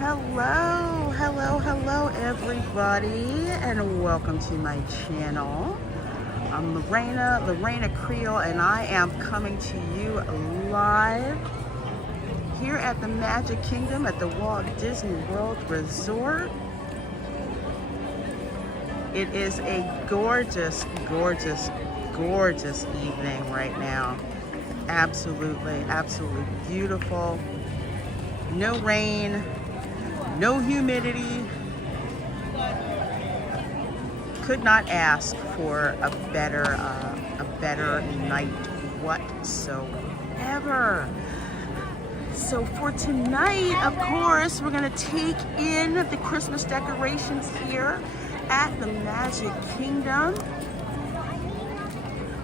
Hello, hello, hello everybody, and welcome to my channel. I'm Reina Creole, and I am coming to you live here at the Magic Kingdom at the Walt Disney World Resort. It is a gorgeous, gorgeous, gorgeous evening right now. Absolutely, absolutely beautiful. No rain, no humidity. Could not ask for a better night whatsoever. So for tonight, of course, we're gonna take in the Christmas decorations here at the Magic Kingdom.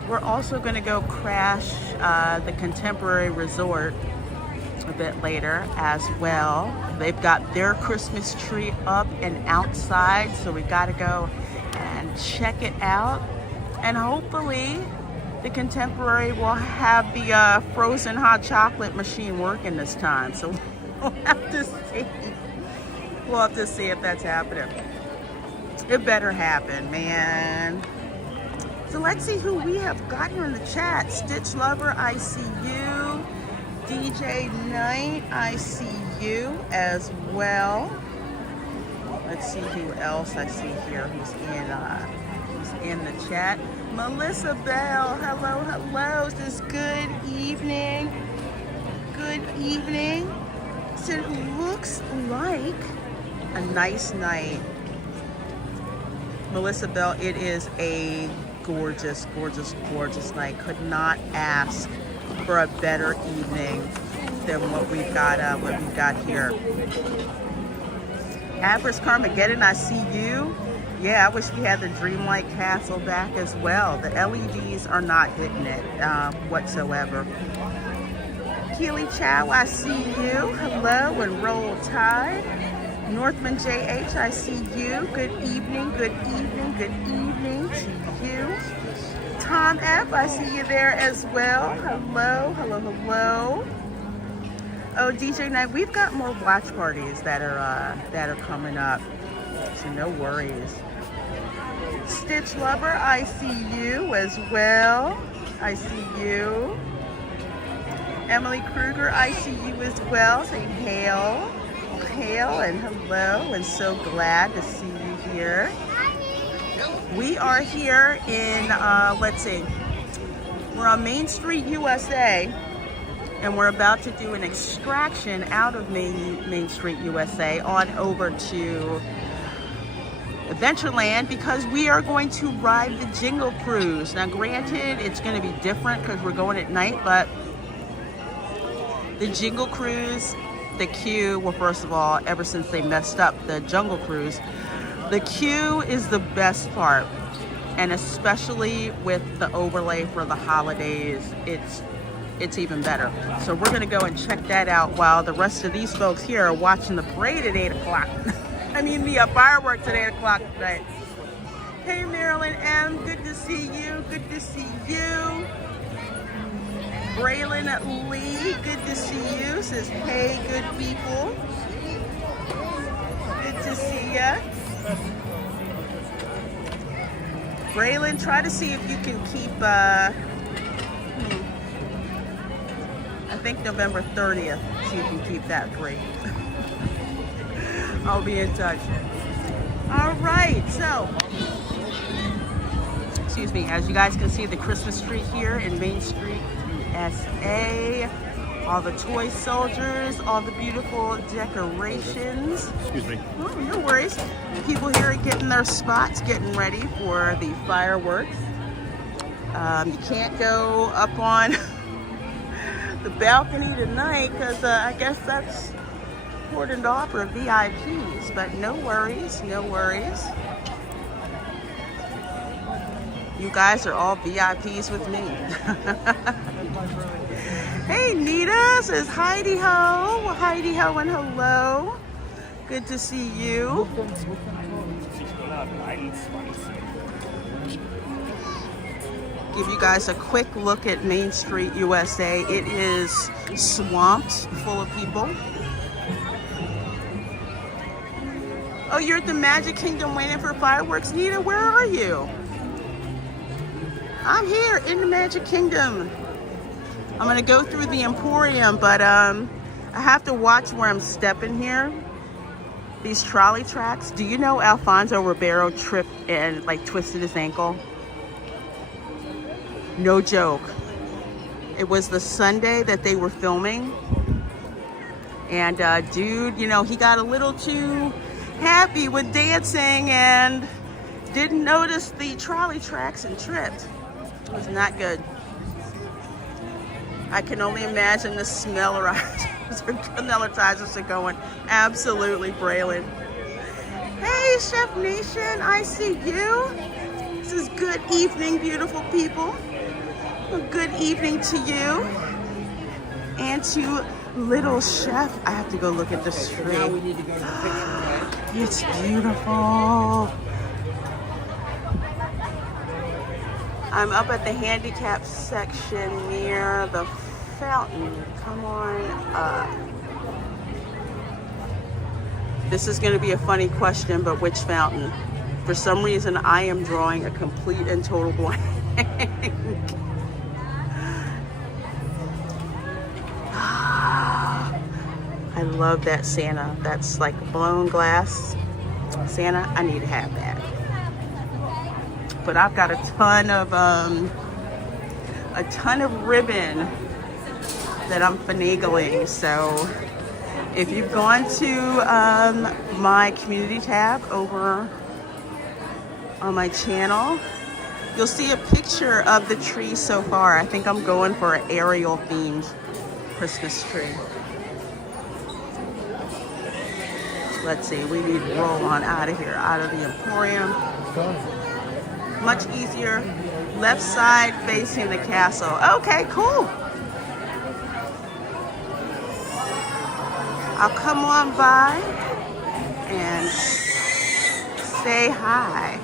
We're also gonna go crash the Contemporary Resort a bit later as well. They've got their Christmas tree up and outside, so we gotta go and check it out. And hopefully the Contemporary will have the frozen hot chocolate machine working this time. So we'll have to see. We'll have to see if that's happening. It better happen, man. So let's see who we have got here in the chat. Stitch Lover, I see you. DJ Knight, I see you as well. Let's see who else I see here who's in the chat. Melissa Bell, hello, hello. Says good evening. Good evening. So it looks like a nice night. Melissa Bell, it is a gorgeous, gorgeous, gorgeous night. Could not ask for a better evening than what we've got here. Avarice Carmageddon, I see you. Yeah, I wish we had the Dreamlight Castle back as well. The LEDs are not hitting it whatsoever. Keely Chow, I see you. Hello, and Roll Tide. Northman JH, I see you. Good evening, good evening, good evening to you. Tom F, I see you there as well. Hello, hello, hello. Oh, DJ Knight, we've got more watch parties that are coming up, so no worries. Stitch Lover, I see you as well. I see you. Emily Kruger, I see you as well. Saying hail, hail, and hello, and so glad to see you here. We are here in, let's see, we're on Main Street, USA, and we're about to do an extraction out of Main Street, USA on over to Adventureland because we are going to ride the Jingle Cruise. Now, granted, it's going to be different because we're going at night, but the Jingle Cruise, the queue, well, first of all, ever since they messed up the Jungle Cruise, the queue is the best part, and especially with the overlay for the holidays, it's even better. So we're gonna go and check that out while the rest of these folks here are watching the parade at 8 o'clock. I mean the fireworks at 8 o'clock tonight. Hey Marilyn M, good to see you, good to see you. Braylon Lee, good to see you, says hey good people. Good to see ya. Braylon, try to see if you can keep, I think November 30th, see if you can keep that free. I'll be in touch. All right, so, excuse me, as you guys can see, the Christmas tree here in Main Street, USA. All the toy soldiers, all the beautiful decorations. Excuse me. Oh, no worries. People here are getting their spots, getting ready for the fireworks. You can't go up on the balcony tonight because I guess that's cordoned off for VIPs, but no worries, no worries. You guys are all VIPs with me. Hey, Nita says Heidi ho. Heidi ho and hello. Good to see you. Give you guys a quick look at Main Street, USA. It is swamped full of people. Oh, you're at the Magic Kingdom waiting for fireworks? Nita, where are you? I'm here in the Magic Kingdom. I'm gonna go through the Emporium, but I have to watch where I'm stepping here. These trolley tracks. Do you know Alfonso Ribeiro tripped and like twisted his ankle? No joke. It was the Sunday that they were filming. And dude, you know, he got a little too happy with dancing and didn't notice the trolley tracks and tripped. It was not good. I can only imagine the smellers are going absolutely Braylon. Hey, Chef Nation, I see you. This is good evening, beautiful people. Well, good evening to you and to Little Chef. I have to go look at this tree. Now we need to go to the picture. It's beautiful. I'm up at the handicap section near the fountain. Come on up. This is going to be a funny question, but which fountain? For some reason, I am drawing a complete and total blank. I love that Santa. That's like blown glass. Santa, I need to have that. But I've got a ton of ribbon that I'm finagling. So if you've gone to my community tab over on my channel, you'll see a picture of the tree so far. I think I'm going for an Ariel themed Christmas tree. Let's see, we need to roll on out of here, out of the Emporium. Much easier. Left side facing the castle. Okay, cool. I'll come on by and say hi.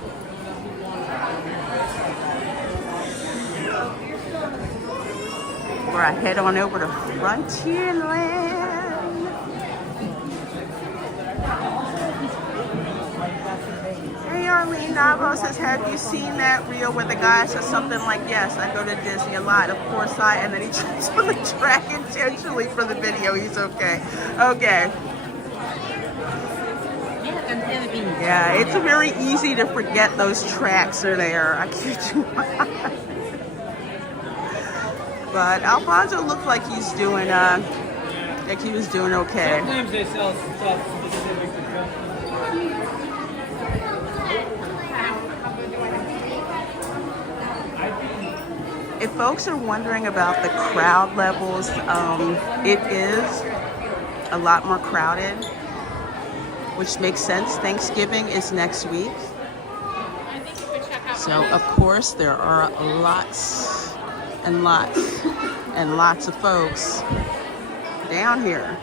Or I head on over to Frontierland. Hey, Arlene Navo says, have you seen that reel where the guy says something like, yes, I go to Disney a lot. Of course I, and then he jumps on the track intentionally for the video. He's okay. Okay. Yeah, it's very easy to forget those tracks are there. I kid you not. But Alfonso looked like he's doing, like he was doing okay. Sometimes they sell stuff specific to If folks are wondering about the crowd levels, it is a lot more crowded, which makes sense. Thanksgiving is next week. So, of course, there are lots and lots and lots of folks down here.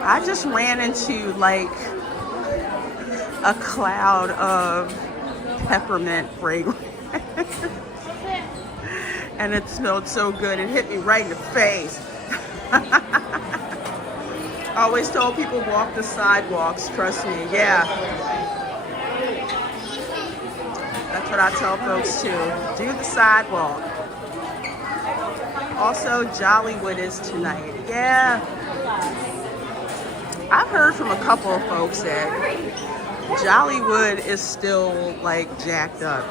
I just ran into like a cloud of peppermint fragrance. And it smelled so good. It hit me right in the face. I always told people walk the sidewalks, trust me. Yeah. That's what I tell folks too. Do the sidewalk. Also, Jollywood is tonight. Yeah. I've heard from a couple of folks that Jollywood is still like jacked up.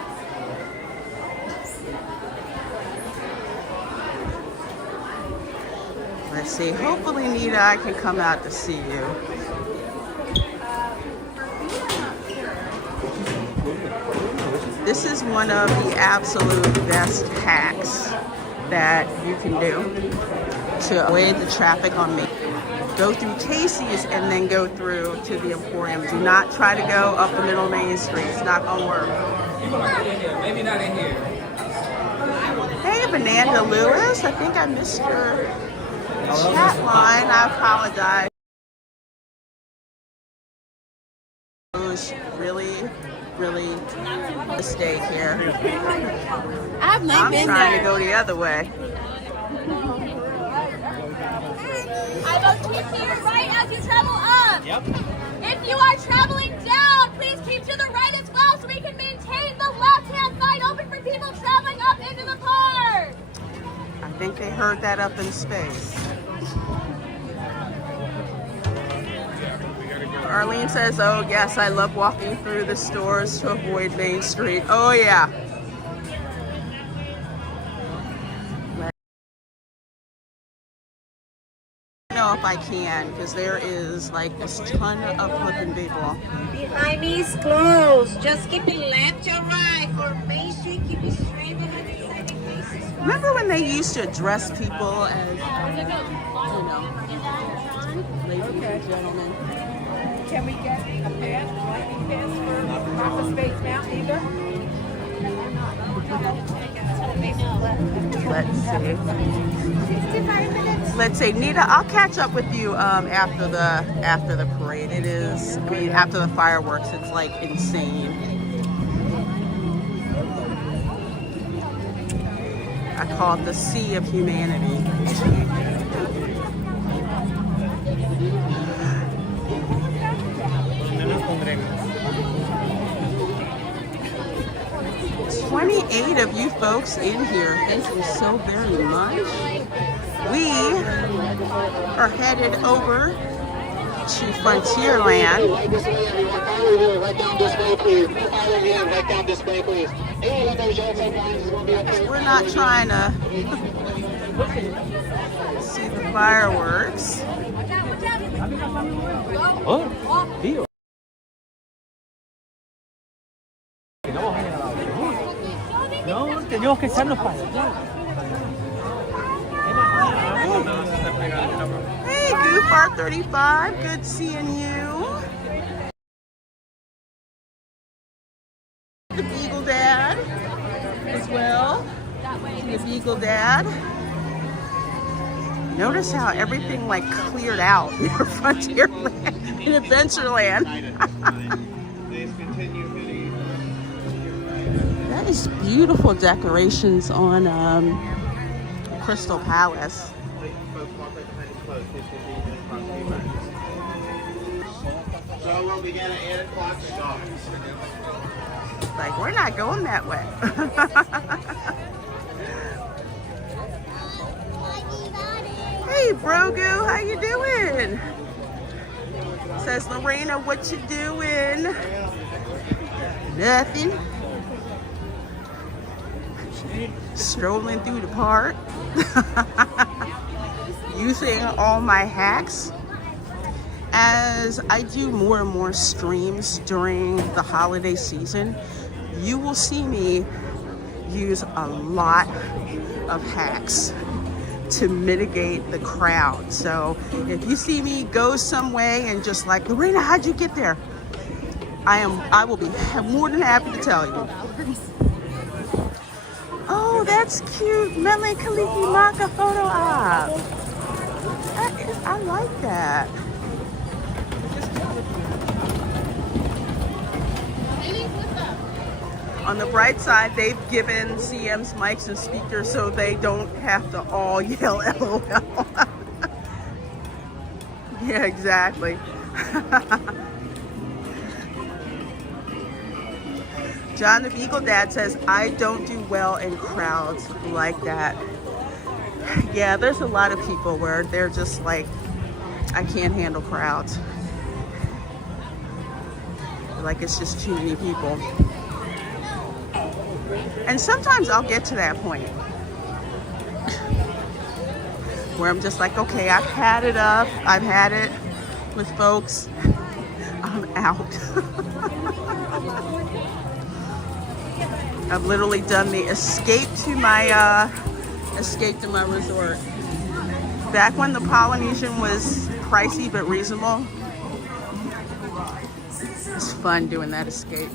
Let's see, hopefully Nita, I can come out to see you. This is one of the absolute best hacks that you can do to avoid the traffic on Main. Go through Casey's and then go through to the Emporium. Do not try to go up the middle Main Street. It's not gonna work. maybe not in here. Hey, Vananda Lewis. I think I missed your chat line. I apologize. It was really a mistake here. I'm trying to go the other way. I will keep to your right as you travel up. Yep. If you are traveling down, please keep to the right as well so we can maintain the left-hand side open for people traveling up into the park. I think they heard that up in space. Arlene says, oh yes, I love walking through the stores to avoid Main Street. Oh yeah. I don't know if I can, because there is like this ton of flipping people. Behind me is closed. Just keep it left or right. For Main Street, keep it straight ahead inside the cases. Remember when they used to address people as, you know, ladies and gentlemen? Can we get a pass, lightning pass for Office Space Mountain either? Let's see. Let's see, Nita, I'll catch up with you after the parade. It is, I mean, after the fireworks, it's like insane. I call it the sea of humanity. 28 of you folks in here. Thank you so very much. We are headed over to Frontierland. We're not trying to see the fireworks. Oh, tío. No, tenemos que echarnos para allá. Hey, Goofar 35, good seeing you. The Beagle Dad as well. The Beagle Dad. Notice how everything like cleared out in Frontierland, in Adventureland. That is beautiful decorations on Crystal Palace. So we'll begin at 8 o'clock sharp. Like, we're not going that way. Hey, Brogu, how you doing? Says Lorena, what you doing? Nothing. Strolling through the park. Using all my hacks. As I do more and more streams during the holiday season, you will see me use a lot of hacks to mitigate the crowd. So if you see me go some way and just like, Lorena, how'd you get there? I will be more than happy to tell you. Oh, that's cute. Mele Kaliki Maka photo op. I like that. On the bright side, they've given CMs mics and speakers so they don't have to all yell LOL. Yeah, exactly. John the Beagle Dad says, I don't do well in crowds like that. Yeah, there's a lot of people where they're just like, I can't handle crowds. Like it's just too many people. And sometimes I'll get to that point where I'm just like, okay, I've had it up. I've had it with folks. I'm out. I've literally done the escape to my resort. Back when the Polynesian was pricey but reasonable, it's fun doing that escape.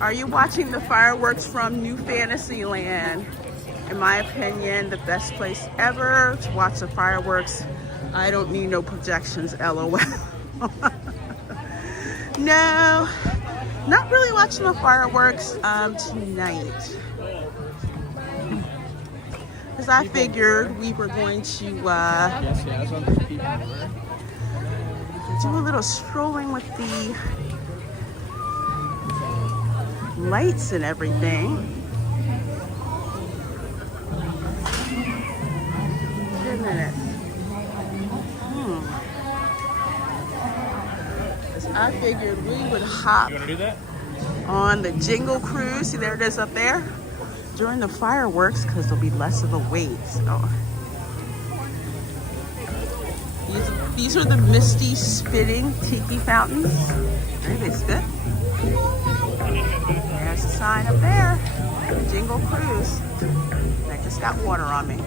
Are you watching the fireworks from New Fantasyland? In my opinion, the best place ever to watch the fireworks. I don't need no projections, LOL. No, not really watching the fireworks tonight. because I figured we were going to do a little strolling with the lights and everything. Wait a minute. I figured we would hop on the Jingle Cruise. See, there it is up there. During the fireworks, because there'll be less of a wait. So these are the misty spitting tiki fountains. There they spit. There's a sign up there. The Jingle Cruise. I just got water on me.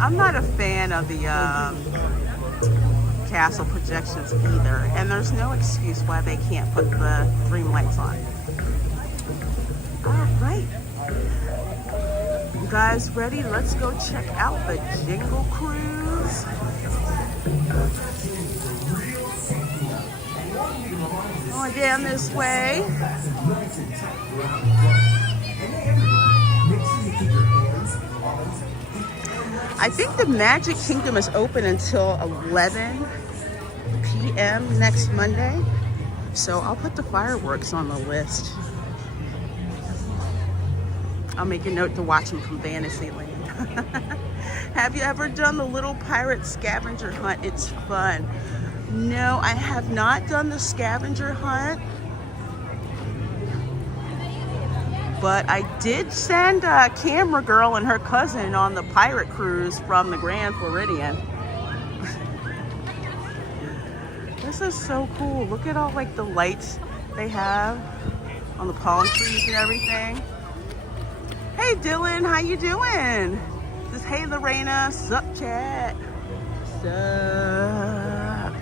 I'm not a fan of the castle projections either, and there's no excuse why they can't put the dream lights on. All right, you guys ready? Let's go check out the Jingle Cruise. Going down this way. I think the Magic Kingdom is open until 11 p.m. next Monday. So I'll put the fireworks on the list. I'll make a note to watch them from Fantasyland. Have you ever done the Little Pirate scavenger hunt? It's fun. No, I have not done the scavenger hunt. But I did send Camera Girl and her cousin on the pirate cruise from the Grand Floridian. This is so cool. Look at all like the lights they have on the palm trees and everything. Hey Dylan, how you doing? Just hey Lorena, sup chat. Sup.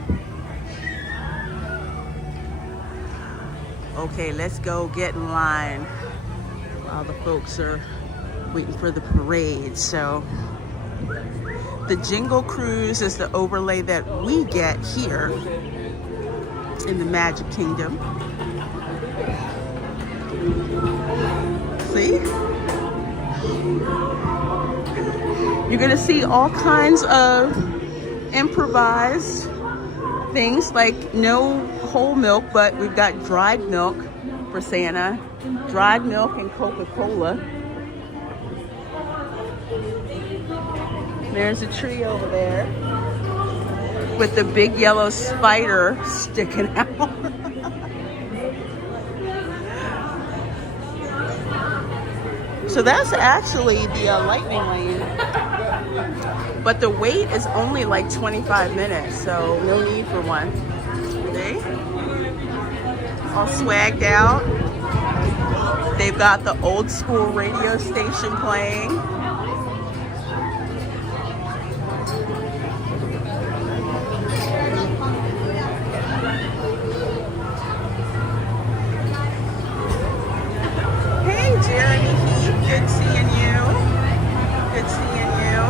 Okay, let's go get in line while the folks are waiting for the parade. So the Jingle Cruise is the overlay that we get here in the Magic Kingdom. See? You're gonna see all kinds of improvised things, like no whole milk, but we've got dried milk for Santa, dried milk and Coca-Cola. There's a tree over there with the big yellow spider sticking out. So that's actually the lightning lane. But the wait is only like 25 minutes, so no need for one. See? All swagged out. They've got the old school radio station playing. Hey, Jeremy Heath, good seeing you. Good seeing you.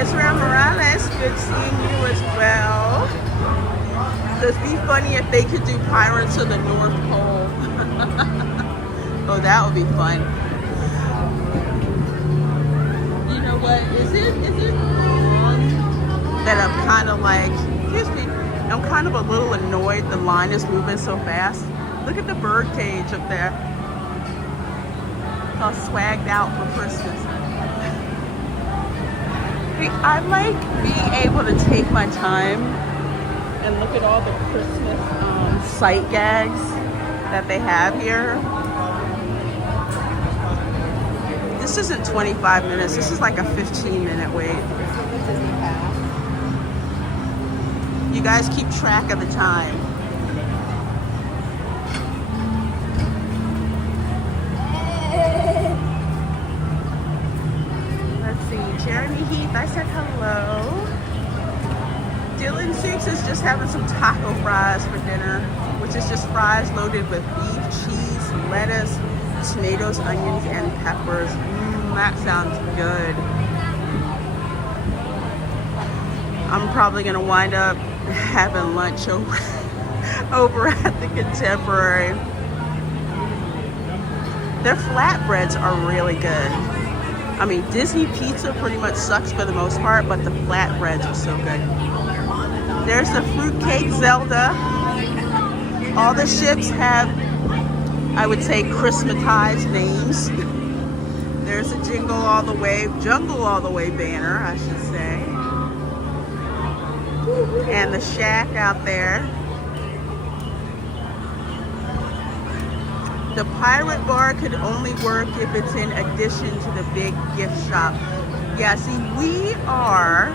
Israel Morales, good seeing you as well. It'd be funny if they could do Pirates of the North Pole. Oh, that would be fun. You know what? Is it wrong that I'm kind of like, excuse me, I'm kind of a little annoyed the line is moving so fast? Look at the bird cage up there. All swagged out for Christmas. Hey, I like being able to take my time and look at all the Christmas sight gags that they have here. This isn't 25 minutes. This is like a 15-minute wait. You guys keep track of the time. Let's see. Jeremy Heath, I said hello. Dylan Soups is just having some taco fries for dinner, which is just fries loaded with beef, cheese, lettuce, tomatoes, onions, and peppers. That sounds good. I'm probably gonna wind up having lunch over at the Contemporary. Their flatbreads are really good. I mean, Disney pizza pretty much sucks for the most part, but the flatbreads are so good. There's the fruitcake Zelda. All the ships have, I would say, Christmatized names. There's a Jungle All the Way banner, I should say. And the shack out there. The pirate bar could only work if it's in addition to the big gift shop. Yeah, see, we are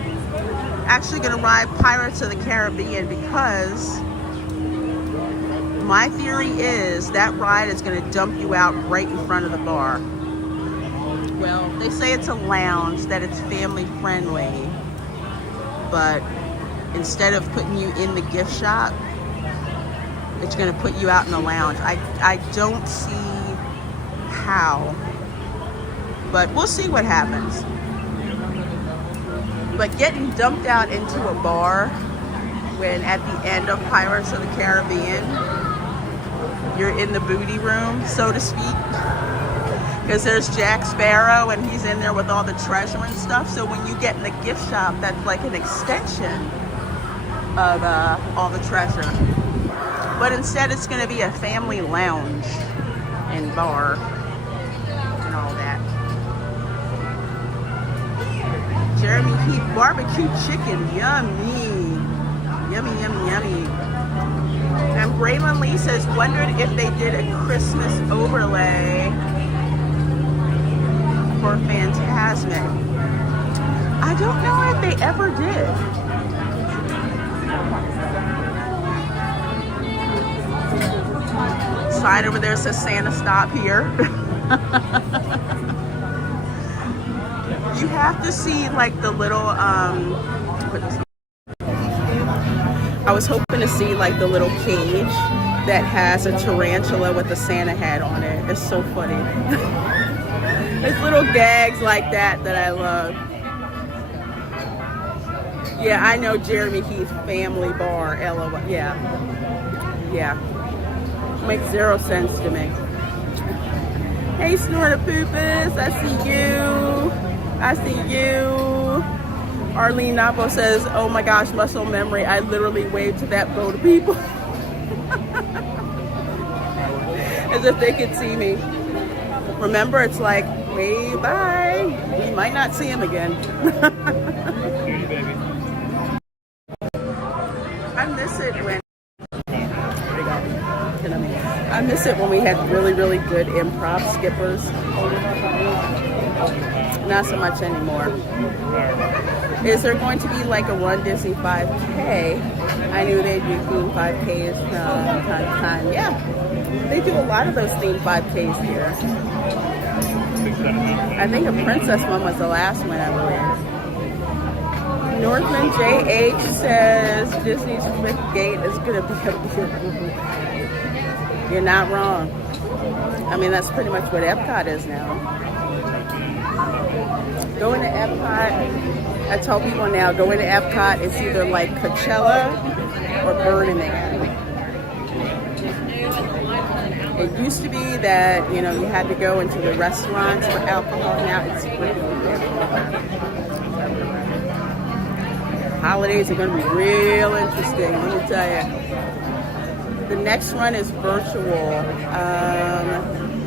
actually going to ride Pirates of the Caribbean because my theory is that ride is going to dump you out right in front of the bar. Well, they say it's a lounge, that it's family friendly, but instead of putting you in the gift shop, it's going to put you out in the lounge. I don't see how, but we'll see what happens. But getting dumped out into a bar when at the end of Pirates of the Caribbean, you're in the booty room, so to speak, because there's Jack Sparrow and he's in there with all the treasure and stuff. So when you get in the gift shop, that's like an extension of all the treasure. But instead it's going to be a family lounge and bar and all that. Jeremy Heath barbecue chicken, yummy. Yummy, yummy, yummy. And Braylon Lee says, wondered if they did a Christmas overlay for Phantasmic. I don't know if they ever did. Sign over there says Santa stop here. You have to see like the little I was hoping to see like the little cage that has a tarantula with a Santa hat on it. It's so funny. There's little gags like that I love. Yeah, I know Jeremy Heath family bar, LOL. Yeah. Makes zero sense to me. Hey, Snortapoopus, I see you. Arlene Napo says, oh my gosh, muscle memory. I literally waved to that boat of people. As if they could see me. Remember, it's like, wave, bye. You might not see him again. I miss it when we had really, really good improv skippers. Not so much anymore. Is there going to be like a Run Disney 5K? I knew they'd do themed 5Ks from time to time. Yeah, they do a lot of those themed 5Ks here. I think a princess one was the last one, I believe. Northman JH says Disney's 5th gate is going to be a beautiful. You're not wrong. I mean, that's pretty much what Epcot is now. Going to Epcot, I tell people now, going to Epcot is either like Coachella or Burning Man. It used to be that, you know, you had to go into the restaurants for alcohol. Now it's free. Holidays are going to be real interesting, let me tell you. The next one is virtual.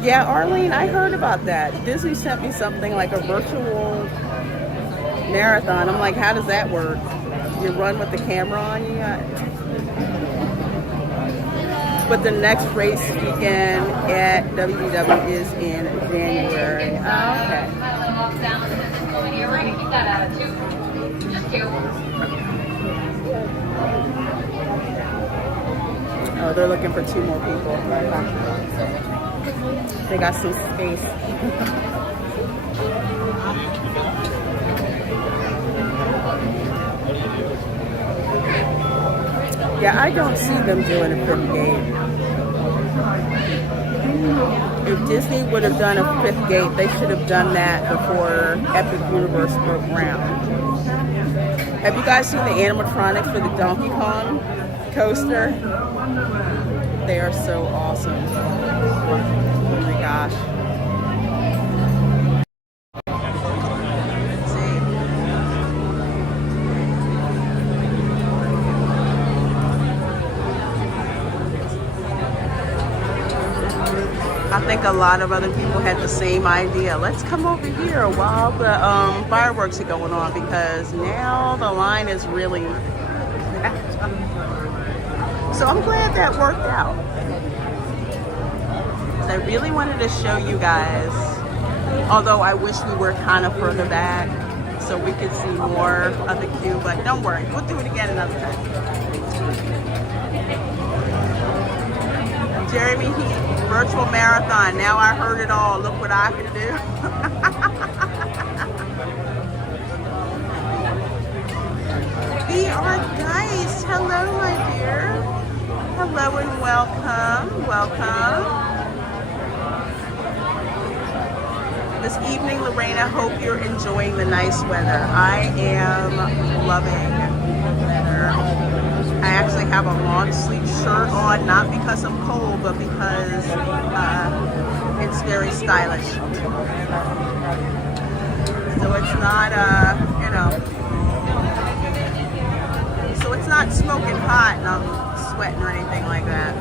Yeah, Arlene, I heard about that. Disney sent me something like a virtual marathon. I'm like, how does that work? You run with the camera on you? But the next race weekend at WDW is in January. Oh, okay. We're going to keep that at 2. Just 2. Oh, they're looking for 2 more people. They got some space. Yeah, I don't see them doing a 5th gate. If Disney would have done a 5th gate, they should have done that before Epic Universe broke ground. Have you guys seen the animatronics for the Donkey Kong coaster? They are so awesome. Oh my gosh. think a lot of other people had the same idea. Let's come over here while the fireworks are going on, because now the line is really so I'm glad that worked out. I really wanted to show you guys, although I wish we were kind of further back so we could see more of the queue, but don't worry, we'll do it again another time. Jeremy Heat, virtual marathon. Now I heard it all. Look what I can do. VR Dice. Hello, my dear. Hello and welcome. Welcome. This evening, Lorena, hope you're enjoying the nice weather. I am loving the weather. I actually have a long sleeve shirt on, not because I'm cold, but because it's very stylish. So it's not, you know, so it's not smoking hot and I'm sweating or anything like that.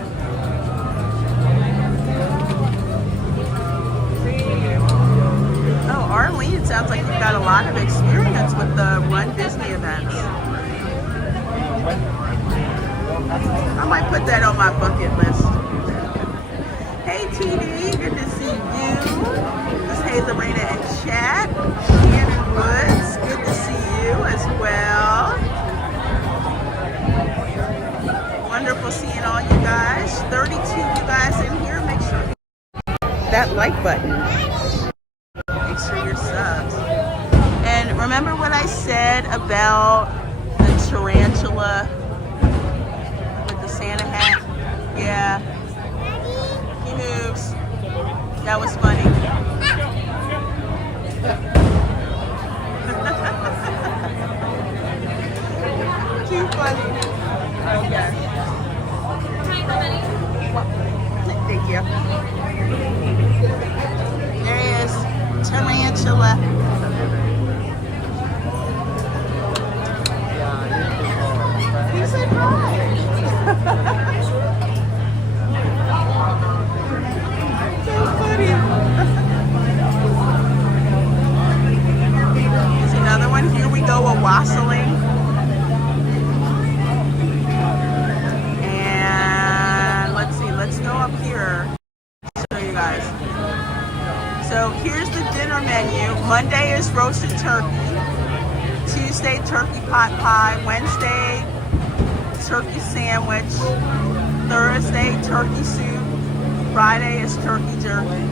Oh, Arlene, it sounds like you've got a lot of experience with the Run Disney events. I might put that on my bucket list. Hey TD, good to see you. This is Hey Lorena in chat. Shannon Woods, good to see you as well. Wonderful seeing all you guys. 32 you guys in here. Make sure you hit that like button. Make sure you're subs. And remember what I said about the tarantula with the Santa hat? Yeah. He moves. That was funny. Too funny. Okay. Thank you. There he is. Tarantula. He said hi. So funny. Here's another one. Here we go, a wassailing. And let's see, let's go up here. Show you guys. So here's the dinner menu. Monday is roasted turkey. Tuesday, turkey pot pie. Wednesday, turkey sandwich. Thursday, turkey soup. Friday is turkey jerky.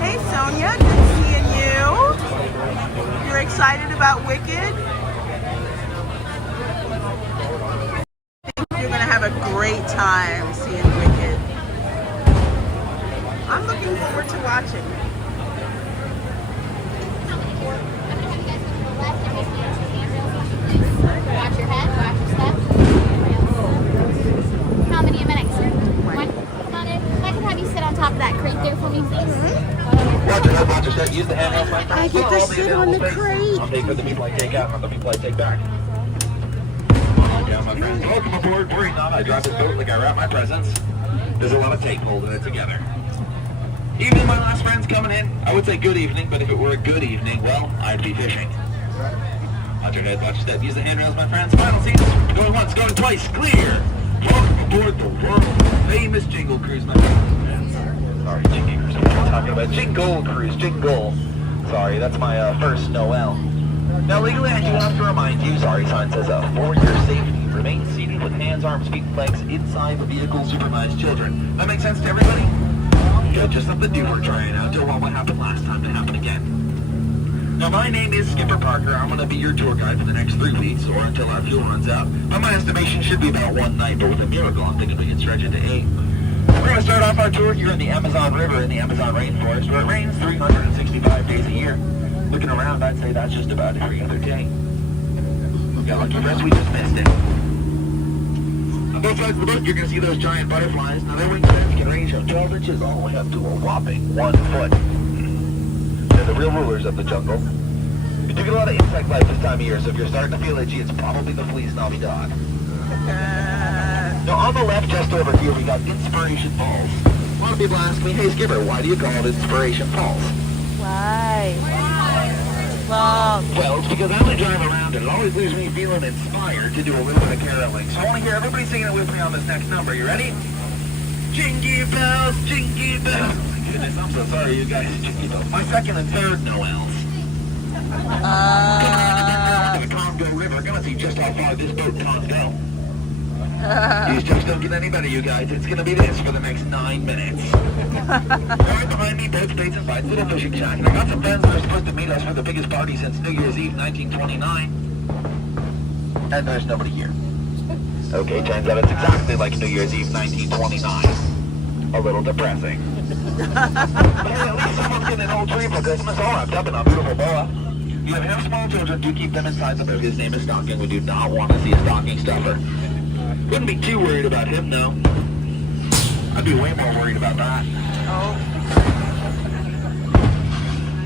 Hey Sonia, good seeing you. You're excited about Wicked? You're gonna have a great time seeing Wicked. I'm looking forward to watching. Watch your head, watch your step. How many minutes? One. Come on in. If I could have you sit on top of that crate there for me, please. Watch your head, watch your step. Use the handhelds, my friend. I get to sit on the crate. I'll take for the people I take out, not the people I take back. Yeah, my friends. Welcome aboard. Worry not. I drive this boat like I wrap my presents. There's a lot of tape holding it together. Evening, my last friends coming in. I would say good evening, but if it were a good evening, well, I'd be fishing. Watch your head, watch your step. Use the handrails, my friends. Final seats. Going once, going twice. Clear. Welcome aboard the world famous Jingle Cruise, my friends. Sorry, Jingle Cruise. What am I talking about? Jingle Cruise. Jingle. Sorry, that's my first Noel. Now, legally, I do have to remind you, sorry, sign says for your safety, remain seated with hands, arms, feet, and legs inside the vehicle, supervised children. That makes sense to everybody? Good, just something new we're trying out. Don't want what happened last time to happen again. Now, my name is Skipper Parker. I'm going to be your tour guide for the next 3 weeks, or until our fuel runs out. By my estimation, should be about one night, but with a miracle, I'm thinking we can stretch it to 8. We're going to start off our tour here in the Amazon River in the Amazon rainforest, where it rains 365 days a year. Looking around, I'd say that's just about every other day. Yeah, lucky for us, we just missed it. On both sides of the boat, you're going to see those giant butterflies. Now, their wingspans can range from 12 inches all the way up to a whopping 1 foot. They're the real rulers of the jungle. We do get a lot of insect life this time of year, so if you're starting to feel itchy, it's probably the flea snobby dog. Now on the left, just over here, we got Inspiration Falls. A lot of people ask me, hey Skipper, why do you call it Inspiration Falls? Why? Well, Well, it's because as I drive around, it always leaves me feeling inspired to do a little bit of caroling. So I want to hear everybody singing it with me on this next number. You ready? Jingle bells, jingle bells. Oh my goodness, I'm so sorry, you guys. Jingle bells. My second and third Noels. To the Congo River. Gonna see just how far this boat can go. These jokes don't get any better, you guys. It's gonna be this for the next 9 minutes. Right behind me, boats, baits, and bites, little fishing shack. And I got some friends that are supposed to meet us for the biggest party since New Year's Eve 1929. And there's nobody here. Okay, turns out it's exactly like New Year's Eve 1929. A little depressing. But hey, at least someone's getting an old tree for Christmas, all wrapped up in a beautiful boa. You have enough small children, do keep them inside the boat. His name is Stocking. We do not want to see a stocking stuffer. Wouldn't be too worried about him, though. I'd be way more worried about that. oh,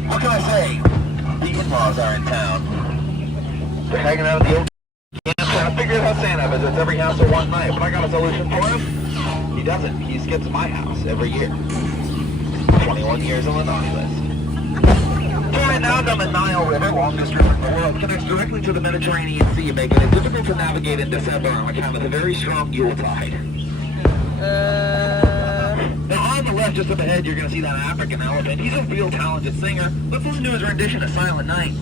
What can I say? The in-laws are in town. They're hanging out at the old camp trying to figure out how Santa visits every house for one night. But I got a solution for him. He doesn't. He skips my house every year. 21 years on the naughty list. Turning now down the Nile River, longest river in the world, connects directly to the Mediterranean Sea, making it difficult to navigate in December on account of the very strong Yule tide. Now on the left, just up ahead, you're going to see that African elephant. He's a real talented singer. Let's listen to his rendition of Silent Night.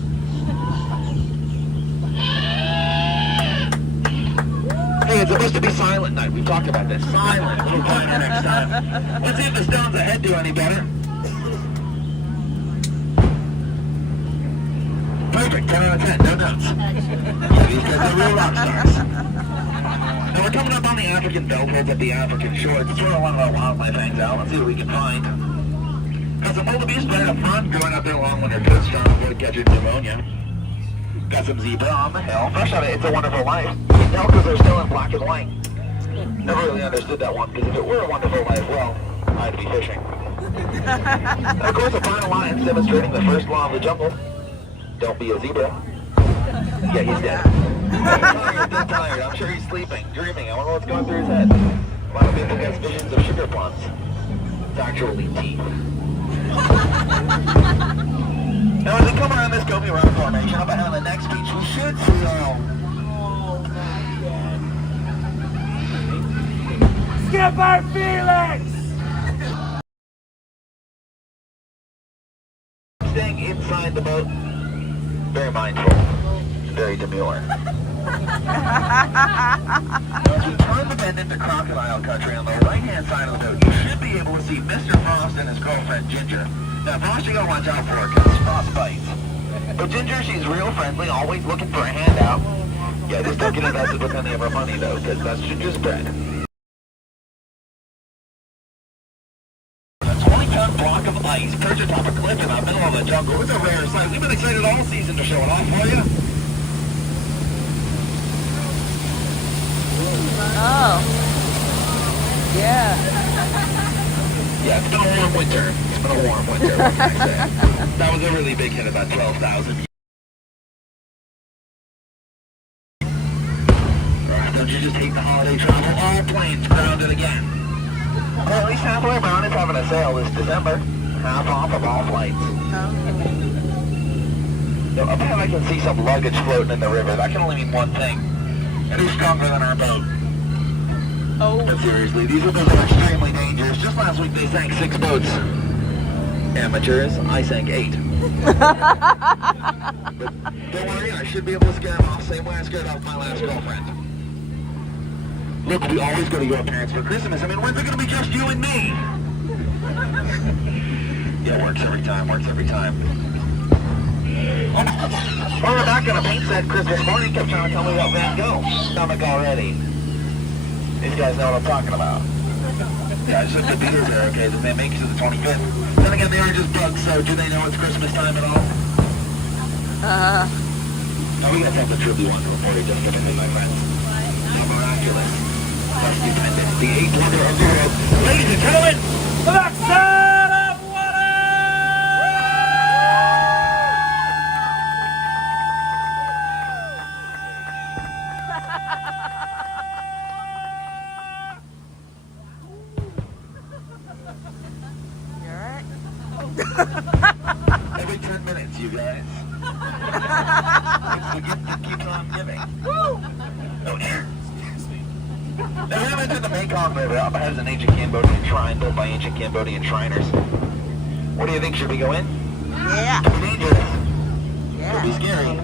Hey, it's supposed to be Silent Night. We've talked about this. Silent. We'll find her next time. Let's see if the Stones ahead do any better. Perfect, 10 out of 10, no notes. Yeah, these guys are real rock stars. Now we're coming up on the African bellwoods at the African shores. It's where a lot of our wildlife hangs out. Let's see what we can find. Got some wildebeest right up front, growing out there long winter coats, trying to avoid catching pneumonia. Got some zebra on the hill. Fresh out of It's a Wonderful Life. No, because they're still in black and white. Never really understood that one, because if it were a wonderful life, well, I'd be fishing. And of course, a fine alliance demonstrating the first law of the jungle. Don't be a zebra. Yeah, he's dead. He's tired. I'm sure he's sleeping, dreaming. I wonder what's going through his head. A lot of people get visions of sugar plums. It's actually teeth. Now, as we come around this Gobi Rock formation, up ahead on the next beach, we should see Skipper Felix! staying inside the boat. Very mindful. Very demure. As we turn the bend into crocodile country on the right-hand side of the boat, you should be able to see Mr. Frost and his girlfriend, Ginger. Now, Frost, you gotta watch out for her, because Frost bites. But Ginger, she's real friendly, always looking for a handout. Yeah, just don't get invested with any of her money, though, because that's Ginger's bread. A 20-ton block of ice perched atop a cliff in the middle of the jungle. It's a rare sight. We've been excited all season to show it off for you. Oh. Yeah. Yeah, it's been a warm winter. It's been a warm winter, what can I say? That was a really big hit, about 12,000. Alright, don't you just hate the holiday travel? All planes grounded again. Well, at least halfway around is having a sale this December. Half off of all flights. So up ahead I can see some luggage floating in the river. That can only mean one thing. It is stronger than our boat. Oh. But seriously, these boats are extremely dangerous. Just last week they sank 6 boats. Amateurs, I sank 8. But don't worry, I should be able to scare them off the same way I scared off my last girlfriend. Look, we always go to your parents for Christmas. I mean, when's it going to be just you and me? Yeah, works every time, works every time. Oh, we're back on a paint set Christmas morning. Kept trying to tell me about Van Gogh. Stomach already. These guys know what I'm talking about. Yeah, I just looked at the beers there, okay? They make it to the 25th. Then again, they are just bugs, so do they know it's Christmas time at all? Now, we got something truly wonderful for you, just giving me, my friends. How miraculous. How stupendous. The 8th wonder of the world. Ladies and gentlemen, The backside of water! Every 10 minutes, you guys. It's the gift that keeps on giving. Oh, here. Now, we went to the Mekong River up ahead of an ancient Cambodian shrine built by ancient Cambodian Shriners. What do you think? Should we go in? Yeah. It'll be dangerous. It'll be scary.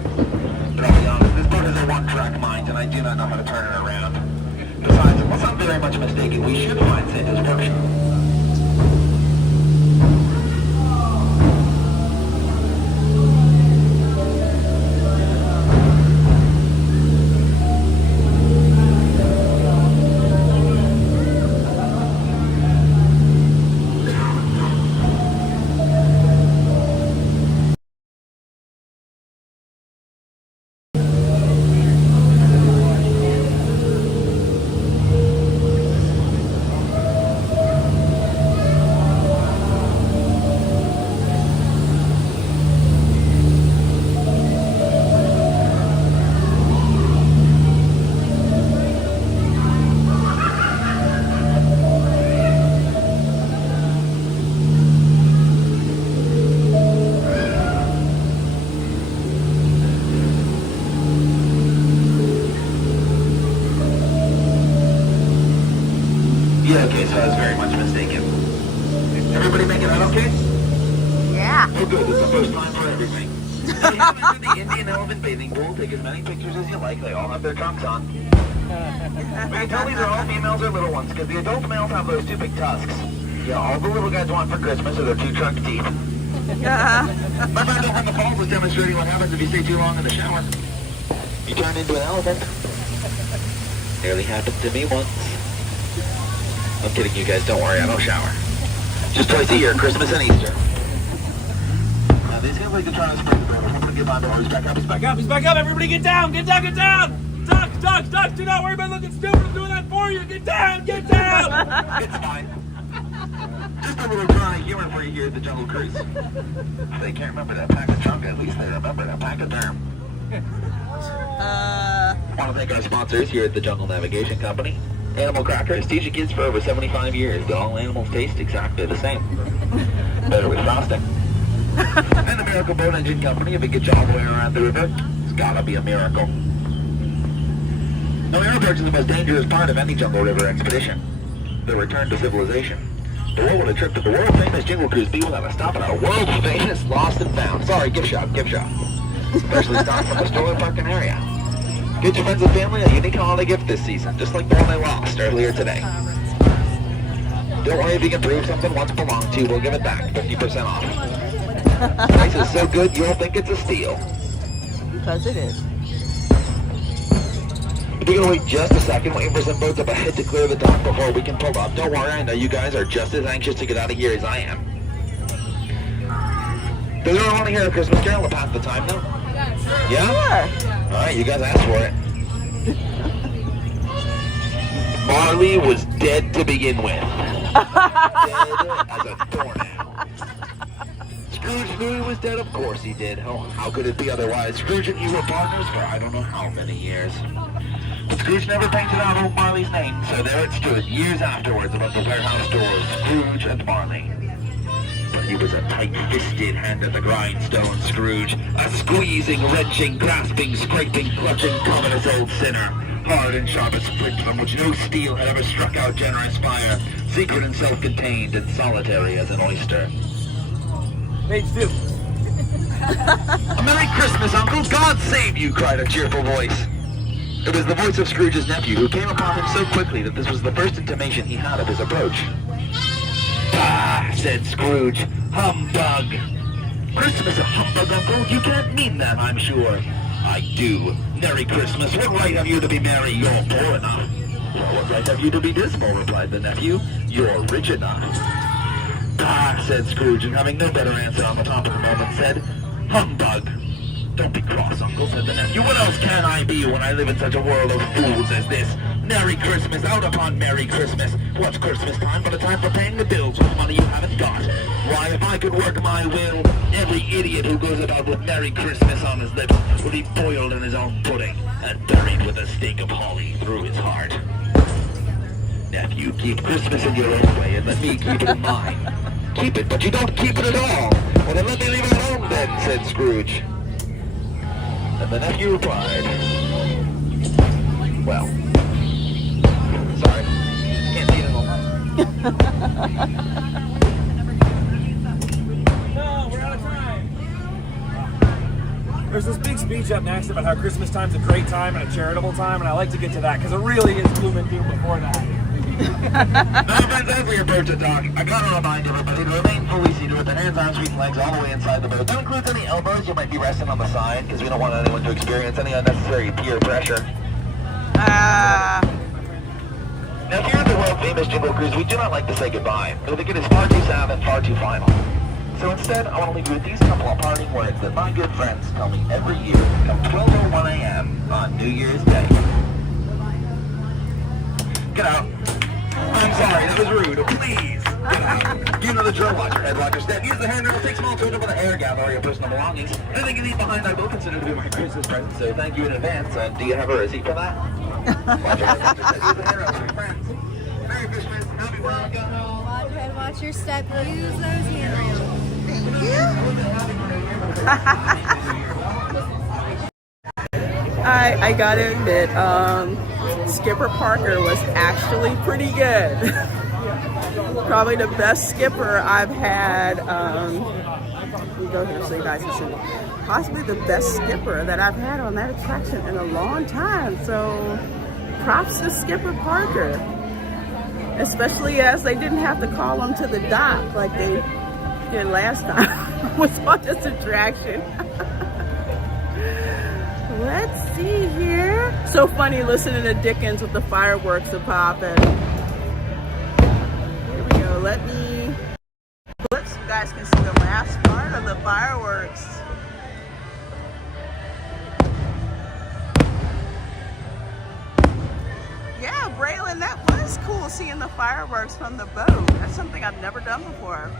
But I'll be honest, this boat is a one-track mind, and I do not know how to turn it around. Besides, unless I'm very much mistaken, we should find Santa's workshop. Yeah, okay, so I was very much mistaken. Everybody make it out okay? Yeah. Oh good, it's the first time for everything. If you haven't entered the Indian Elephant bathing pool, take as many pictures as you like. They all have their trunks on. We can tell these are all females or little ones, because the adult males have those two big tusks. Yeah, all the little guys want for Christmas are their two trunk teeth. My friend over in the falls was demonstrating what happens if you stay too long in the shower. You turn into an elephant. Nearly happened to me once. I'm kidding, you guys. Don't worry, I don't shower. Just twice a year, Christmas and Easter. They seem like they're trying to spring the boat. I'm gonna get my doors back up. He's back up. He's back up. Everybody get down. Get down. Get down. Duck. Do not worry about looking stupid. I'm doing that for you. Get down. Get down. It's fine. Just a little dry humor for you here at the Jungle Cruise. They can't remember that pack of chunk. At least they remember that pack of term. Want to thank our sponsors here at the Jungle Navigation Company. Animal Crackers teach your kids for over 75 years that all animals taste exactly the same. Better with frosting. And the Miracle Boat Engine Company, if it gets you all the way around the river, it's gotta be a miracle. Now, airport is the most dangerous part of any jungle river expedition. The return to civilization. But what would a trip to the world-famous Jungle Cruise be without a stop at our world-famous Lost and Found? Sorry, gift shop. Especially stopped from the Stroll parking area. Get your friends and family a unique holiday gift this season, just like the one they lost earlier today. Don't worry, if you can prove something once belonged to, we'll give it back, 50% off. Price is so good, you'll think it's a steal. Because it is. If you're gonna wait just a second, waiting for some boats up ahead to clear the dock before we can pull up, don't worry, I know you guys are just as anxious to get out of here as I am. Does anyone want to hear a Christmas carol to pass the time now? Yeah? Sure. Alright, you guys asked for it. Marley was dead to begin with. Dead as a doornail. Scrooge knew he was dead, of course he did. Oh, how could it be otherwise? Scrooge and he were partners for I don't know how many years. But Scrooge never painted out old Marley's name, so there it stood years afterwards above the warehouse doors, Scrooge and Marley. But he was a tight-fisted hand at the grindstone, Scrooge. A squeezing, wrenching, grasping, scraping, clutching, covetous old sinner. Hard and sharp as flint from which no steel had ever struck out generous fire. Secret and self-contained and solitary as an oyster. Page 2. A Merry Christmas, Uncle! God save you! Cried a cheerful voice. It was the voice of Scrooge's nephew, who came upon him so quickly that this was the first intimation he had of his approach. "Bah!" said Scrooge. "Humbug!" "Christmas a humbug, Uncle? You can't mean that, I'm sure." "I do. Merry Christmas. What right have you to be merry? You're poor enough." "Well, what right have you to be dismal?" replied the nephew. "You're rich enough." "Ah," said Scrooge, and having no better answer on the top of the moment, said, "Humbug." "Don't be cross, Uncle," said the nephew. "What else can I be when I live in such a world of fools as this? Merry Christmas, out upon Merry Christmas. What's Christmas time but a time for paying the bills with money you haven't got? Why, if I could work my will, every idiot who goes about with Merry Christmas on his lips would be boiled in his own pudding and buried with a stake of holly through his heart. Nephew, keep Christmas in your own way and let me keep it in mine. keep it, but you don't keep it at all. Well, then let me leave it alone then, said Scrooge. And the nephew replied, well, sorry, can't eat it all. No, we're out of time. There's this big speech up next about how Christmas time's a great time and a charitable time, and I like to get to that because it really is gloom and doom before that. Now, friends, as we approach the dock, I gotta remind everybody to remain fully seated with the hands, arms, feet, and legs all the way inside the boat. That includes any elbows you might be resting on the side, because we don't want anyone to experience any unnecessary peer pressure. Now, here at the world-famous Jingle Cruise, we do not like to say goodbye. We think it is far too sad and far too final. So instead, I want to leave you with these couple of parting words that my good friends tell me every year come 12:01 a.m. on New Year's Day. Get out. I'm sorry, that was rude. Please, get out. You know the drill. Watch your head, watch your step. Use the handrail, take small token with an air gap or your personal belongings. Anything you leave behind, I will consider to be my Christmas present. So thank you in advance. Do you have a receipt for that? Watch your head, watch your step. Use the handrail for your friends. Merry Christmas. Happy welcome. Watch your head, watch your step. Use those handrails. I gotta admit, Skipper Parker was actually pretty good. Probably the best skipper I've had. Let me go here so you guys can see. Possibly the best skipper that I've had on that attraction in a long time. So props to Skipper Parker. Especially as they didn't have to call him to the dock like they did last time. Was on this attraction. Let's see here. So funny listening to Dickens with the fireworks are popping. Here we go. Let me look so you guys can see the last part of the fireworks. Yeah, Braylon, that was cool seeing the fireworks from the boat. That's something I've never done before.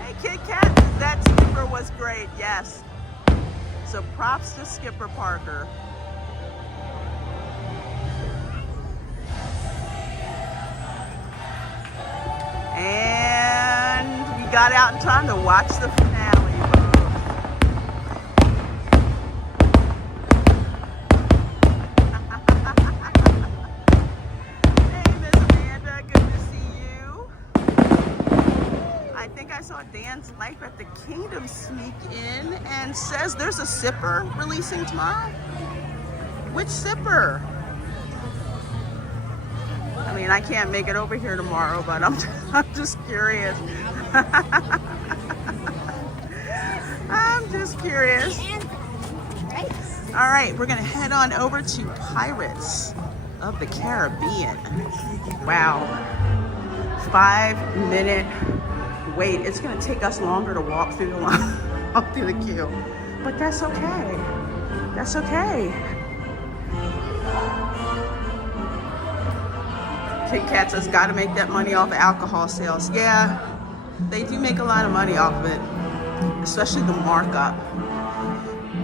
Hey, Kit Kat, that skipper was great, yes. So props to Skipper Parker. And we got out in time to watch the finale. Dan's Life at the Kingdom sneak in and says there's a sipper releasing tomorrow. Which sipper? I mean, I can't make it over here tomorrow, but I'm just curious. I'm just curious. All right, we're gonna head on over to Pirates of the Caribbean. Wow, 5-minute wait. It's gonna take us longer to walk through the line, up through the queue, but that's okay. That's okay. Kit Kat says, gotta make that money off of alcohol sales. Yeah, they do make a lot of money off of it, especially the markup.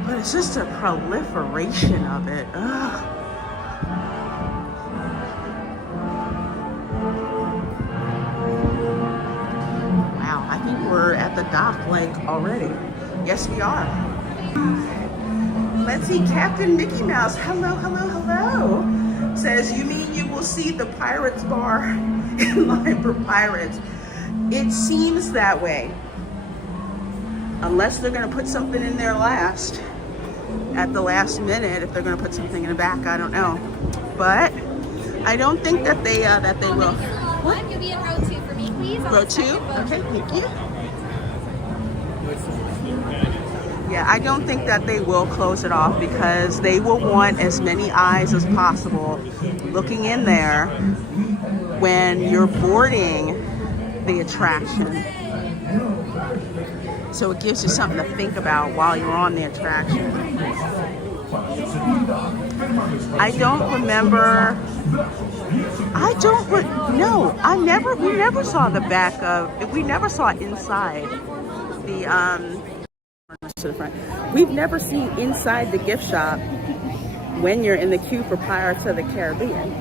But it's just a proliferation of it. Ugh. We're at the dock like already. Yes, we are. Let's see, Captain Mickey Mouse. Hello, hello, hello. Says, you mean you will see the Pirates bar in line for pirates? It seems that way. Unless they're gonna put something in there at the last minute. If they're gonna put something in the back, I don't know. But I don't think that they will. What? You'll be in row 2 for me, please. Row 2? Okay, thank you. Yeah, I don't think that they will close it off because they will want as many eyes as possible looking in there when you're boarding the attraction. So it gives you something to think about while you're on the attraction. I don't remember. We never saw the back of. We never saw inside the to the front. We've never seen inside the gift shop when you're in the queue for Pirates of the Caribbean.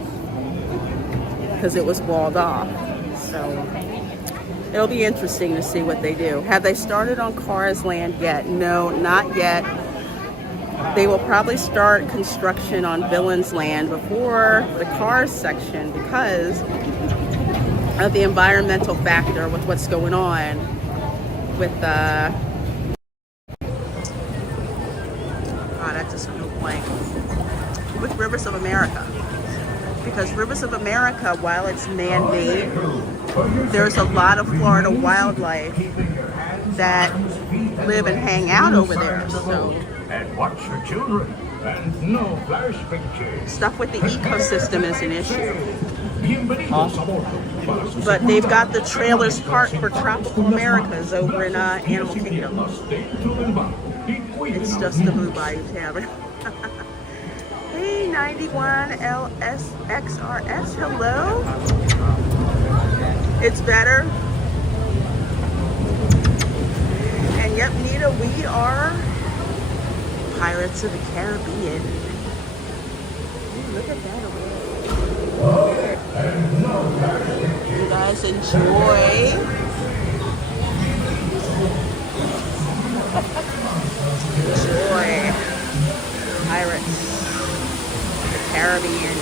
because it was walled off. So it'll be interesting to see what they do. Have they started on Cars Land yet? No, not yet. They will probably start construction on Villains Land before the Cars section because of the environmental factor with what's going on with the... God, that just flew blank. With Rivers of America. Because Rivers of America, while it's man-made, there's a lot of Florida wildlife that live and hang out over there. So and watch your children and no flash pictures. Stuff with the ecosystem is an issue. But they've got the trailers parked for Tropical Americas over in Animal Kingdom. It's just the Blue Bayou Tavern. Hey, 91 LSXRS, hello. It's better. And yep, Nita, we are Pirates of the Caribbean. Ooh, look at that away. You guys enjoy. Enjoy Pirates of the Caribbean.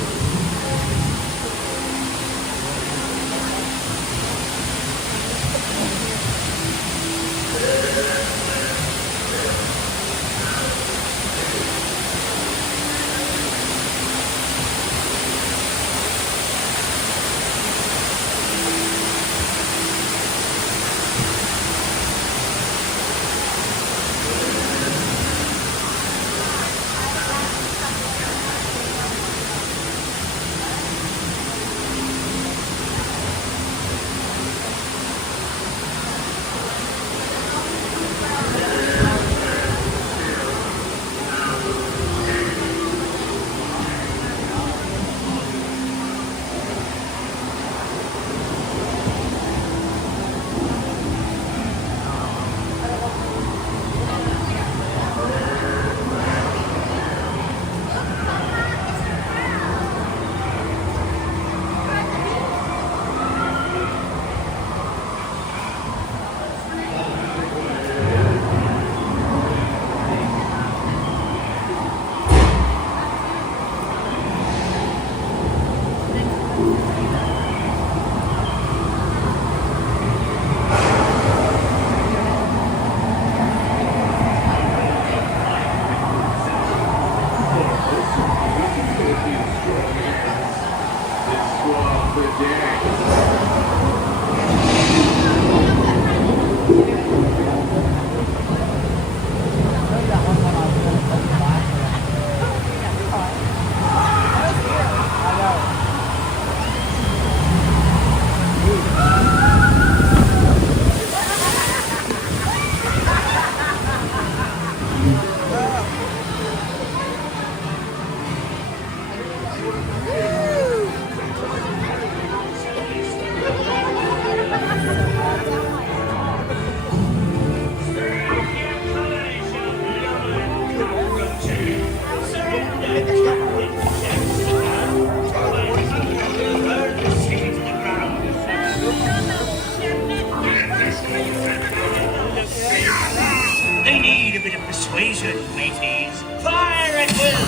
They need a bit of persuasion, mateys. Fire at will!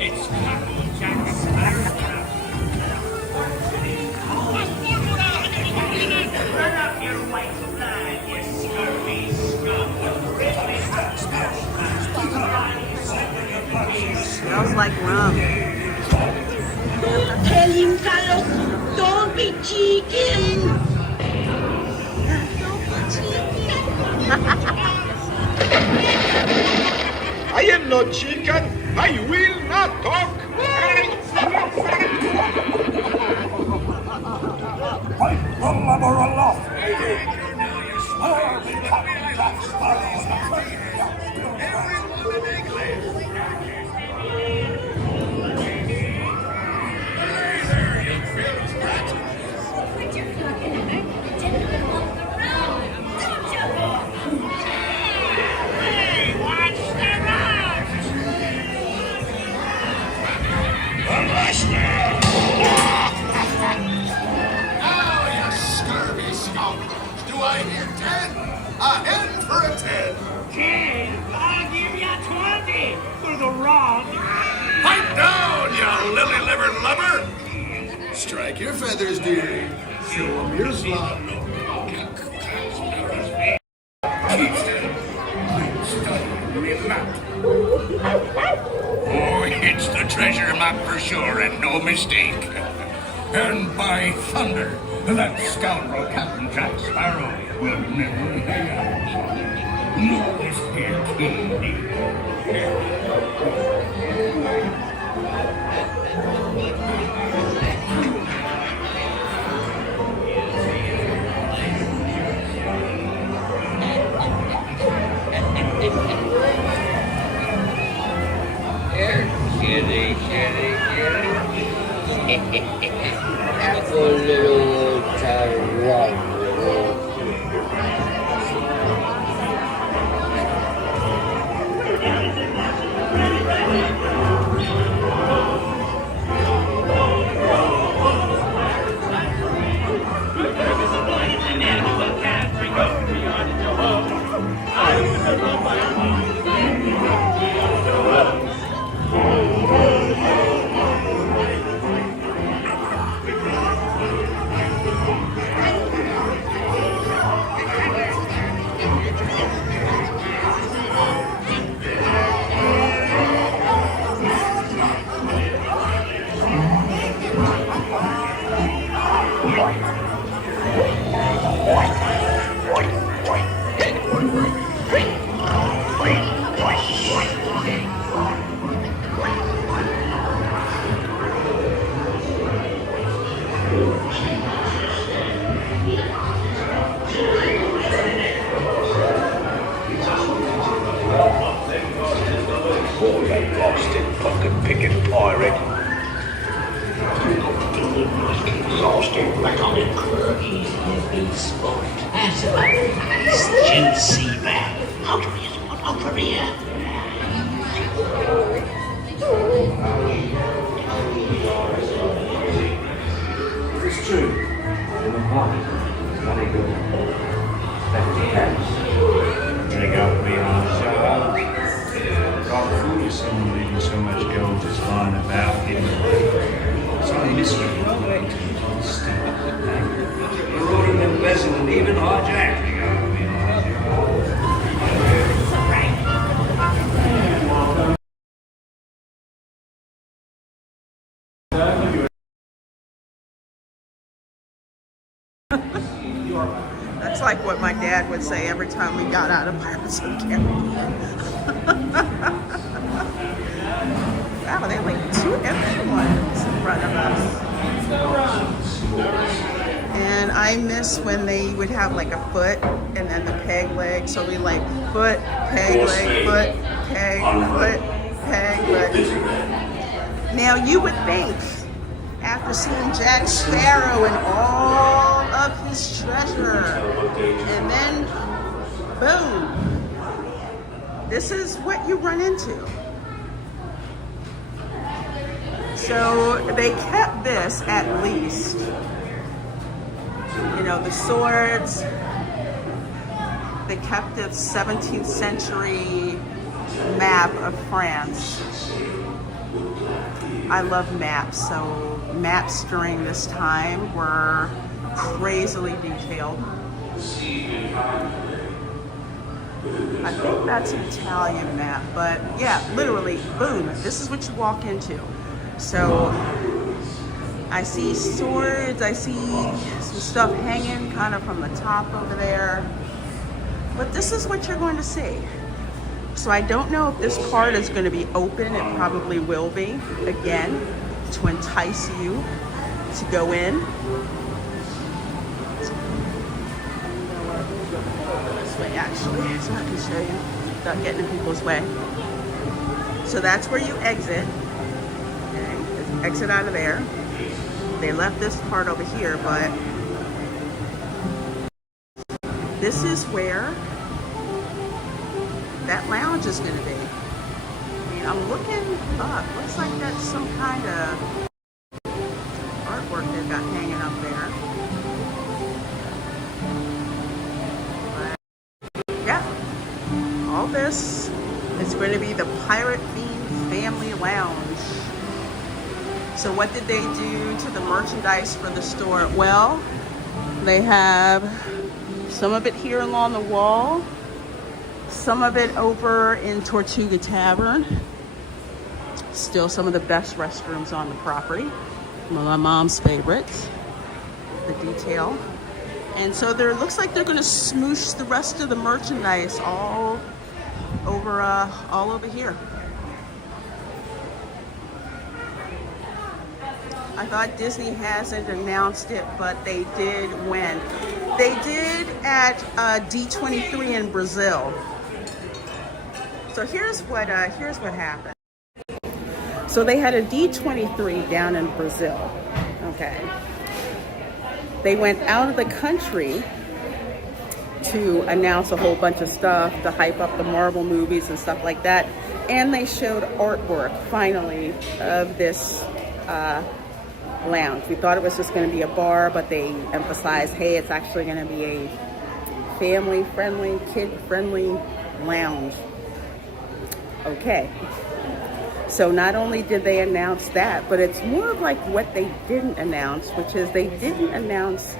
It's Captain Jack Sparrow. Run up your white flag, you scurvy scum. Smells like rum. Tell him, Carlos, don't be cheeky. I am not chicken. I will not talk. Fight the lover aloft. Or become Jack Sparrow's Strike your feathers, dearie. Show 'em your slop. Oh, it's the treasure map for sure, and no mistake. And by thunder, that scoundrel Captain Jack Sparrow will never hang out. No escape indeed. That's a little tyrannical. That's like what my dad would say every time we got out of Pirates of the Caribbean. Wow, they have like 2 empty ones in front of us. And I miss when they would have like a foot and then the peg leg. So we like foot, peg leg, foot, peg, foot, peg leg. Now you would think, after seeing Jack Sparrow and all of his treasure, and then boom, this is what you run into. So they kept this at least, you know, the swords. They kept the 17th century map of France. I love maps, so maps during this time were crazily detailed. I think that's an Italian map, but yeah, literally, boom, this is what you walk into. So I see swords, I see some stuff hanging kind of from the top over there, but this is what you're going to see. So I don't know if this part is going to be open. It probably will be, again, to entice you to go in. This way, actually, so I can show you without getting in people's way. So that's where you exit. Okay, exit out of there. They left this part over here, but this is where that lounge is going to be. I mean, I'm looking up. Looks like that's some kind of artwork they've got hanging up there. But, yeah, all this is going to be the Pirate Themed Family Lounge. So what did they do to the merchandise for the store? Well, they have some of it here along the wall, some of it over in Tortuga Tavern. Still some of the best restrooms on the property. One of my mom's favorites, the detail. And so there looks like they're gonna smoosh the rest of the merchandise all over here. I thought Disney hasn't announced it, but they did when? They did at D23 in Brazil. So here's what happened. So they had a D23 down in Brazil, okay? They went out of the country to announce a whole bunch of stuff, to hype up the Marvel movies and stuff like that. And they showed artwork, finally, of this lounge. We thought it was just gonna be a bar, but they emphasized, hey, it's actually gonna be a family-friendly, kid-friendly lounge. Okay. So not only did they announce that, but it's more of like what they didn't announce, which is they didn't announce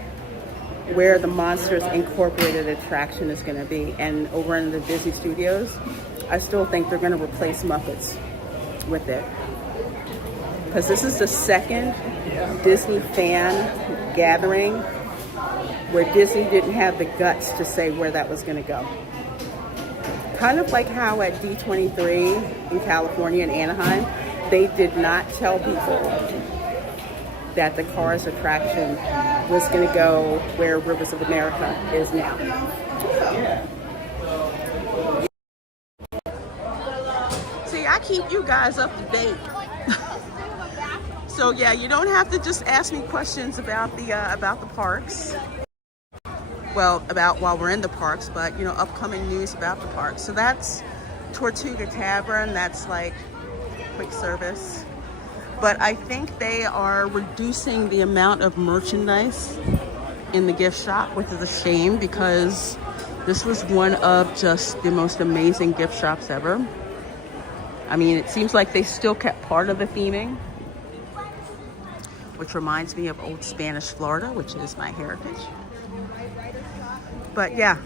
where the Monsters Incorporated attraction is going to be. And over in the Disney Studios, I still think they're going to replace Muppets with it. Because this is the second Disney fan gathering where Disney didn't have the guts to say where that was going to go. Kind of like how at D23 in California and Anaheim, they did not tell people that the Cars attraction was going to go where Rivers of America is now. See, I keep you guys up to date. So yeah, you don't have to just ask me questions about the parks. Well, about while we're in the parks, but you know, upcoming news about the parks. So that's Tortuga Tavern. That's like quick service. But I think they are reducing the amount of merchandise in the gift shop, which is a shame because this was one of just the most amazing gift shops ever. I mean, it seems like they still kept part of the theming, which reminds me of old Spanish Florida, which is my heritage. But yeah,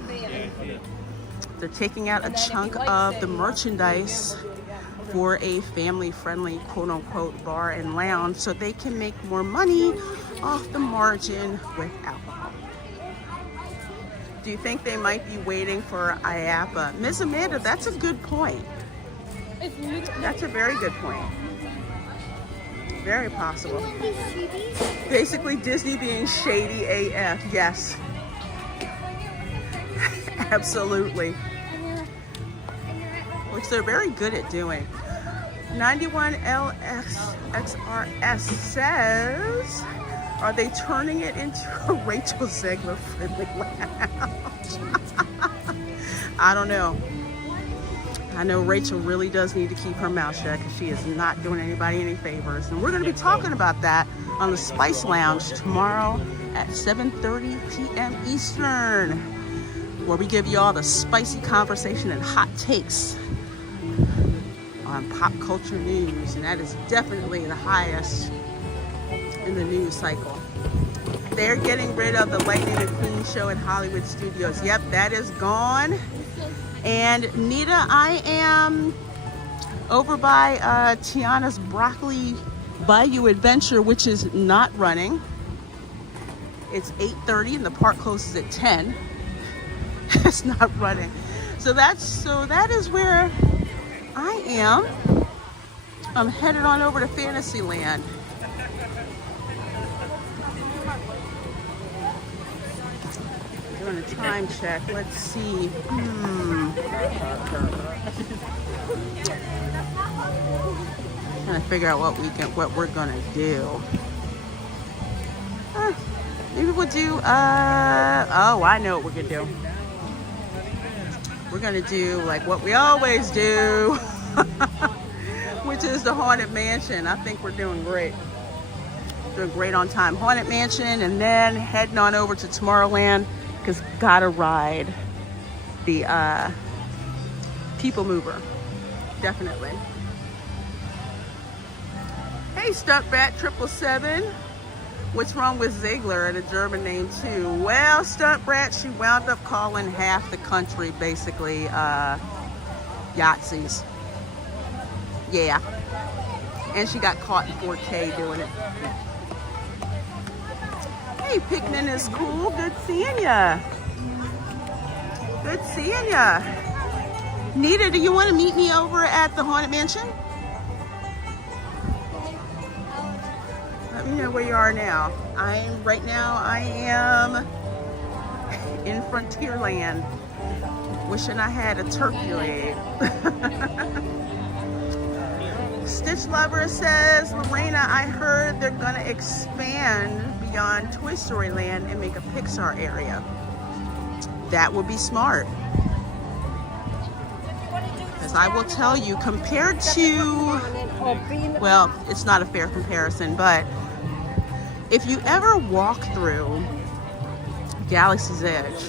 they're taking out a chunk of the merchandise for a family-friendly, quote-unquote, bar and lounge so they can make more money off the margin with alcohol. Do you think they might be waiting for IAPA? Ms. Amanda, that's a good point. That's a very good point. Very possible. Basically, Disney being shady AF, yes. Absolutely. Which they're very good at doing. 91LXRS says, are they turning it into a Rachel Zegler friendly lounge? I don't know. I know Rachel really does need to keep her mouth shut because she is not doing anybody any favors. And we're going to be talking about that on the Spice Lounge tomorrow at 7:30 p.m. Eastern, where we give you all the spicy conversation and hot takes on pop culture news. And that is definitely the highest in the news cycle. They're getting rid of the Lightning McQueen show in Hollywood Studios. Yep, that is gone. And Nita, I am over by Tiana's Broccoli Bayou Adventure, which is not running. It's 8:30 and the park closes at 10. It's not running. So that is where I am. I'm headed on over to Fantasyland. Doing a time check. Let's see. Trying to figure out what we're gonna do. Maybe we'll do. Oh, I know what we're gonna do. We're gonna do like what we always do, which is the Haunted Mansion. I think we're doing great. Doing great on time. Haunted Mansion, and then heading on over to Tomorrowland. Because gotta ride the People Mover, definitely. Hey Hey, Stuntbat 777. What's wrong with Ziegler and a German name too? Well, Stuntbrat, she wound up calling half the country basically Yahtzees. Yeah. And she got caught in 4K doing it. Hey, Pikmin is cool. Good seeing ya. Good seeing ya. Nita, do you want to meet me over at the Haunted Mansion? Let me know where you are now. Right now I am in Frontierland, wishing I had a turkey leg. Stitch Lover says, Lorena, I heard they're gonna expand beyond Toy Story Land and make a Pixar area. That would be smart. Because I will tell you, compared to, well, it's not a fair comparison, but if you ever walk through Galaxy's Edge,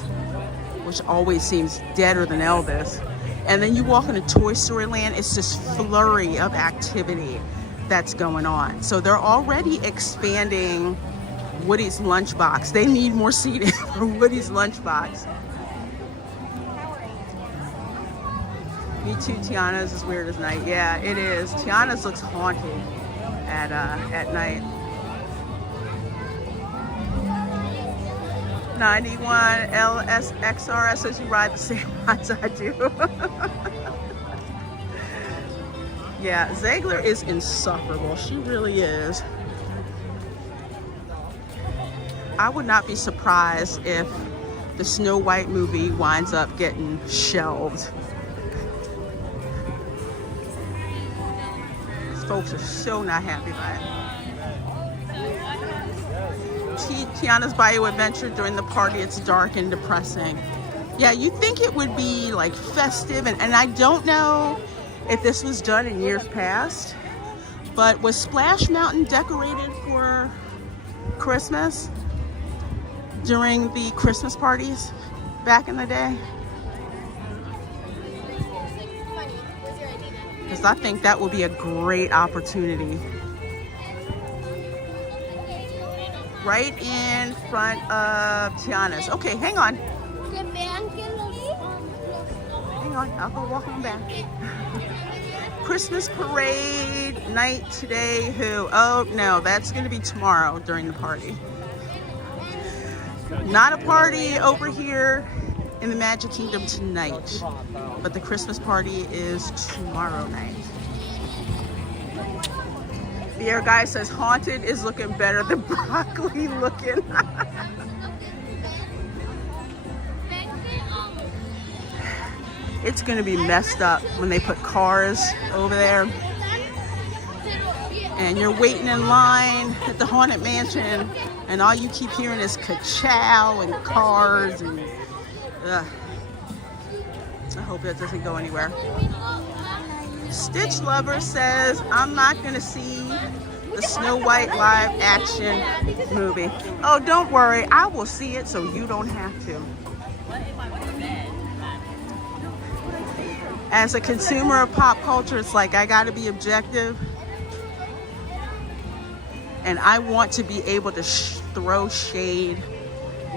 which always seems deader than Elvis, and then you walk into Toy Story Land, it's this flurry of activity that's going on. So they're already expanding Woody's Lunchbox. They need more seating for Woody's Lunchbox. Me too, Tiana's is weird as night. Yeah, it is. Tiana's looks haunted at night. 91 LSXRS says you ride the same rides I do. Yeah, Ziegler is insufferable. She really is. I would not be surprised if the Snow White movie winds up getting shelved. These folks are so not happy about it. Tiana's Bayou Adventure, during the party it's dark and depressing. Yeah, you'd think it would be like festive, and I don't know if this was done in years past, but was Splash Mountain decorated for Christmas during the Christmas parties back in the day? Because I think that would be a great opportunity. Right in front of Tiana's. Okay, hang on. Hang on, I'll go walk on back. Christmas parade night today, who? Oh, no, that's gonna be tomorrow during the party. Not a party over here in the Magic Kingdom tonight, but the Christmas party is tomorrow night. The air guy says Haunted is looking better than Broccoli looking. It's gonna be messed up when they put cars over there and you're waiting in line at the Haunted Mansion and all you keep hearing is ka-chow and cars and I hope that doesn't go anywhere. Stitch Lover says, I'm not gonna see the Snow White live action movie. Oh, don't worry, I will see it so you don't have to. As a consumer of pop culture, it's like I gotta be objective. And I want to be able to throw shade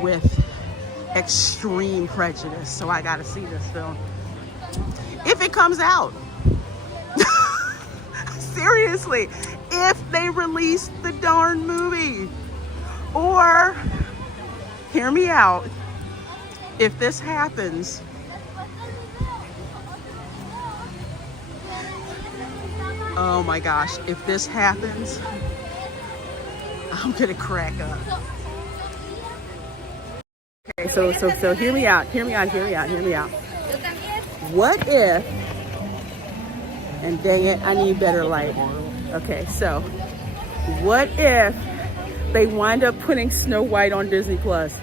with extreme prejudice. So I gotta see this film. If it comes out. Seriously, if they release the darn movie. Or, hear me out, if this happens, oh my gosh, if this happens, I'm gonna crack up. Okay, so hear me out. What if, and dang it, I need better light. Okay, so what if they wind up putting Snow White on Disney Plus?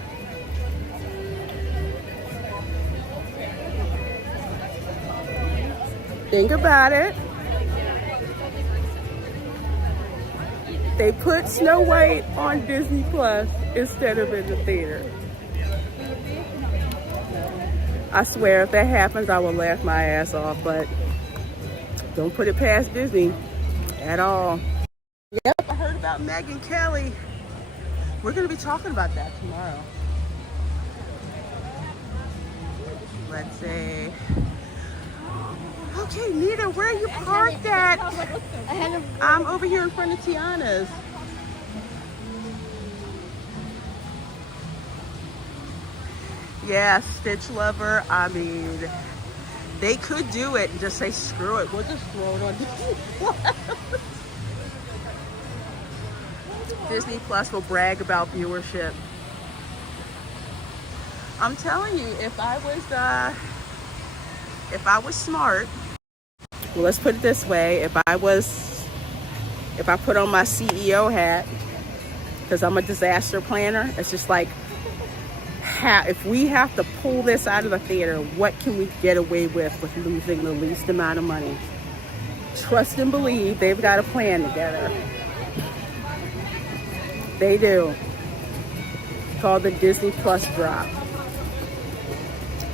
Think about it. They put Snow White on Disney Plus instead of in the theater. I swear if that happens, I will laugh my ass off, but don't put it past Disney at all. Yep, about Megyn Kelly. We're going to be talking about that tomorrow. Let's see. Okay, Nita, where are you parked at? I'm over here in front of Tiana's. Yeah, Stitch Lover. I mean, they could do it and just say, screw it. We'll just throw it on Disney Plus. Disney Plus will brag about viewership. I'm telling you, if I was smart, well, let's put it this way. If I put on my CEO hat, because I'm a disaster planner, it's just like, if we have to pull this out of the theater, what can we get away with losing the least amount of money? Trust and believe they've got a plan together. They do. It's called the Disney Plus drop.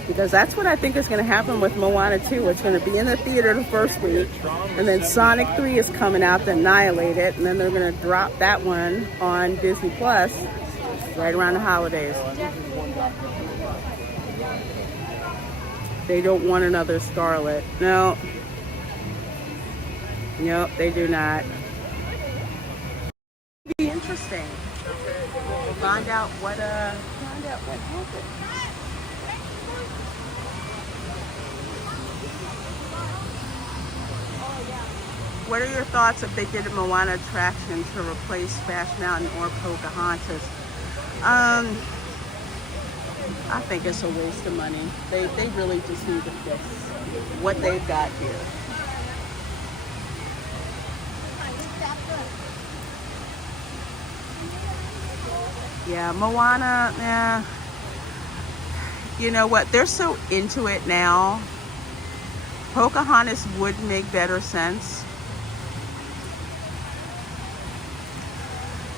Because that's what I think is going to happen with Moana 2. It's going to be in the theater the first week, and then Sonic 3 is coming out to annihilate it, and then they're going to drop that one on Disney Plus right around the holidays. They don't want another Scarlet. No. Nope, they do not. It'll be interesting. We'll find out what happened. What are your thoughts if they did a Moana attraction to replace Splash Mountain or Pocahontas? I think it's a waste of money. They really just need to fix what they've got here. Yeah, Moana, yeah. You know what? They're so into it now. Pocahontas would make better sense.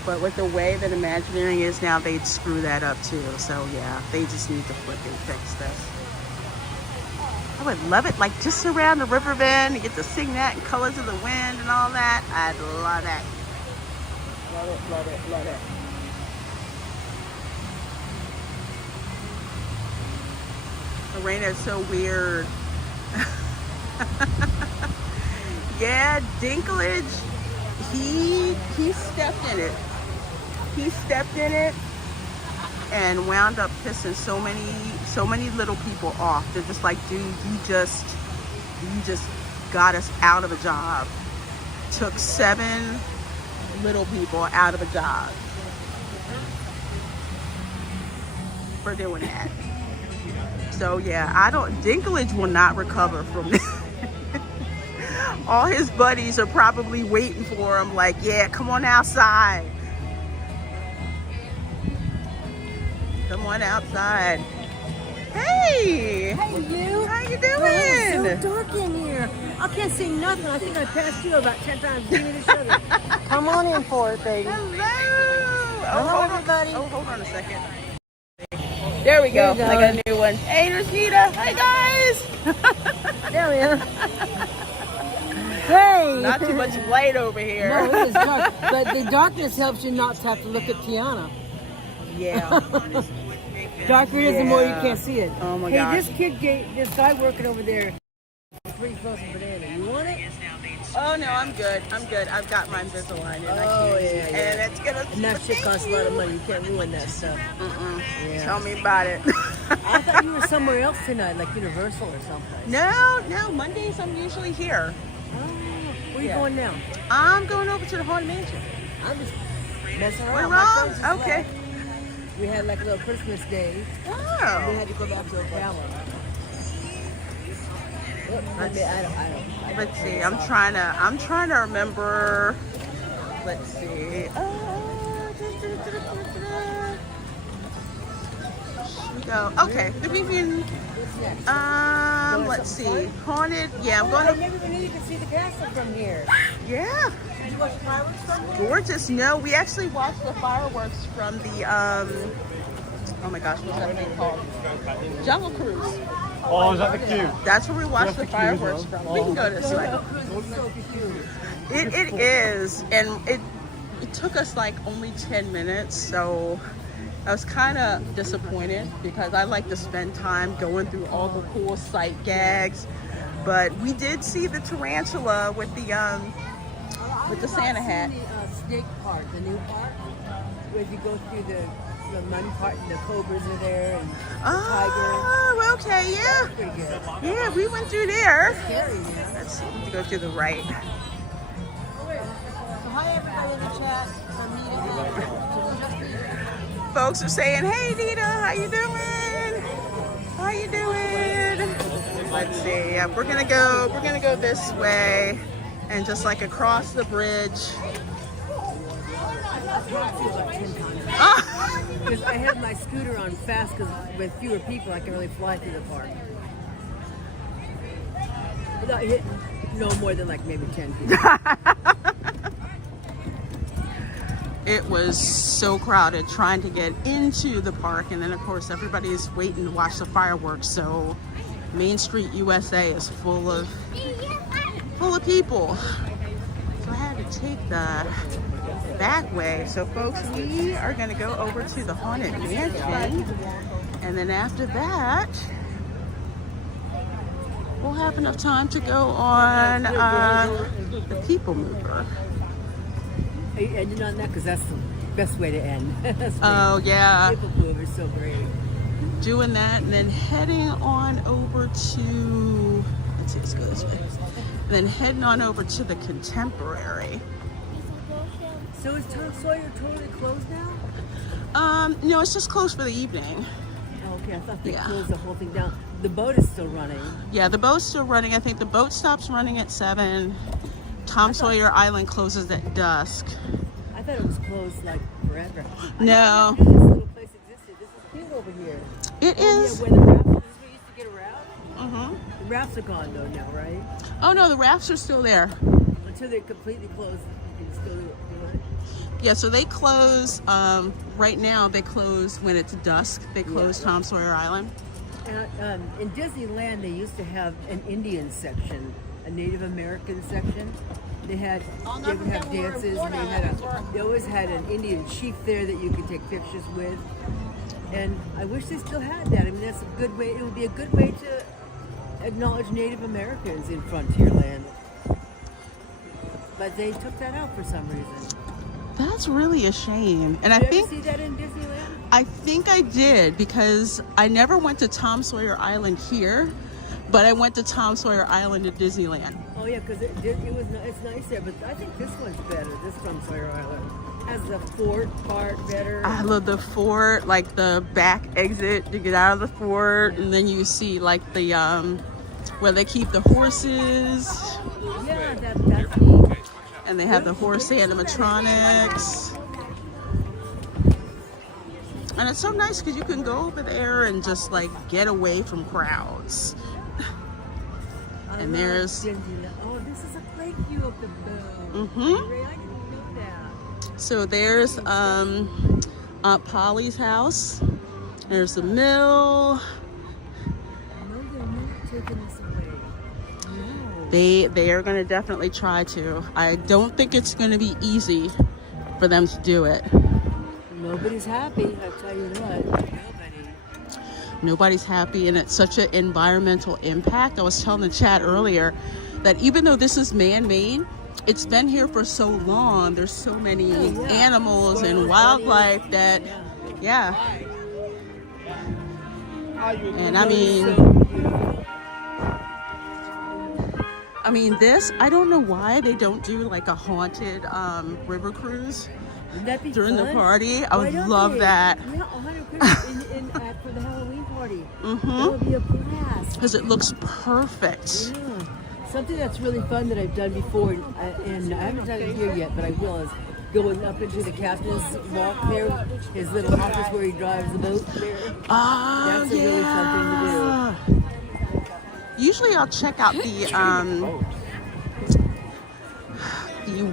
But with the way that Imagineering is now, they'd screw that up too. So yeah, they just need to flip and fix this. I would love it, like just around the river bend, you get to sing that in Colors of the Wind and all that. I'd love that. Love it, love it, love it. Reina is so weird. Yeah, Dinklage, he stepped in it. He stepped in it and wound up pissing so many little people off. They're just like, dude, you just got us out of a job. Took 7 little people out of a job for doing that. So yeah, Dinklage will not recover from this. All his buddies are probably waiting for him, like, yeah, come on outside. Come on outside. Hey! Hey, you! How you doing? Oh, it's so dark in here. I can't see nothing. I think I passed you about 10 times. Give me the sugar. Come on in for it, baby. Hello! Hello, everybody. Hold on a second. There we go. I got a new one. Hey, there's Nita. Hi, guys. There we are. Hey! Not too much light over here. No, it is dark. But the darkness helps you not to have to look at Tiana. Yeah. Darker it is, the more you can't see it. Oh my gosh. This guy working over there is pretty close to banana. You want it? Oh no, I'm good. I've got my Invisalign in. Oh yeah. And it's gonna. And that shit costs a lot of money. You can't ruin that stuff. Yeah. Tell me about it. I thought you were somewhere else tonight, like Universal or something. No. Mondays I'm usually here. Oh, where are you going now? I'm going over to the Haunted Mansion. I'm just messing around. We're My wrong? friends just Okay. left. We had like a little Christmas day. Oh. We had to go back to Ocala. Let's see. I'm trying to remember. Let's see. We go. Okay. Let's see. Haunted. Yeah, I'm going to. I never even knew you could see the castle from here. Yeah. Did you watch the fireworks from here? Gorgeous. No, we actually watched the fireworks from the oh my gosh, what's that thing called? Jungle Cruise. Oh, is that the queue? That's where we watched the fireworks from. We can go this way. It is, and it took us like only 10 minutes, so I was kind of disappointed because I like to spend time going through all the cool sight gags. But we did see the tarantula with the Santa hat. The snake part, the new part, where you go through the money part and the cobras are there and the tiger. Oh, okay, yeah. Pretty good. Yeah, we went through there. Scary, yeah. Let's see, to go to the right. So hi everybody in the chat. I'm meeting you. Folks are saying, "Hey, Nita, how you doing? How you doing?" Let's see. Yeah, we're gonna go this way, and just like across the bridge. Because I have my scooter on fast because with fewer people I can really fly through the park. Without hitting no more than like maybe 10 people. It was so crowded trying to get into the park, and then of course everybody's waiting to watch the fireworks, so Main Street USA is full of people. So I had to take the back way. So folks, we are going to go over to the Haunted Mansion, and then after that we'll have enough time to go on the People Mover. Are you ending on that? Because that's the best way to end. Oh yeah, People Mover is so great. Doing that, and then heading on over to, let's see, let's go this way. Then heading on over to the Contemporary. So is Tom Sawyer totally closed now? No, it's just closed for the evening. Okay, I thought they closed the whole thing down. The boat is still running. Yeah, the boat's still running. I think the boat stops running at 7. Tom Sawyer Island closes at dusk. I thought it was closed like forever. No. I didn't know this little place existed. This is cute over here. It is. Yeah, where the rafts, this is where you used to get around? Mm-hmm. The rafts are gone though now, right? Oh no, the rafts are still there. Until they're completely closed, you can still do it. Yeah, so they close, right now they close when it's dusk. They close Tom Sawyer Island. In Disneyland, they used to have an Indian section, a Native American section. They would have dances, and they always had an Indian chief there that you could take pictures with. And I wish they still had that. I mean, that's a good way. It would be a good way to acknowledge Native Americans in Frontierland. But they took that out for some reason. That's really a shame. And Did I you think ever see that in Disneyland? I think I did, because I never went to Tom Sawyer Island here, but I went to Tom Sawyer Island at Disneyland. Oh yeah, because it's nice there, but I think this one's better. This Tom Sawyer Island has the fort part better. I love the fort, like the back exit to get out of the fort, and then you see like the where they keep the horses. Yeah, that's neat. And they have the horse animatronics. And it's so nice because you can go over there and just like get away from crowds. And there's... Oh, this is a great view of the boat. Mm-hmm. I didn't know that. So there's Aunt Polly's house. There's the mill. No, they're not taking us away. No. They are going to definitely try to. I don't think it's going to be easy for them to do it. Nobody's happy, I'll tell you what. Nobody's happy, and it's such an environmental impact. I was telling the chat earlier that even though this is man-made, it's been here for so long. There's so many animals and wildlife that, And I mean this, I don't know why they don't do like a haunted river cruise during the party. I would love that. Yeah, 100% for the Halloween party. That would be a blast. Because it looks perfect. Yeah. Something that's really fun that I've done before, and I haven't done it here yet, but I will, is going up into the captain's walk there, his little office where he drives the boat there. That's a really fun thing to do. Usually I'll check out the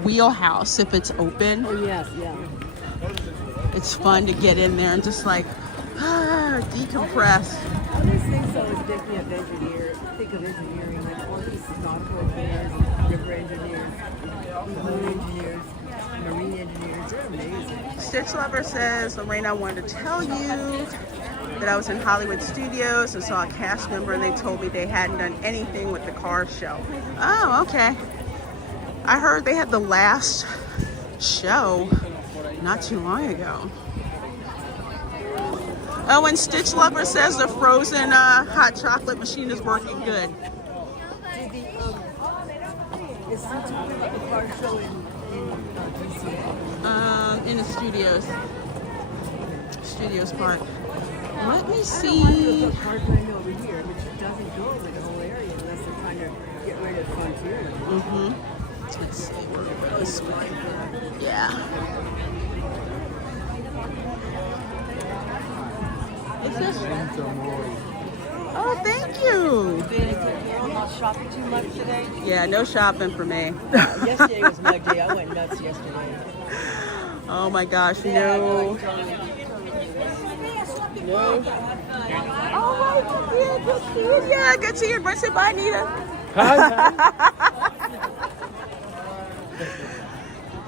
wheelhouse if it's open. Oh yes, yeah. It's fun to get in there and just like decompress. All these things always make me of engineer. Think of engineering, like all these nautical engineers, river engineers, moon engineers, marine engineers. amazing. Stitch Lover says, Lorraine, I wanted to tell you that I was in Hollywood Studios and saw a cast member and they told me they hadn't done anything with the car show. Oh, okay. I heard they had the last show not too long ago. Oh, and Stitch Lover says the frozen hot chocolate machine is working good. It's not talking about the car show in DC. In the studios part. Let me I see. don't want to put parkland over here, which doesn't go over the whole area unless they're trying to get rid of Frontier. Let's see where we go this way. Yeah. Is this? Oh, thank you. Not shopping too much today. Yeah, no shopping for me. Yesterday was my day. I went nuts yesterday. Oh my gosh, no. No. All right, yeah, good to see you. Yeah, good to see you. Brent said bye, Nita.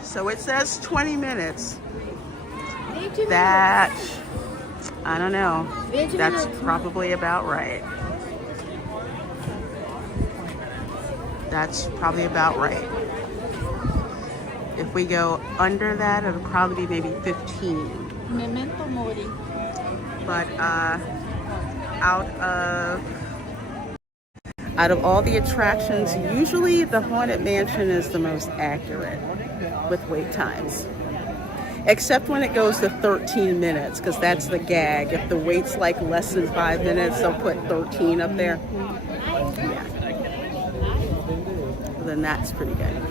So it says 20 minutes. That, I don't know. That's probably about right. That's probably about right. If we go under that, it'll probably be maybe 15. Memento mori. But out of all the attractions, usually the Haunted Mansion is the most accurate with wait times. Except when it goes to 13 minutes, because that's the gag. If the wait's like less than 5 minutes, they'll put 13 up there. Yeah. Then that's pretty good.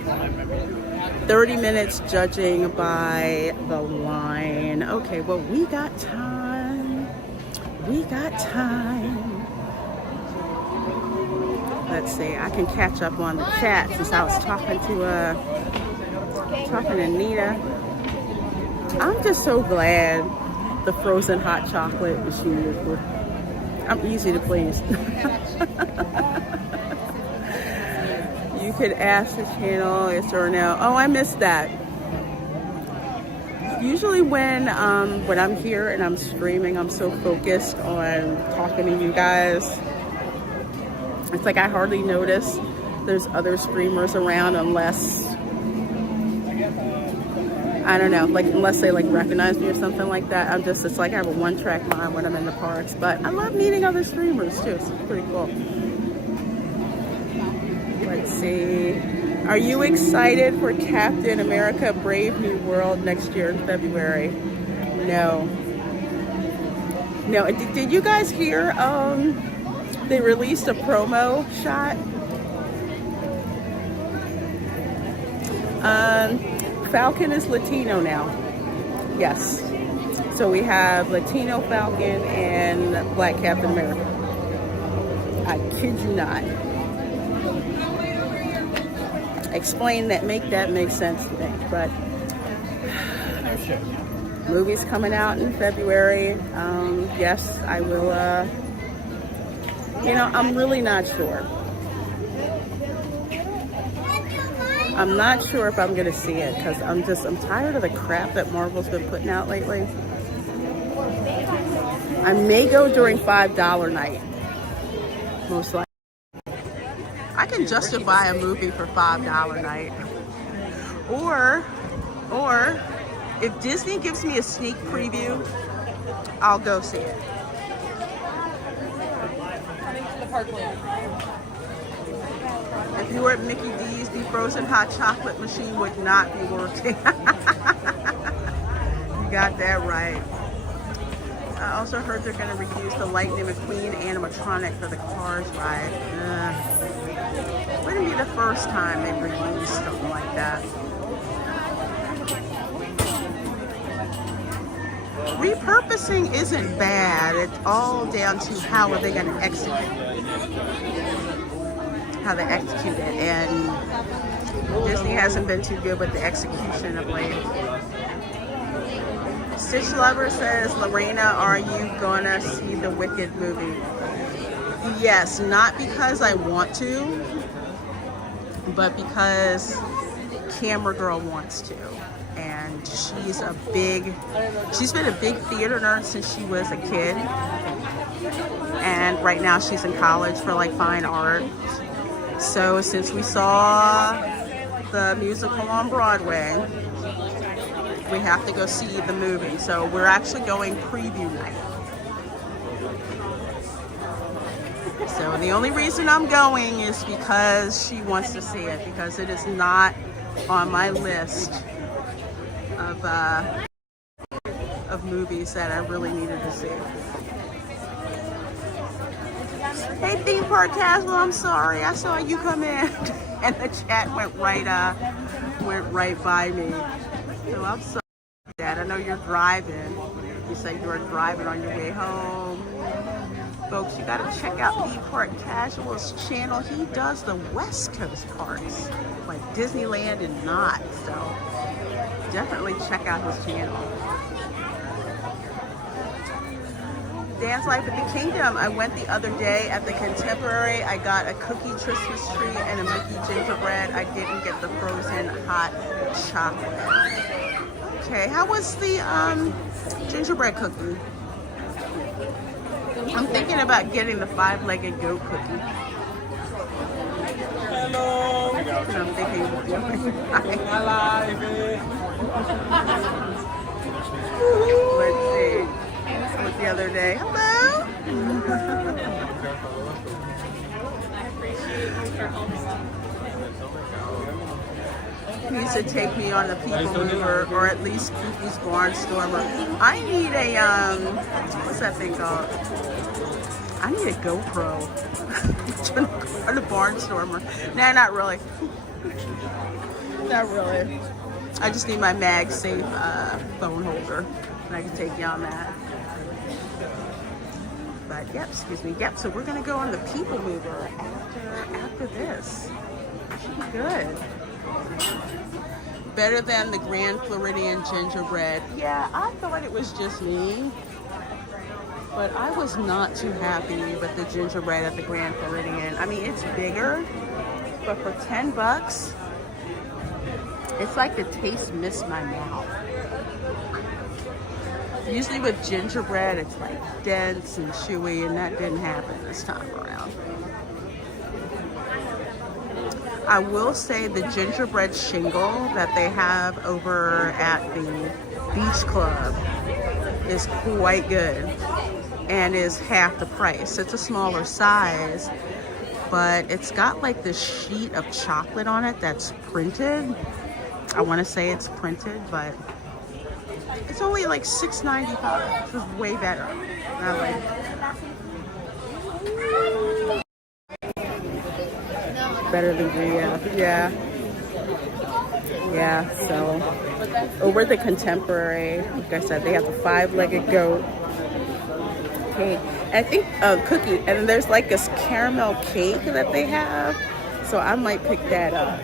30 minutes judging by the line. Okay, well, we got time. We got time. Let's see, I can catch up on the chat since I was talking to Nita. I'm just so glad the frozen hot chocolate machine is working. I'm easy to please. You could ask the channel yes or no. Oh, I missed that. Usually when I'm here and I'm streaming, I'm so focused on talking to you guys. It's like I hardly notice there's other streamers around unless, I don't know, like unless they like recognize me or something like that. It's like I have a one-track mind when I'm in the parks. But I love meeting other streamers too. It's pretty cool. Let's see. Are you excited for Captain America Brave New World next year in February? No. No. Did you guys hear they released a promo shot? Falcon is Latino now. Yes. So we have Latino Falcon and Black Captain America. I kid you not. Explain that, make sense to me. But movie's coming out in February. Yes, I will. I'm really not sure. I'm not sure if I'm gonna see it because I'm tired of the crap that Marvel's been putting out lately. I may go during $5 night, most likely. I can justify a movie for $5 night. Or if Disney gives me a sneak preview, I'll go see it. If you were at Mickey D's, the frozen hot chocolate machine would not be working. You got that right. I also heard they're going to reuse the Lightning McQueen animatronic for the Cars ride. Wouldn't be the first time they reuse something like that. Repurposing isn't bad. It's all down to how are they going to execute it. How they execute it. And Disney hasn't been too good with the execution of late. Stitch Lover says, Lorena, are you gonna see the Wicked movie? Yes, not because I want to, but because camera girl wants to. And she's been a big theater nerd since she was a kid. And right now she's in college for like fine art. So since we saw the musical on Broadway, we have to go see the movie. So we're actually going preview night. So the only reason I'm going is because she wants to see it, because it is not on my list of movies that I really needed to see. Hey, theme park casual, I'm sorry, I saw you come in, and the chat went right by me. So I'm sorry, Dad. I know you're driving. You said you were driving on your way home. Folks, you gotta check out Theme Park Casual's channel. He does the West Coast parks, like Disneyland and not. So definitely check out his channel. Dance Life at the Kingdom. I went the other day at the Contemporary. I got a cookie Christmas tree and a Mickey gingerbread. I didn't get the frozen hot chocolate. Okay, how was the gingerbread cookie? I'm thinking about getting the 5-legged goat cookie. Hello. And I'm thinking of doing. Let's see. What was the other day? Hello. He used to take me on the People Mover, or at least Goofy's Barnstormer. I need a what's that thing called? I need a GoPro on the Barnstormer. Nah, not really. Not really. I just need my MagSafe phone holder, and I can take you on that. But yep, excuse me. Yep. So we're gonna go on the People Mover after this. Should be good. Better than the Grand Floridian gingerbread. Yeah, I thought it was just me, but I was not too happy with the gingerbread at the Grand Floridian. I mean, it's bigger, but for $10, it's like the taste missed my mouth. Usually with gingerbread, it's like dense and chewy, and that didn't happen this time around. I will say the gingerbread shingle that they have over at the Beach Club is quite good and is half the price. It's a smaller size, but it's got like this sheet of chocolate on it that's printed. I want to say it's printed, but it's only like $6.95. This is way better. I like it. Better than yeah. So over the Contemporary, like I said, they have the 5-legged goat cake. And I think cookie, and there's like this caramel cake that they have, so I might pick that up.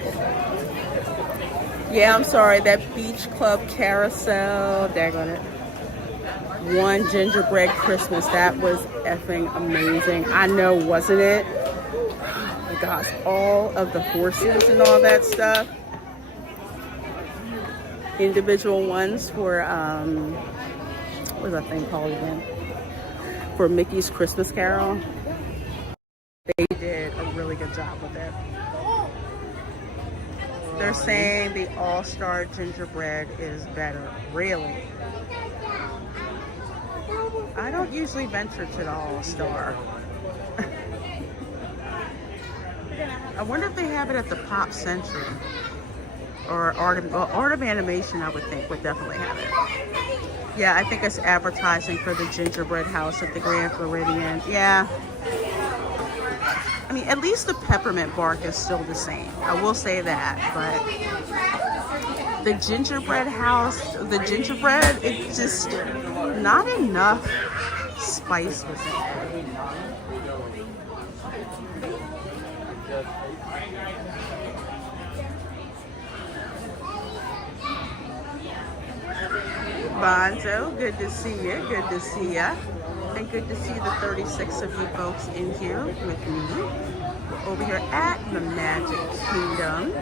Yeah, I'm sorry, that Beach Club carousel, daggone it. One gingerbread Christmas, that was effing amazing. I know, wasn't it? Gosh, all of the horses and all that stuff. Individual ones for what's that thing called again? For Mickey's Christmas Carol. They did a really good job with it. They're saying the All-Star gingerbread is better. Really? I don't usually venture to the All-Star. I wonder if they have it at the Pop Century or Art of Animation. I would think would definitely have it. Yeah, I think it's advertising for the gingerbread house at the Grand Floridian. Yeah. I mean, at least the peppermint bark is still the same. I will say that, but the gingerbread house, the gingerbread, it's just not enough spice with it. Bonzo, good to see you, good to see ya. And good to see the 36 of you folks in here with me. Over here at the Magic Kingdom.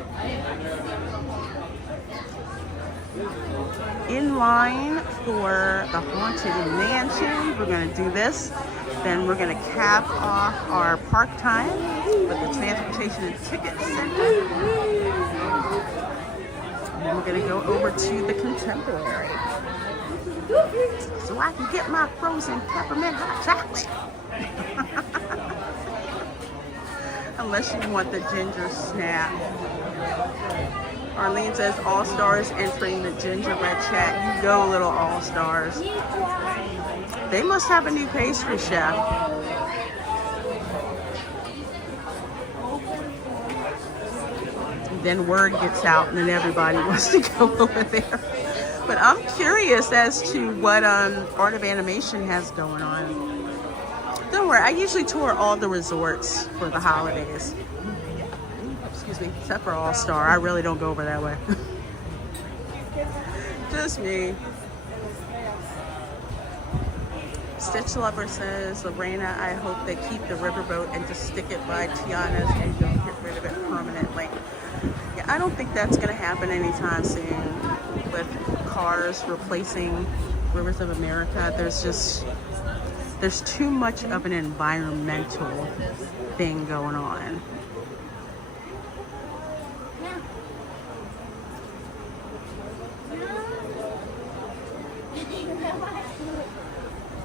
in line for the Haunted Mansion. We're going to do this. Then we're going to cap off our park time with the Transportation and Ticket Center. And then we're going to go over to the Contemporary, so I can get my frozen peppermint hot chocolate. Unless you want the ginger snap. Arlene says All-Stars entering the gingerbread chat. You go, little All-Stars. They must have a new pastry chef. And then word gets out and then everybody wants to go over there. But I'm curious as to what Art of Animation has going on. Don't worry, I usually tour all the resorts for the holidays. Excuse me, except for All-Star. I really don't go over that way. Just me. Stitch Lover says, Lorena, I hope they keep the riverboat and just stick it by Tiana's and don't get rid of it permanently. Yeah, I don't think that's going to happen anytime soon with cars replacing Rivers of America. There's too much of an environmental thing going on.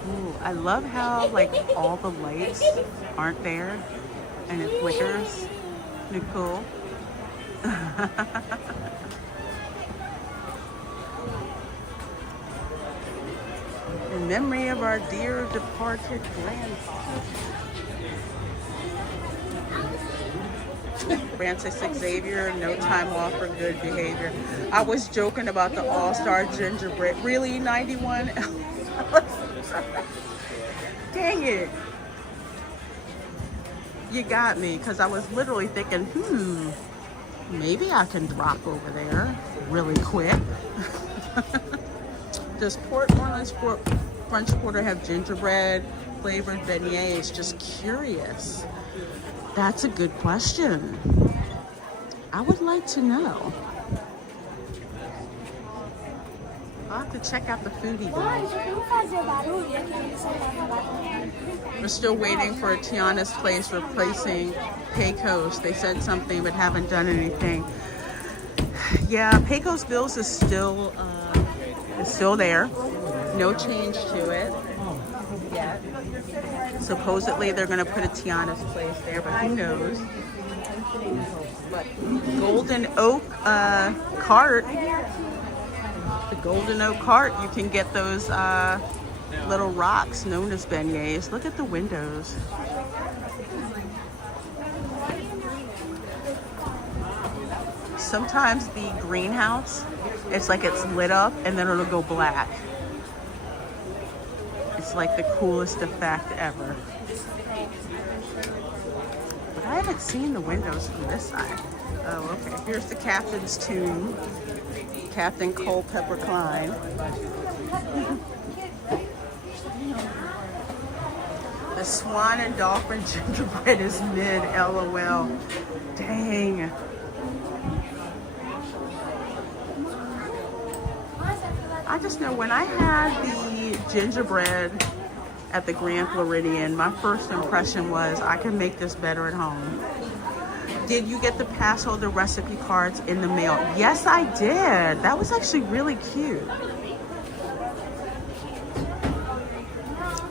Ooh, I love how like all the lights aren't there and it flickers. Isn't it cool? In memory of our dear departed grandfather. Francis Xavier, no time off for good behavior. I was joking about the All-Star gingerbread. Really, 91? Dang it. You got me, because I was literally thinking, maybe I can drop over there really quick. Does Port Orleans French Quarter have gingerbread flavored beignets? Just curious. That's a good question. I would like to know. I'll have to check out the foodie booth. We're still waiting for Tiana's Place replacing Pecos. They said something but haven't done anything. Yeah, Pecos Bills is still there. No change to it yet. Supposedly they're going to put a Tiana's Place there, but who knows? But Golden Oak cart. The Golden Oak cart, you can get those little rocks known as beignets. Look at the windows. Sometimes the greenhouse, it's like it's lit up and then it'll go black. It's like the coolest effect ever. But I haven't seen the windows from this side. Oh, okay. Here's the captain's tomb. Captain Culpeper Klein. The Swan and Dolphin gingerbread is mid, LOL. Dang. I just know when I had the gingerbread at the Grand Floridian, my first impression was I can make this better at home. Did you get the pass holder recipe cards in the mail? Yes, I did. That was actually really cute.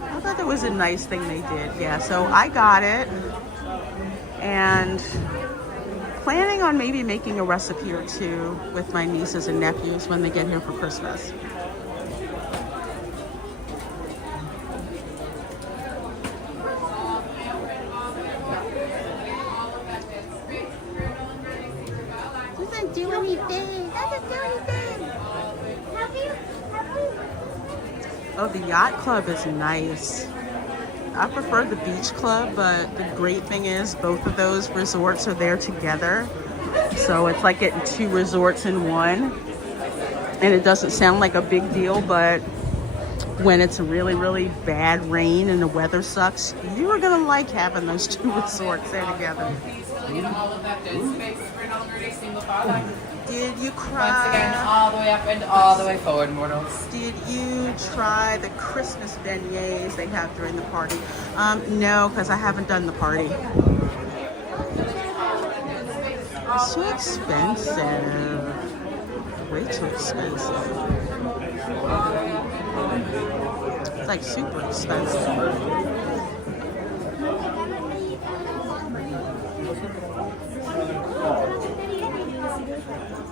I thought that was a nice thing they did. Yeah, so I got it. And planning on maybe making a recipe or two with my nieces and nephews when they get here for Christmas. Doesn't do anything. Oh, the yacht club is nice. I prefer the beach club, but the great thing is both of those resorts are there together. So it's like getting two resorts in one. And it doesn't sound like a big deal, but when it's a really, really bad rain and the weather sucks, you are gonna like having those two resorts there together. Did you Once cry? again, all the way up and all the way forward, mortals. Did you try the Christmas beignets they have during the party? No, because I haven't done the party. It's too expensive. Way too expensive. It's like super expensive.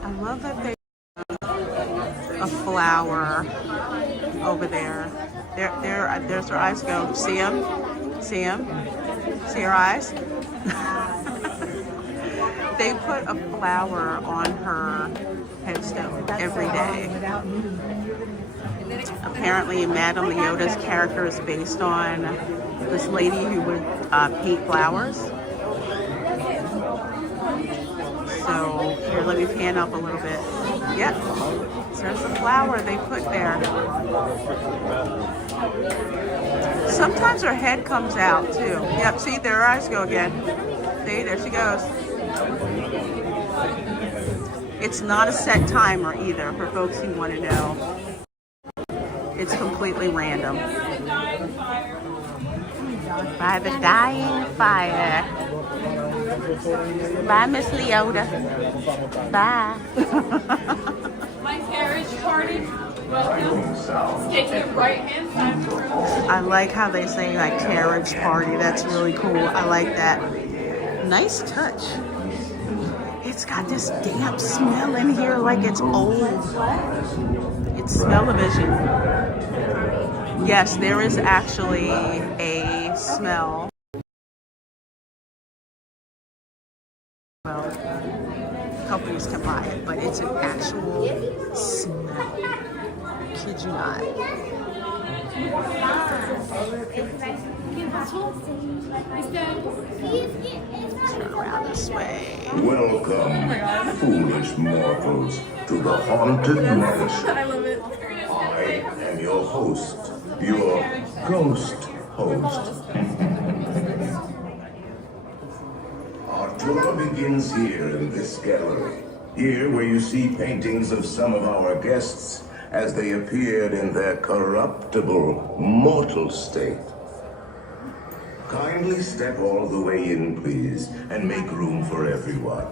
I love that they have a flower over there. There's her eyes go. See them? See them? See her eyes? They put a flower on her headstone every day. Apparently, Madame Leota's character is based on this lady who would paint flowers. So here, let me pan up a little bit. Yep, so there's a flower they put there. Sometimes her head comes out too. Yep, see, there her eyes go again. See, there she goes. It's not a set timer either, for folks who want to know. It's completely random. By the dying fire. Bye, Miss Leota. Bye. My carriage party. Welcome. Take your right hand side. I like how they say like carriage party. That's really cool. I like that. Nice touch. It's got this damp smell in here like it's old. It's smell-o-vision. Yes, there is actually a smell. Well, companies can buy it, but it's an actual smell. Kid you not. Turn around this way. Welcome, foolish mortals, to the haunted mansion. I love it. I am your host, your ghost host. Our tour begins here in this gallery. Here where you see paintings of some of our guests as they appeared in their corruptible, mortal state. Kindly step all the way in, please, and make room for everyone.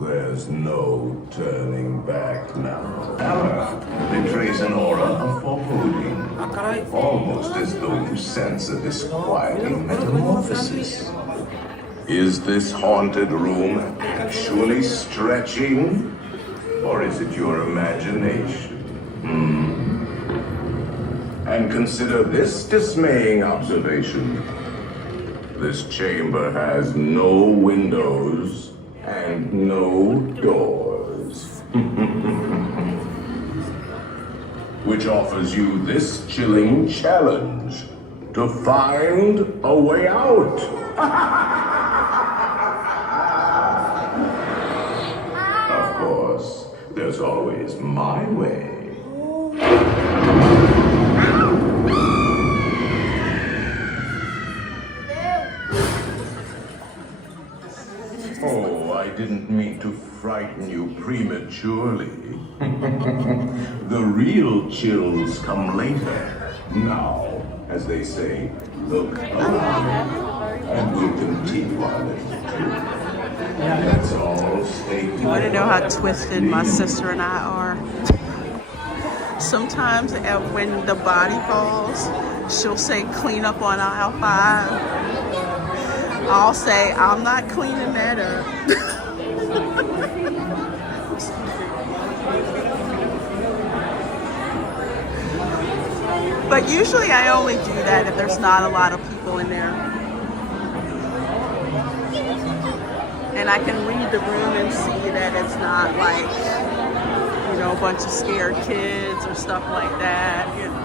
There's no turning back now. Ella betrays an aura of foreboding, almost as though you sense a disquieting metamorphosis. Is this haunted room actually stretching? Or is it your imagination? And consider this dismaying observation. This chamber has no windows and no doors. Which offers you this chilling challenge to find a way out. Of course, there's always my way. Oh, I didn't mean to frighten you prematurely. The real chills come later. Now, as they say, look around, and we'll continue on it too. That's all. Stay tuned. You want to know how twisted my sister and I are? Sometimes when the body falls, she'll say clean up on aisle 5. I'll say I'm not cleaning that up. But usually I only do that if there's not a lot of people in there. And I can read the room and see that it's not like, you know, a bunch of scared kids or stuff like that. You know.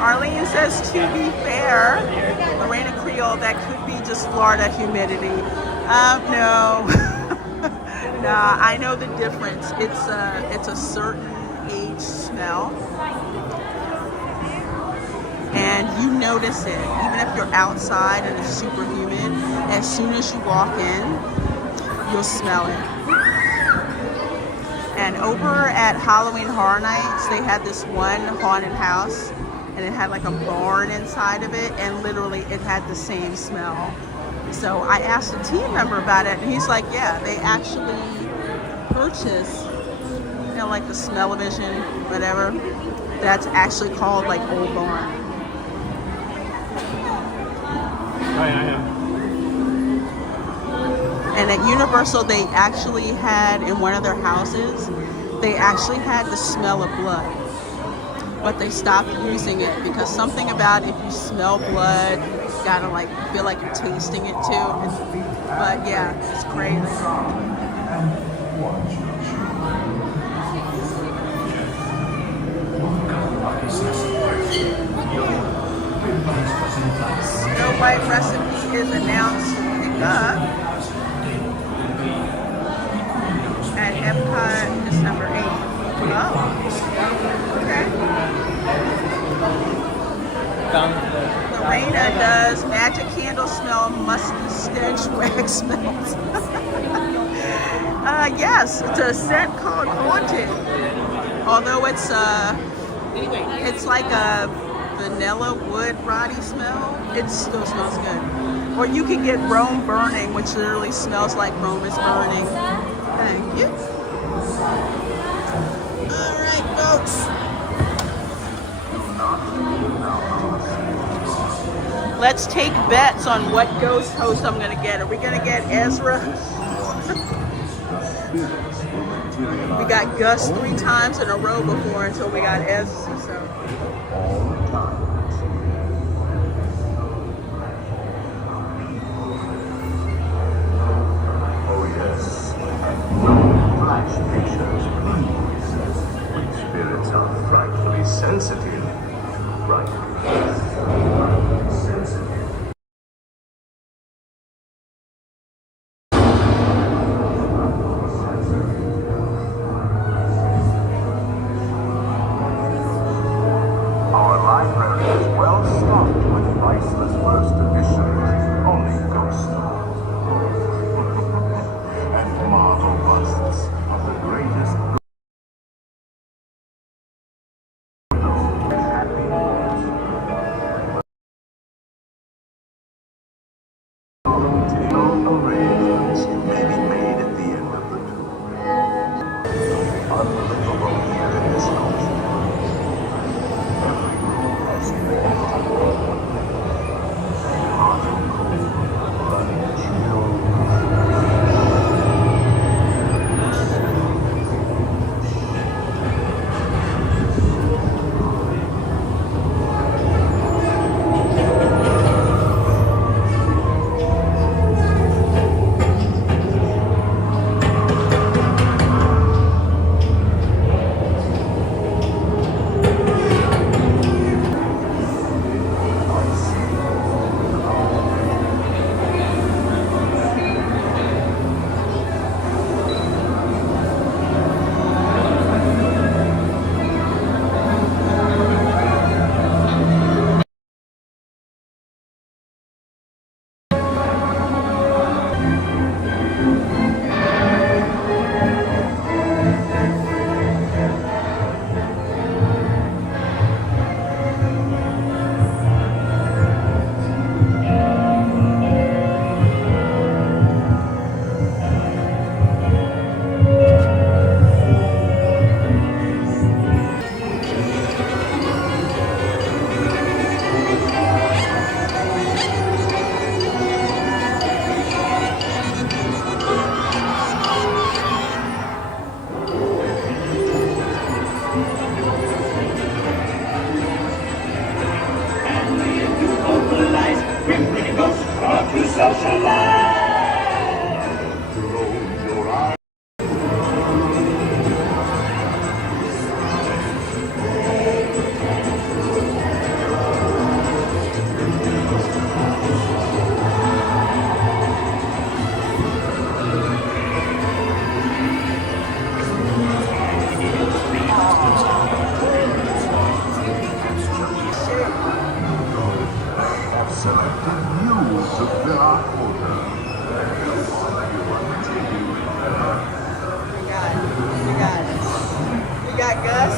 Arlene says, to be fair, Reina Creole, that could be just Florida humidity. No. Nah, I know the difference. It's a certain age smell. And you notice it, even if you're outside and it's super humid, as soon as you walk in, you'll smell it. And over at Halloween Horror Nights, they had this one haunted house, and it had like a barn inside of it, and literally it had the same smell. So I asked a team member about it, and he's like, yeah, they actually purchase, you know, like the smell-o-vision, whatever, that's actually called like Old Barn. And at Universal, they actually had, in one of their houses, they actually had the smell of blood. But they stopped using it because something about if you smell blood, you gotta like feel like you're tasting it too. But yeah, it's crazy. Snow White recipe is announced to pick up at Epcot December 8th. Oh, okay. Reina does magic candle smell, musty stench, wax smells. Yes, it's a scent called Haunted. Although it's like a vanilla wood roddy smell, it still smells good. Or you can get Rome Burning, which literally smells like Rome is burning. Thank you. All right, folks. Let's take bets on what ghost host I'm gonna get. Are we gonna get Ezra? We got Gus 3 times in a row before until we got Ezra. So. Oh yes. No flash pictures, please. When spirits are frightfully sensitive. Frightfully sensitive. Our library is well stocked with priceless first editions, only ghost and marble busts of the greatest. Arrangements may be made at the end of the tour. Unbelievable here in this culture. Every room has warm, hot and cold, running chill. that, Gus.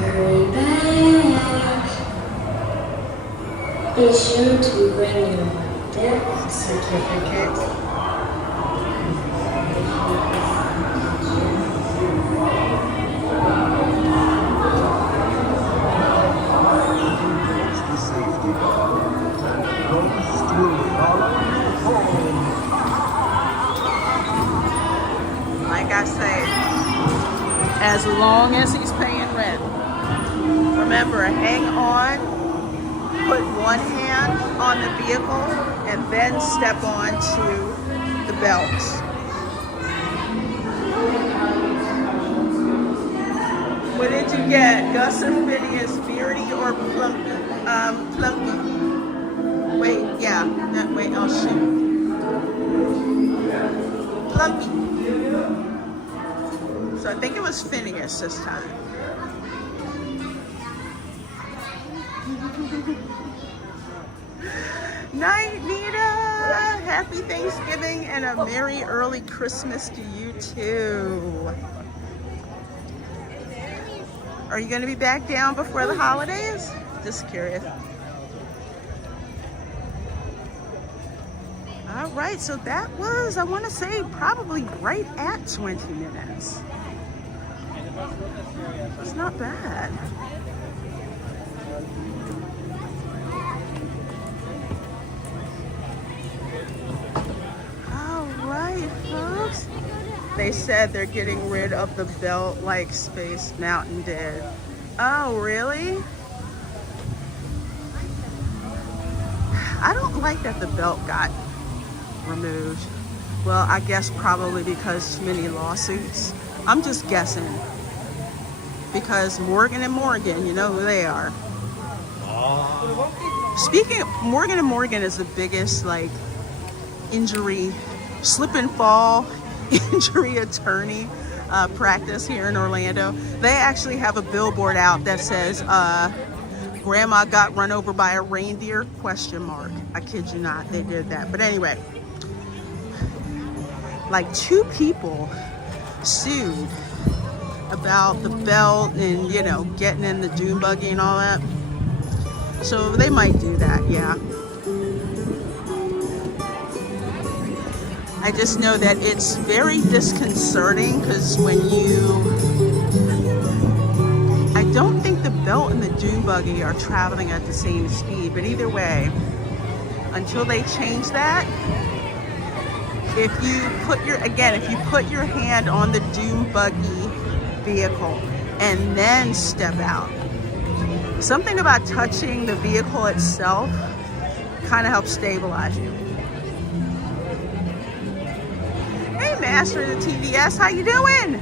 Hurry back. Be sure to bring your death certificate. Like I say, as long as he's paying rent. Remember, hang on, put one hand on the vehicle, and then step on to the belts. What did you get? Gus or Phineas, Beardy or Plumpy? Wait, yeah. Wait, oh shoot. Plumpy. So I think it was Phineas this time. Night, Nita! Happy Thanksgiving and a Merry early Christmas to you too. Are you going to be back down before the holidays? Just curious. All right, so that was, I want to say, probably right at 20 minutes. It's not bad. All right, folks. They said they're getting rid of the belt like Space Mountain did. Oh, really? I don't like that the belt got removed. Well, I guess probably because too many lawsuits. I'm just guessing. Because Morgan & Morgan, you know who they are. Speaking of, Morgan & Morgan is the biggest like injury, slip and fall injury attorney practice here in Orlando. They actually have a billboard out that says grandma got run over by a reindeer ? I kid you not, they did that. But anyway, like 2 people sued about the belt and, you know, getting in the dune buggy and all that. So they might do that, yeah. I just know that it's very disconcerting because when I don't think the belt and the dune buggy are traveling at the same speed, but either way, until they change that, if you put your hand on the dune buggy vehicle and then step out, something about touching the vehicle itself kind of helps stabilize you. Hey, Master of the TVS, how you doing?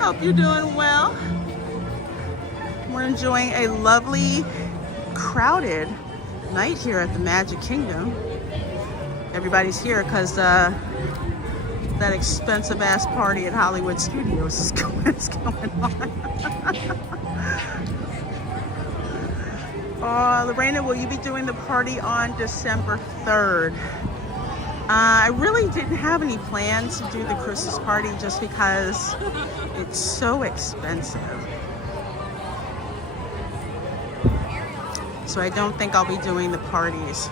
Hope you're doing well. We're enjoying a lovely, crowded night here at the Magic Kingdom. Everybody's here because that expensive ass party at Hollywood Studios is going on. Lorena, will you be doing the party on December 3rd? I really didn't have any plans to do the Christmas party just because it's so expensive. So I don't think I'll be doing the parties.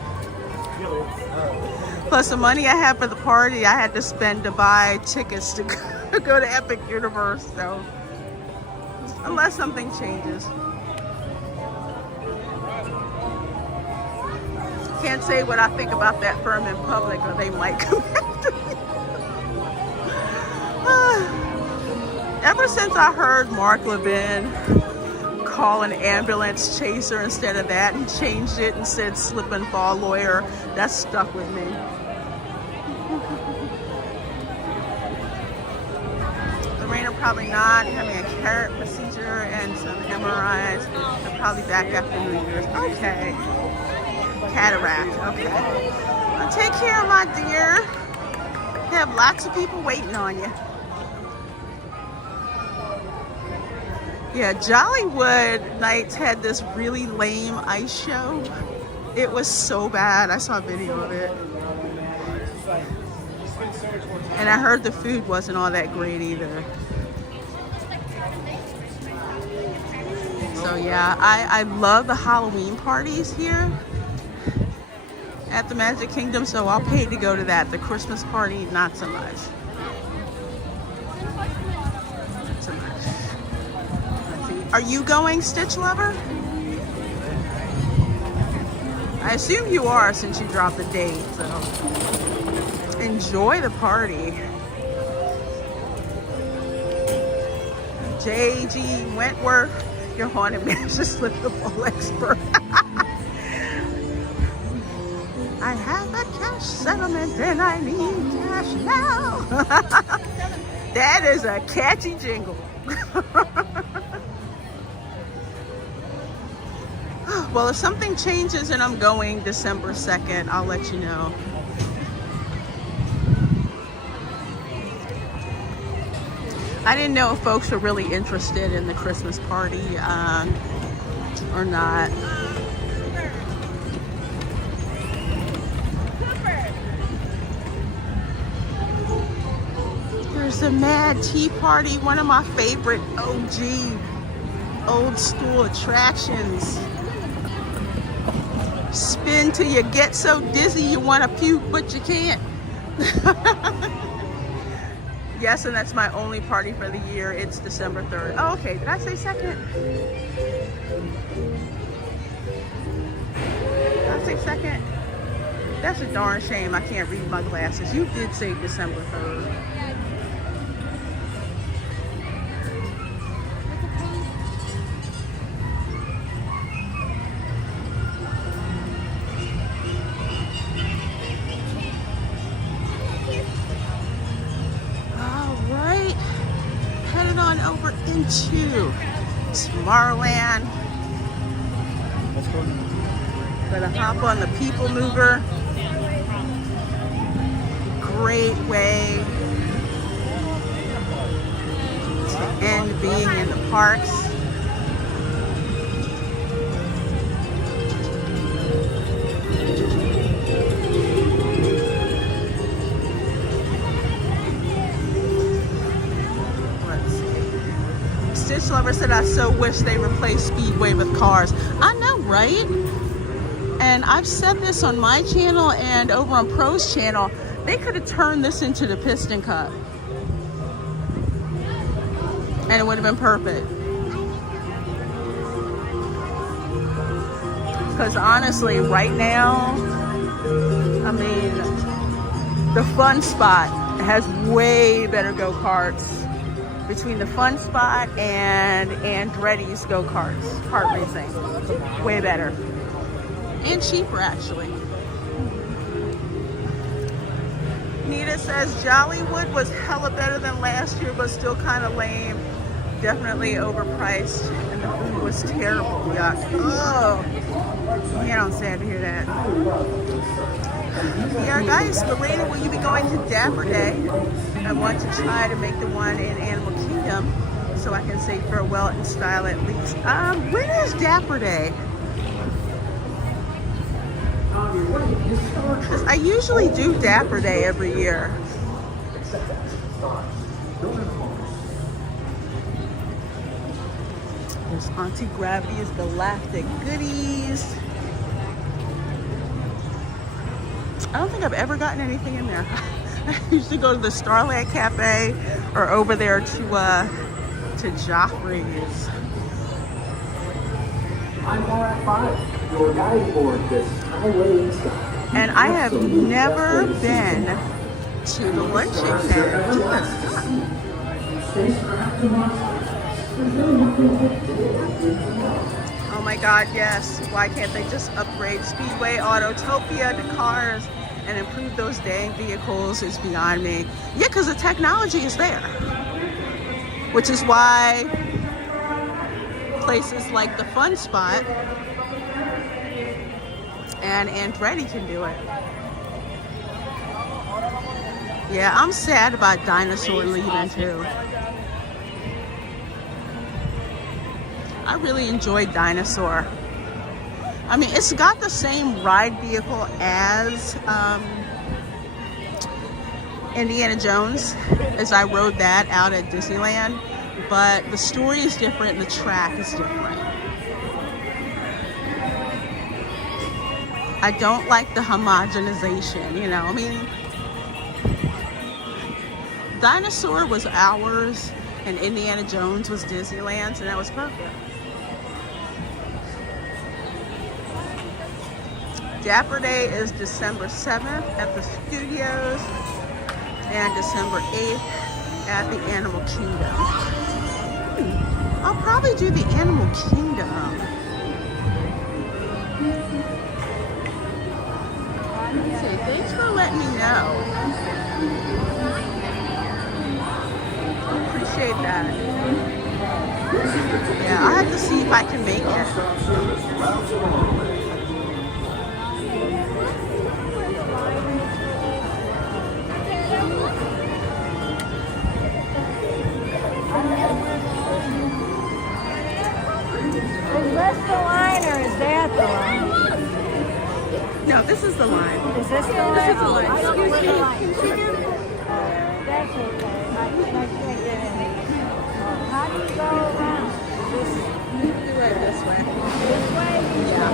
Plus the money I had for the party, I had to spend to buy tickets to go to Epic Universe. So unless something changes. Can't say what I think about that firm in public or they might come after me. Ever since I heard Mark Levin call an ambulance chaser instead of that, he changed it and said slip and fall lawyer. That stuck with me. Lorena, probably not. Having a carrot procedure and some MRIs. I'm probably back after New Year's. Okay. Cataract, okay. Well, take care, my dear. You have lots of people waiting on you. Yeah, Jollywood Nights had this really lame ice show. It was so bad. I saw a video of it. And I heard the food wasn't all that great either. So yeah, I love the Halloween parties here at the Magic Kingdom, so I'll pay to go to that. The Christmas party, not so much. Not so much. Let's see. Are you going, Stitch Lover? I assume you are since you dropped the date, so enjoy the party. J.G. Wentworth, your haunted mansion slippable expert. I have a cash settlement and I need cash now. That is a catchy jingle. Well, if something changes and I'm going December 2nd, I'll let you know. I didn't know if folks were really interested in the Christmas party or not. There's a Mad Tea Party, one of my favorite OG old school attractions. Spin till you get so dizzy you want to puke, but you can't. Yes, and that's my only party for the year. It's December 3rd. Oh, okay. Did I say 2nd? Did I say 2nd? That's a darn shame. I can't read my glasses. You did say December 3rd. Into Tomorrowland. Gotta hop on the People Mover. Great way to end being in the parks. Stitch Lover said, I so wish they replaced Speedway with cars. I know, right? And I've said this on my channel and over on Pro's channel. They could have turned this into the Piston Cup. And it would have been perfect. Because honestly, right now, I mean, the Fun Spot has way better go-karts. Between the Fun Spot and Andretti's go-karts, kart racing. Way better. And cheaper, actually. Nita says Jollywood was hella better than last year, but still kind of lame. Definitely overpriced, and the food was terrible. Yuck. Oh, yeah, I'm sad to hear that. Yeah, guys, Lorena, will you be going to Dapper Day? I want to try to make the one in Animal Kingdom so I can say farewell in style at least. When is Dapper Day? I usually do Dapper Day every year. There's Auntie Gravity's Galactic Goodies. I don't think I've ever gotten anything in there. I usually go to the Starland Cafe or over there to Joffrey's. I'm at 5. Your guide for this highway inside. And I have never been to the luncheon pad. Oh my God, yes. Why can't they just upgrade Speedway, Autotopia to cars and improve those dang vehicles is beyond me. Yeah, because the technology is there. Which is why places like the Fun Spot and Andretti can do it. Yeah, I'm sad about Dinosaur leaving too. I really enjoyed Dinosaur. I mean, it's got the same ride vehicle as Indiana Jones, as I rode that out at Disneyland, but the story is different, the track is different. I don't like the homogenization, you know, I mean, Dinosaur was ours and Indiana Jones was Disneyland's, and that was perfect. Dapper Day is December 7th at the studios and December 8th at the Animal Kingdom. I'll probably do the Animal Kingdom. Okay, thanks for letting me know. Appreciate that. Yeah, I'll have to see if I can make it. Is this the line or is that the line? No, this is the line. Is this the line? This is the line. Excuse me. That's okay. I can't get in. How do you go around? You right this way. This way? Yeah.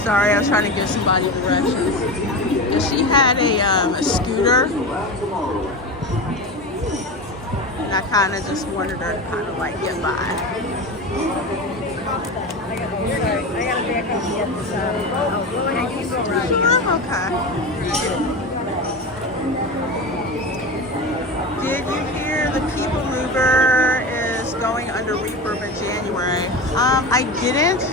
Sorry, I was trying to give somebody directions. And she had a scooter, and I kind of just wanted her to kind of like get by. I gotta back up and get this out. Oh, go ahead, you go right. Okay. Did you hear the People Mover is going under refurb in January? I didn't.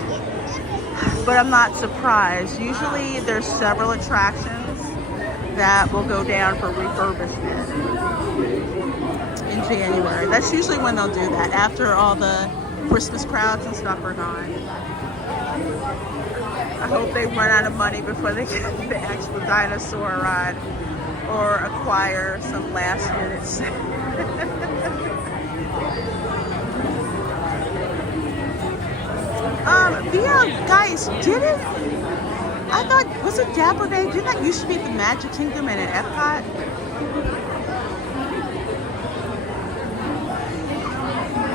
But I'm not surprised. Usually there's several attractions that will go down for refurbishment in January. That's usually when they'll do that, after all the Christmas crowds and stuff are gone. I hope they run out of money before they get the actual dinosaur ride or acquire some last minute set. Yeah, guys, didn't, I thought, was it Dapper Day? Didn't that used to be at the Magic Kingdom and at Epcot?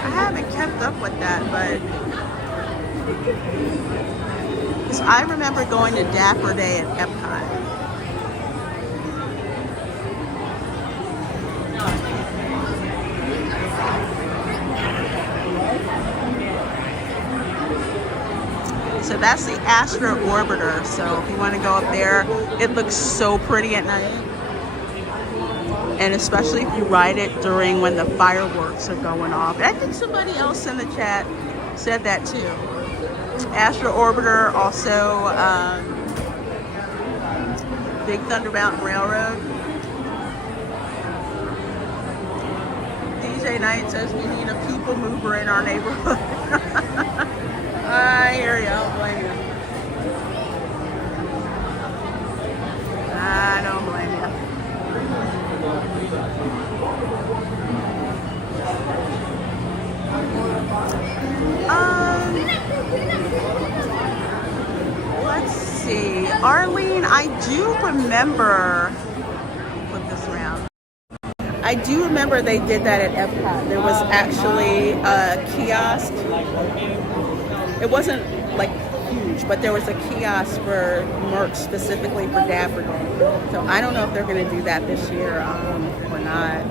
I haven't kept up with that, but, because I remember going to Dapper Day at Epcot. So that's the Astro Orbiter. So if you want to go up there, it looks so pretty at night. And especially if you ride it during when the fireworks are going off. And I think somebody else in the chat said that too. Astro Orbiter, also Big Thunder Mountain Railroad. DJ Knight says we need a people mover in our neighborhood. I hear you. I don't blame you. I don't blame you. Let's see. Arlene, I do remember. Flip this around. I do remember they did that at Epcot. There was actually a kiosk. It wasn't like huge, but there was a kiosk for merch specifically for Dapper Day. So I don't know if they're going to do that this year or not.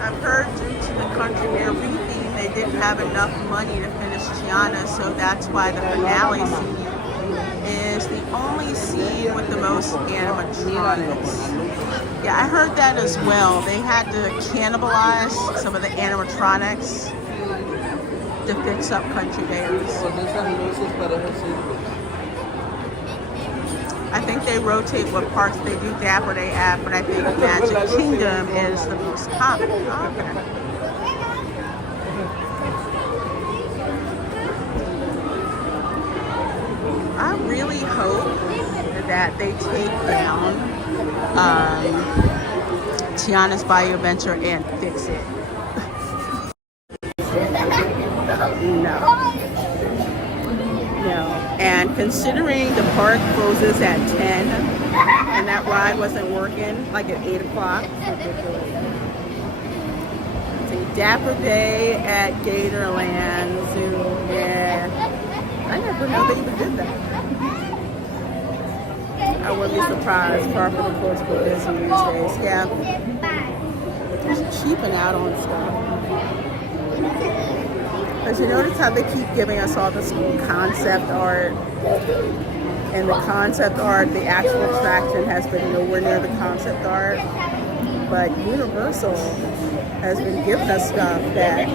I've heard due to the country air retheme, they didn't have enough money to finish Tiana, so that's why the finale scene is the only scene with the most animatronics. Yeah, I heard that as well. They had to cannibalize some of the animatronics to fix up Country Bears. I think they rotate what parts they do Dapper Day at, but I think Magic Kingdom is the most common. Okay. that they take down Tiana's Bayou Venture and fix it. No. And considering the park closes at 10 and that ride wasn't working like at 8 o'clock, it's a dapper day at Gatorland Zoo. Yeah, I never know they even did that. I wouldn't be surprised. Property close for busy these days. Yeah, just cheaping out on stuff. Because you notice how they keep giving us all this concept art, and the concept art, the actual attraction has been nowhere near the concept art, but Universal has been giving us stuff that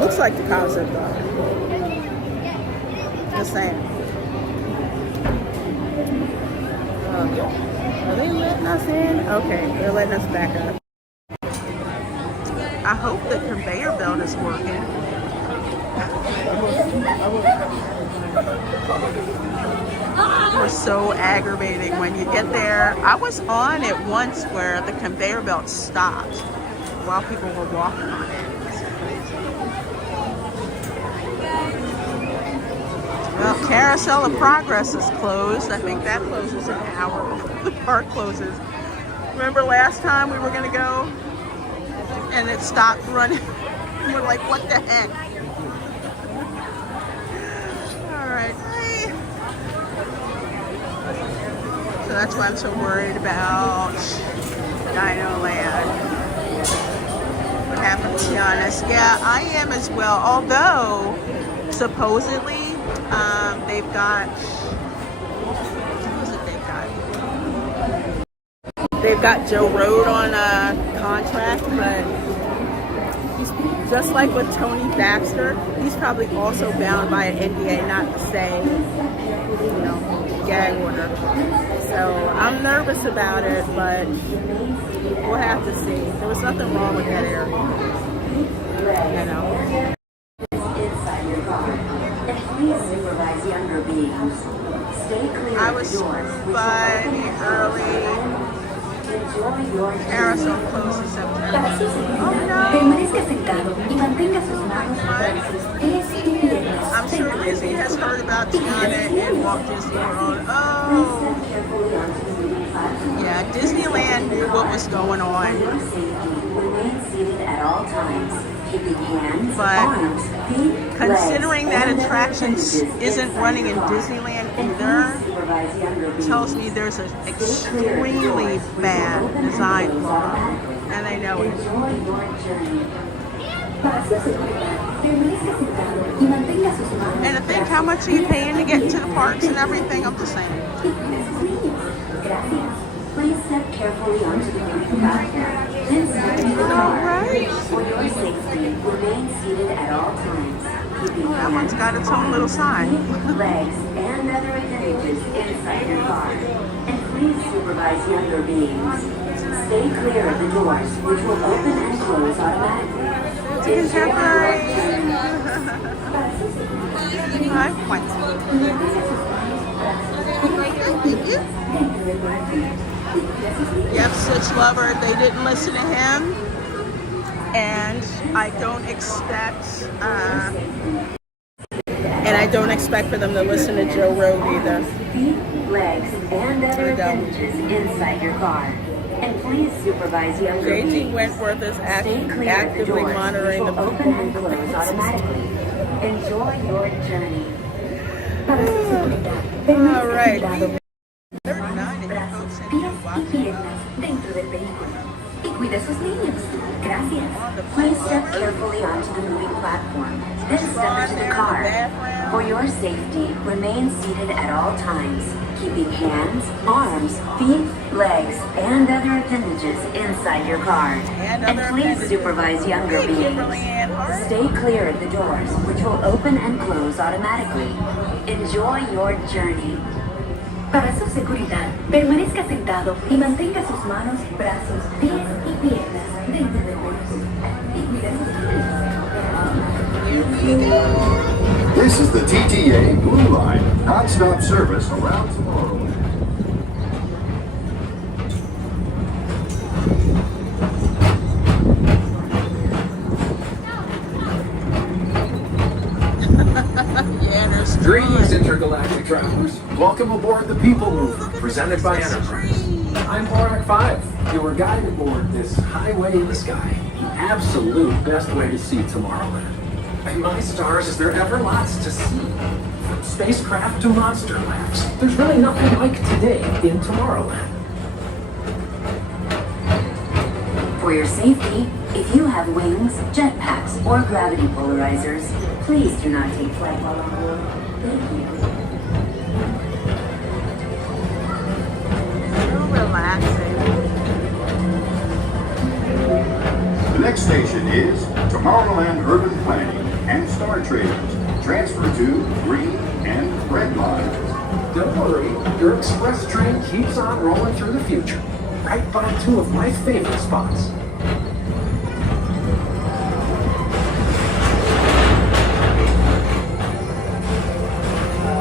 looks like the concept art. Just saying. Are they letting us in? Okay, they're letting us back up. I hope the conveyor belt is working. It was so aggravating when you get there. I was on it once where the conveyor belt stopped while people were walking on it. Well, Carousel of Progress is closed. I think that closes in an hour before the park closes. Remember last time we were going to go and it stopped running? We're like, what the heck? So that's why I'm so worried about Dino Land. What happened to Tiana's? Yeah, I am as well. Although, supposedly, they've got, what is it they've got Joe Road on a contract, but just like with Tony Baxter, he's probably also bound by an NDA not to say, you know, gag order. So I'm nervous about it, but we'll have to see. There was nothing wrong with that area, you know. I was funny early. Carousel closes September. Oh no! I'm sure Lizzie has heard about Tiana and Walt Disney World. Oh! Yeah, Disneyland knew what was going on. But considering that attraction isn't running in Disneyland either, tells me there's an extremely bad design flaw, and I know it. And to think how much are you paying to get into the parks and everything, I'm just saying. Please step carefully onto the moving platform. Alright. For your safety, remain seated at all times. That one's got its own little sign. Legs and other appendages inside your car. And please supervise younger beings. Stay clear of the doors, which will open and close automatically. Contemporary. Hi, points. Yep, Switch Lover, they didn't listen to him, and I don't expect for them to listen to Joe Road either. Legs and other appendages inside your car. And please supervise younger beings. JT Wentworth is actively monitoring the people open and close automatically. Enjoy your journey. All right. Dentro del vehículo. Y cuide sus niños. Gracias. Please step carefully onto the moving platform. Then step into the car. For your safety, remain seated at all times, keeping hands, arms, feet, legs, and other appendages inside your car. And please supervise younger beings. Stay clear of the doors, which will open and close automatically. Enjoy your journey. Para su seguridad, permanezca sentado y mantenga sus manos, brazos, pies y piernas dentro del vehículo. Y cuide sus This is the TTA Blue Line, non-stop service around tomorrow. Greetings, intergalactic travelers. Welcome aboard the People Mover, presented by Enterprise. I'm Borak 5, your guide aboard this highway in the sky, the absolute best way to see Tomorrowland. And my stars, is there ever lots to see? From spacecraft to monster labs, there's really nothing like today in Tomorrowland. For your safety, if you have wings, jetpacks, or gravity polarizers, please do not take flight while on board. Thank you. Relaxing. The next station is Tomorrowland Urban Planning and Star Traders. Transfer to green and red lines. Don't worry, your express train keeps on rolling through the future, right by two of my favorite spots.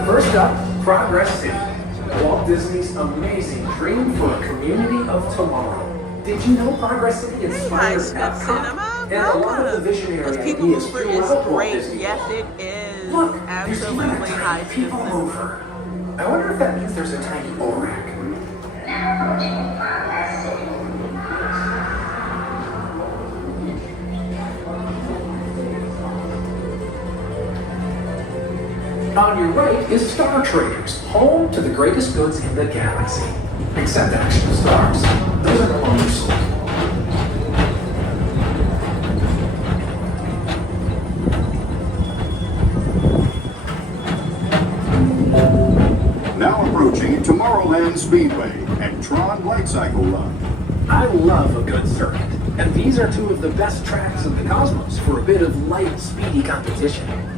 First up, Progress City, Walt Disney's amazing dream for a community of tomorrow. Did you know Progress City inspired Epcot and a lot of the visionary ideas throughout Walt Disney? Yes, it is. Look, Absolutely there's even a high tiny People Mover. I wonder if that means there's a tiny Borak. On your right is Star Traders, home to the greatest goods in the galaxy. Except actual stars. Those are no longer sold. Now approaching Tomorrowland Speedway and Tron Light Cycle Run. I love a good circuit, and these are two of the best tracks in the cosmos for a bit of light, speedy competition.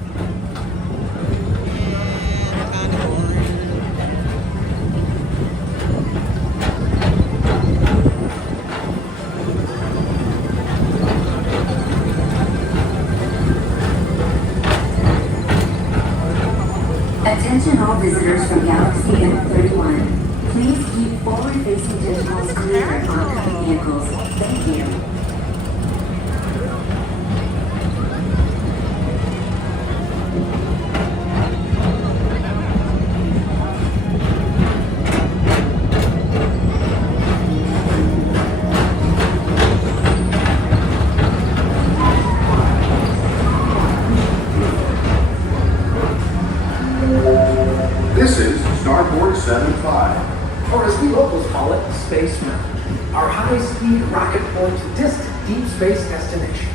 Attention all visitors from Galaxy M31. Please keep forward-facing digitals clear of oncoming vehicles. Thank you. This is Starboard 75. Or as we locals call it, Space Mountain. Our high-speed rocket point to distant deep space destinations.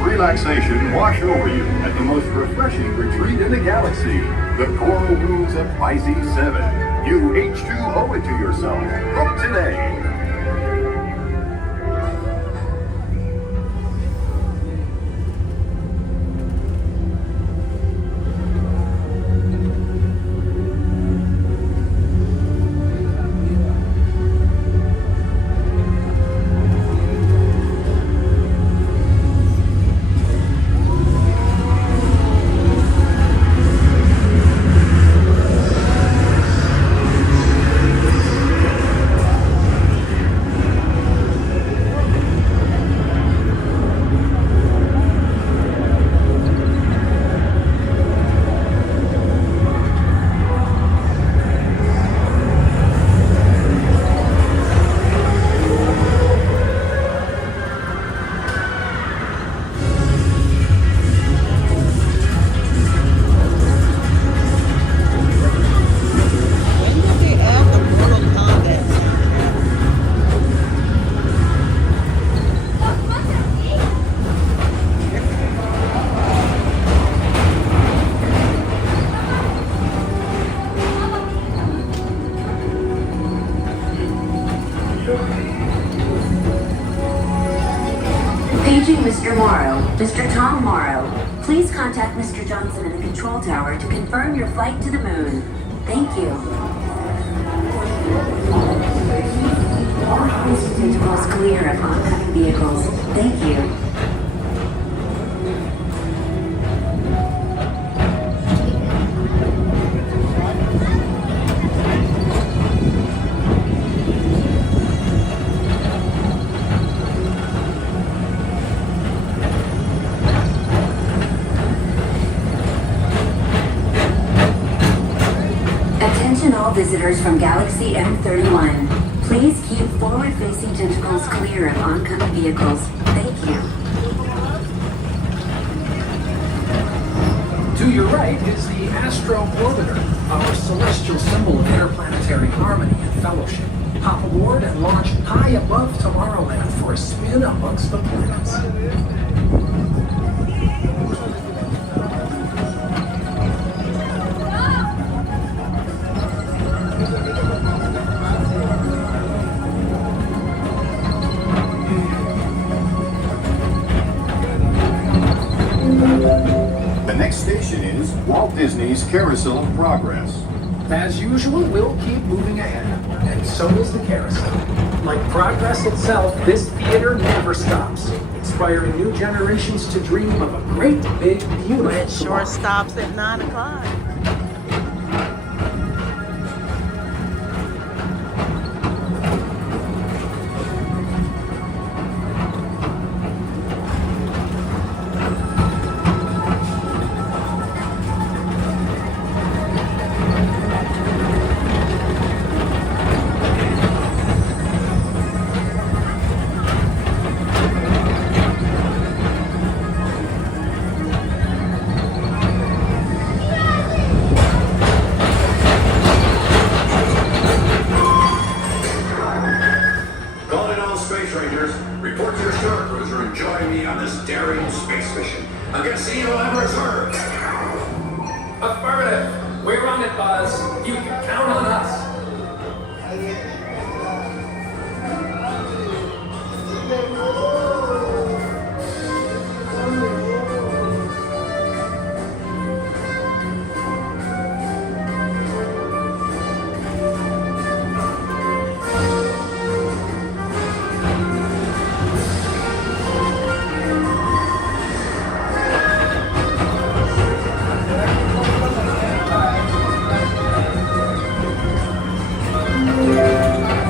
Relaxation wash over you at the most refreshing retreat in the galaxy, the coral rooms of Pisces 7. You H2O it to yourself. Book today. Paging Mr. Morrow. Mr. Tom Morrow, please contact Mr. Johnson in the control tower to confirm your flight to the moon. Thank you. Our high-speed clear of oncoming vehicles. Thank you. Attention all visitors from Galaxy M31. Please keep forward-facing tentacles clear of oncoming vehicles. Thank you. To your right is the Astro Orbiter, our celestial symbol of interplanetary harmony and fellowship. Hop aboard and launch high above Tomorrowland for a spin amongst the planets. The next station is Walt Disney's Carousel of Progress. As usual, we'll keep moving ahead, and so is the carousel. Like progress itself, this theater never stops, inspiring new generations to dream of a great, big, beautiful It sure tomorrow. stops at 9 o'clock. Calling all Space Rangers. Report to your star cruiser and join me on this daring space mission against the evil Emperor's Verge. Affirmative. We're on it, Buzz. You can count on us.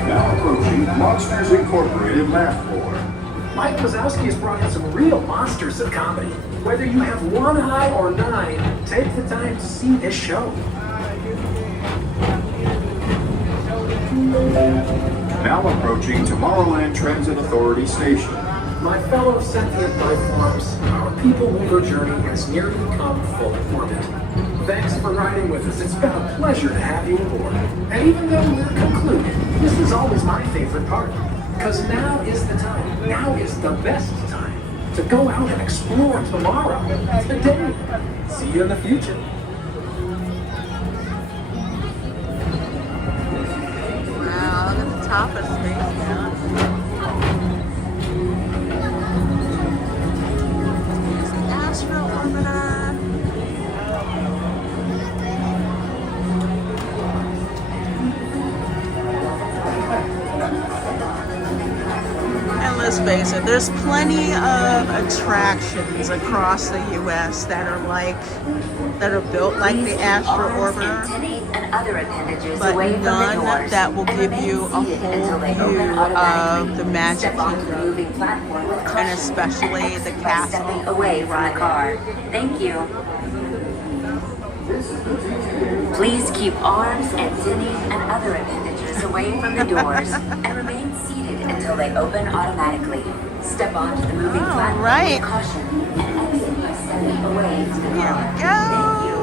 Now approaching Monsters Incorporated laugh floor. Mike Wazowski has brought in some real monsters of comedy. Whether you have one eye or 9, take the time to see this show. Now approaching Tomorrowland Transit Authority Station. My fellow sentient life forms, our people mover journey has nearly come full orbit. Thanks for riding with us. It's been a pleasure to have you aboard. And even though we're concluded, this is always my favorite part. Because now is the time, now is the best time to go out and explore tomorrow, today. See you in the future. Wow, look at the top of Space Mountain. It's the Astro Orbiter. And let's face it, there's plenty of attractions across the U.S. that are built like the Astro Orbiter, but none that will give you a whole view of the Magic Kingdom, and especially the castle. Away from the car. Thank you. Please keep arms, antennae, and other appendages away from the doors and remain seated until they open automatically. Step onto the moving platform with caution and exit by stepping away from the car. Thank you.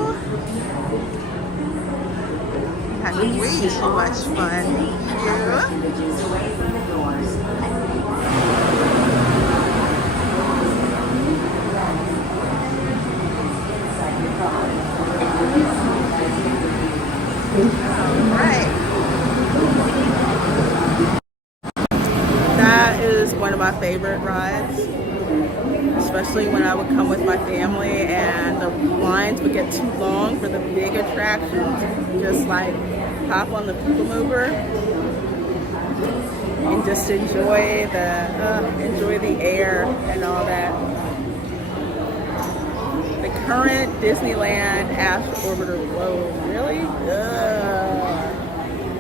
Had way too much fun. Yeah. Appendages away from the doors and Right. That is one of my favorite rides, especially when I would come with my family and the lines would get too long for the big attractions. Just like hop on the People Mover. and just enjoy the air and all that. The current Disneyland Astro Orbiter globe, really? Ugh.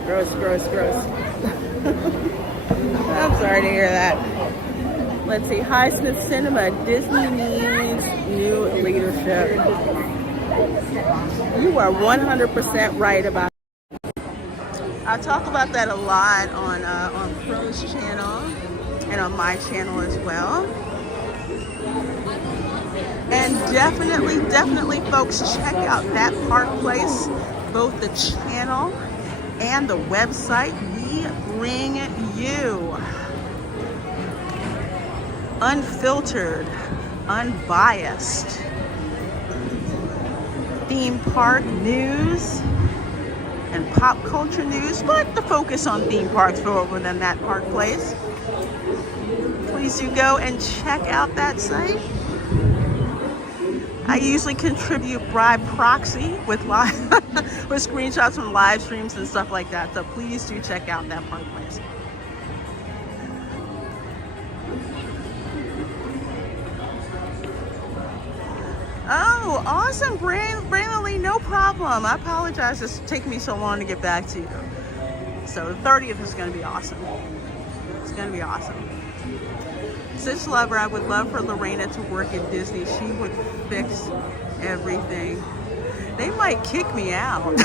Gross, gross, gross. I'm sorry to hear that. Let's see, Highsmith Cinema, Disney needs new leadership. You are 100% right about it. I talk about that a lot on Pro's channel and on my channel as well. And definitely folks, check out that park place, both the channel and the website. We bring you unfiltered, unbiased theme park news and pop culture news, but the focus on theme parks rather than that park place. Please do go and check out that site. I usually contribute by proxy with with screenshots from live streams and stuff like that. So please do check out that park place. Oh, awesome, Brainley, no problem. I apologize, it's taking me so long to get back to you. So the 30th is going to be awesome. It's going to be awesome. Stitch Lover, I would love for Lorena to work at Disney. She would fix everything. They might kick me out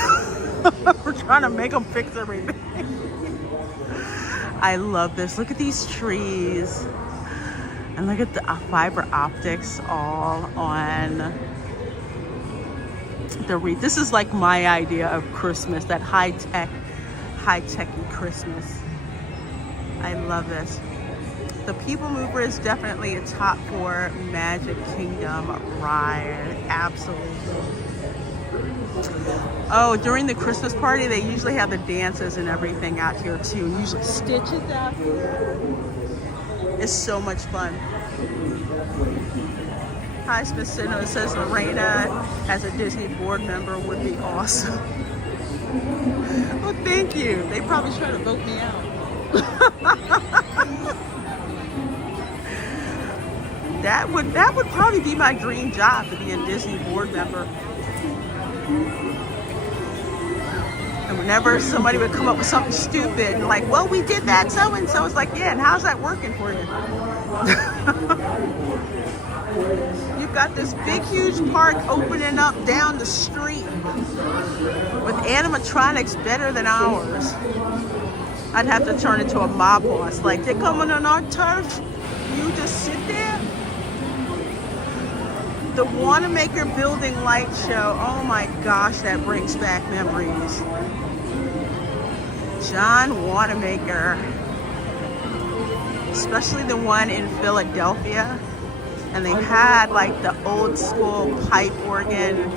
for trying to make them fix everything. I love this. Look at these trees. And look at the fiber optics all on the wreath. This is like my idea of Christmas, that high-techy Christmas. I love this. The People Mover is definitely a top 4 Magic Kingdom ride. Absolutely. Oh, during the Christmas party, they usually have the dances and everything out here too. Usually Stitch is out here. It's so much fun. Hi, Smith Cinema says Lorena as a Disney board member would be awesome. Well, thank you. They probably try to vote me out. That would probably be my dream job, to be a Disney board member. And whenever somebody would come up with something stupid, and like, well, we did that so and so, it's like, yeah, and how's that working for you? You've got this big, huge park opening up down the street with animatronics better than ours. I'd have to turn into a mob boss. Like, they're coming on our turf, you just sit there. The Wanamaker Building Light Show, oh my gosh, that brings back memories. John Wanamaker, especially the one in Philadelphia. And they had like the old school pipe organ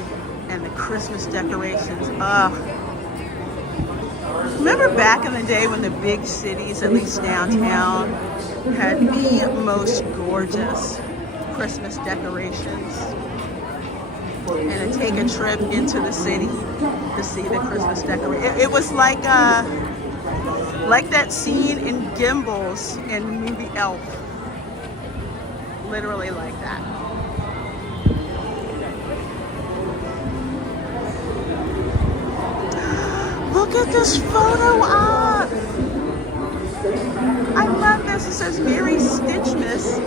and the Christmas decorations. Remember back in the day when the big cities, at least downtown, had the most gorgeous Christmas decorations, and to take a trip into the city to see the Christmas decoration. It was like that scene in Gimbals in the movie Elf. Literally like that. Look at this photo op. I love this. It says Merry Stitchmas.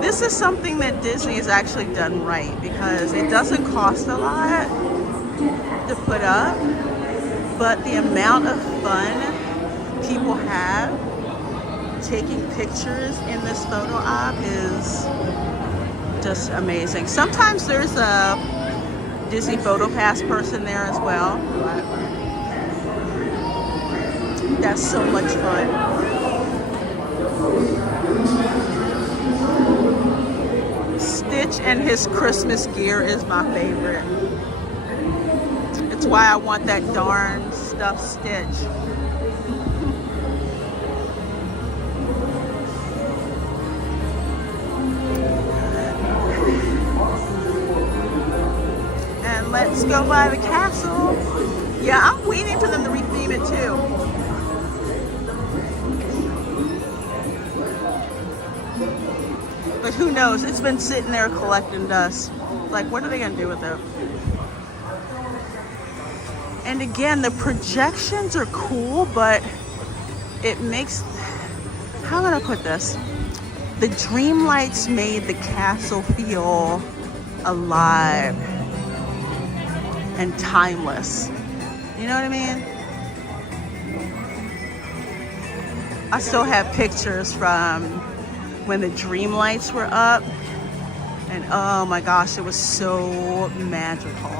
This is something that Disney has actually done right, because it doesn't cost a lot to put up, but the amount of fun people have taking pictures in this photo op is just amazing. Sometimes there's a Disney Photo Pass person there as well, but that's so much fun. Stitch and his Christmas gear is my favorite. It's why I want that darn stuffed Stitch. And let's go by the castle. Yeah, I'm waiting for them to retheme it too. But who knows? It's been sitting there collecting dust. Like, what are they gonna do with it? And again, the projections are cool, but it makes, how can I put this? The dream lights made the castle feel alive and timeless. You know what I mean? I still have pictures from when the dream lights were up, and oh my gosh, it was so magical.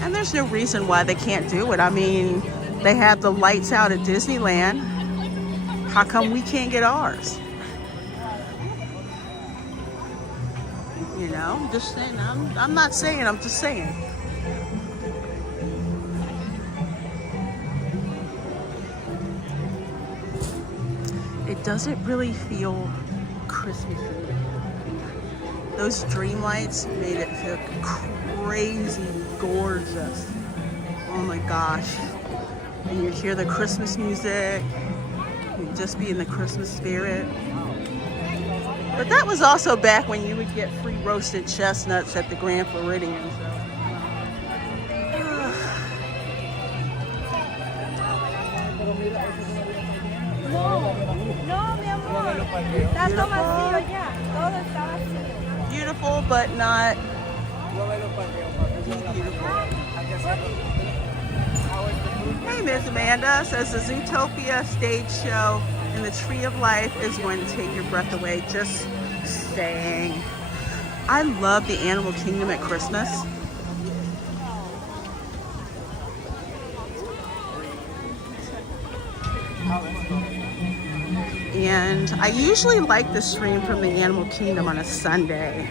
And there's no reason why they can't do it. I mean, they have the lights out at Disneyland. How come we can't get ours? You know, I'm just saying. I'm not saying, I'm just saying. It doesn't really feel Christmassy. Those dream lights made it feel crazy gorgeous. Oh my gosh. And you hear the Christmas music. You just be in the Christmas spirit. But that was also back when you would get free roasted chestnuts at the Grand Floridian. Beautiful, but not beautiful. Hey, Miss Amanda says the Zootopia stage show and the Tree of Life is going to take your breath away. Just saying. I love the Animal Kingdom at Christmas. And I usually like the stream from the Animal Kingdom on a Sunday.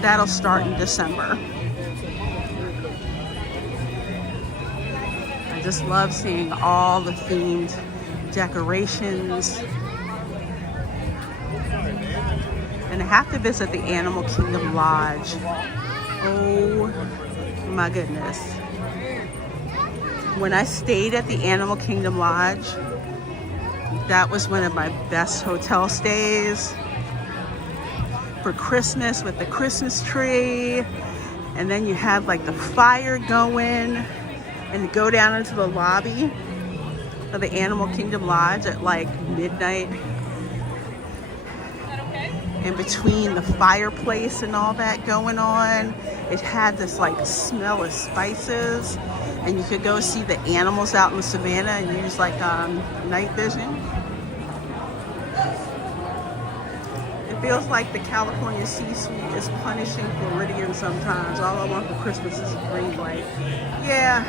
That'll start in December. I just love seeing all the themed decorations. And I have to visit the Animal Kingdom Lodge. Oh my goodness. When I stayed at the Animal Kingdom Lodge, that was one of my best hotel stays. For Christmas with the Christmas tree. And then you have like the fire going. And you go down into the lobby of the Animal Kingdom Lodge at like midnight. In between the fireplace and all that going on, it had this like smell of spices. And you could go see the animals out in the savannah and use like night vision. It feels like the California C-suite is punishing Floridian sometimes. All I want for Christmas is a green light. Yeah,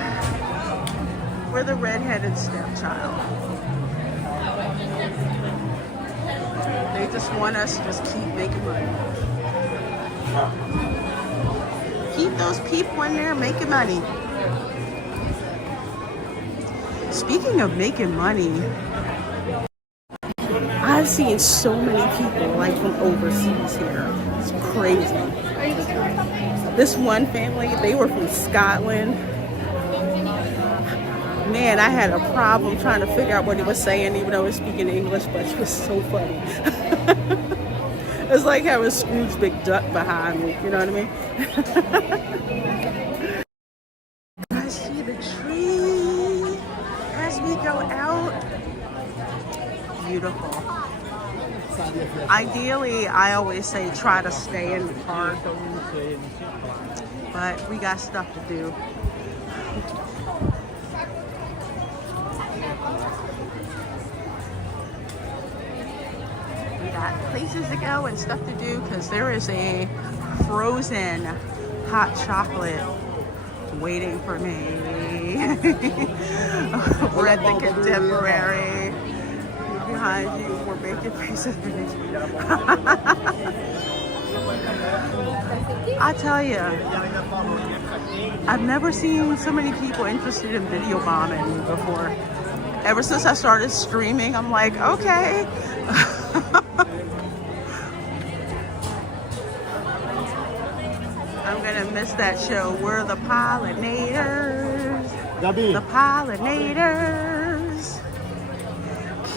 we're the redheaded stepchild. They just want us to just keep making money. Keep those people in there making money. Speaking of making money, I've seen so many people like from overseas here. It's crazy. This one family, they were from Scotland. Man, I had a problem trying to figure out what he was saying, even though he was speaking English, but it was so funny. It's like having Scrooge McDuck behind me, you know what I mean? I see the tree as we go out. Beautiful. Ideally, I always say try to stay in the park, but we got stuff to do. We got places to go and stuff to do because there is a frozen hot chocolate waiting for me. We're at the Contemporary. Behind you, we're making faces. I tell you, I've never seen so many people interested in video bombing before. Ever since I started streaming, I'm like, okay. I'm gonna miss that show. We're the pollinators. The pollinators.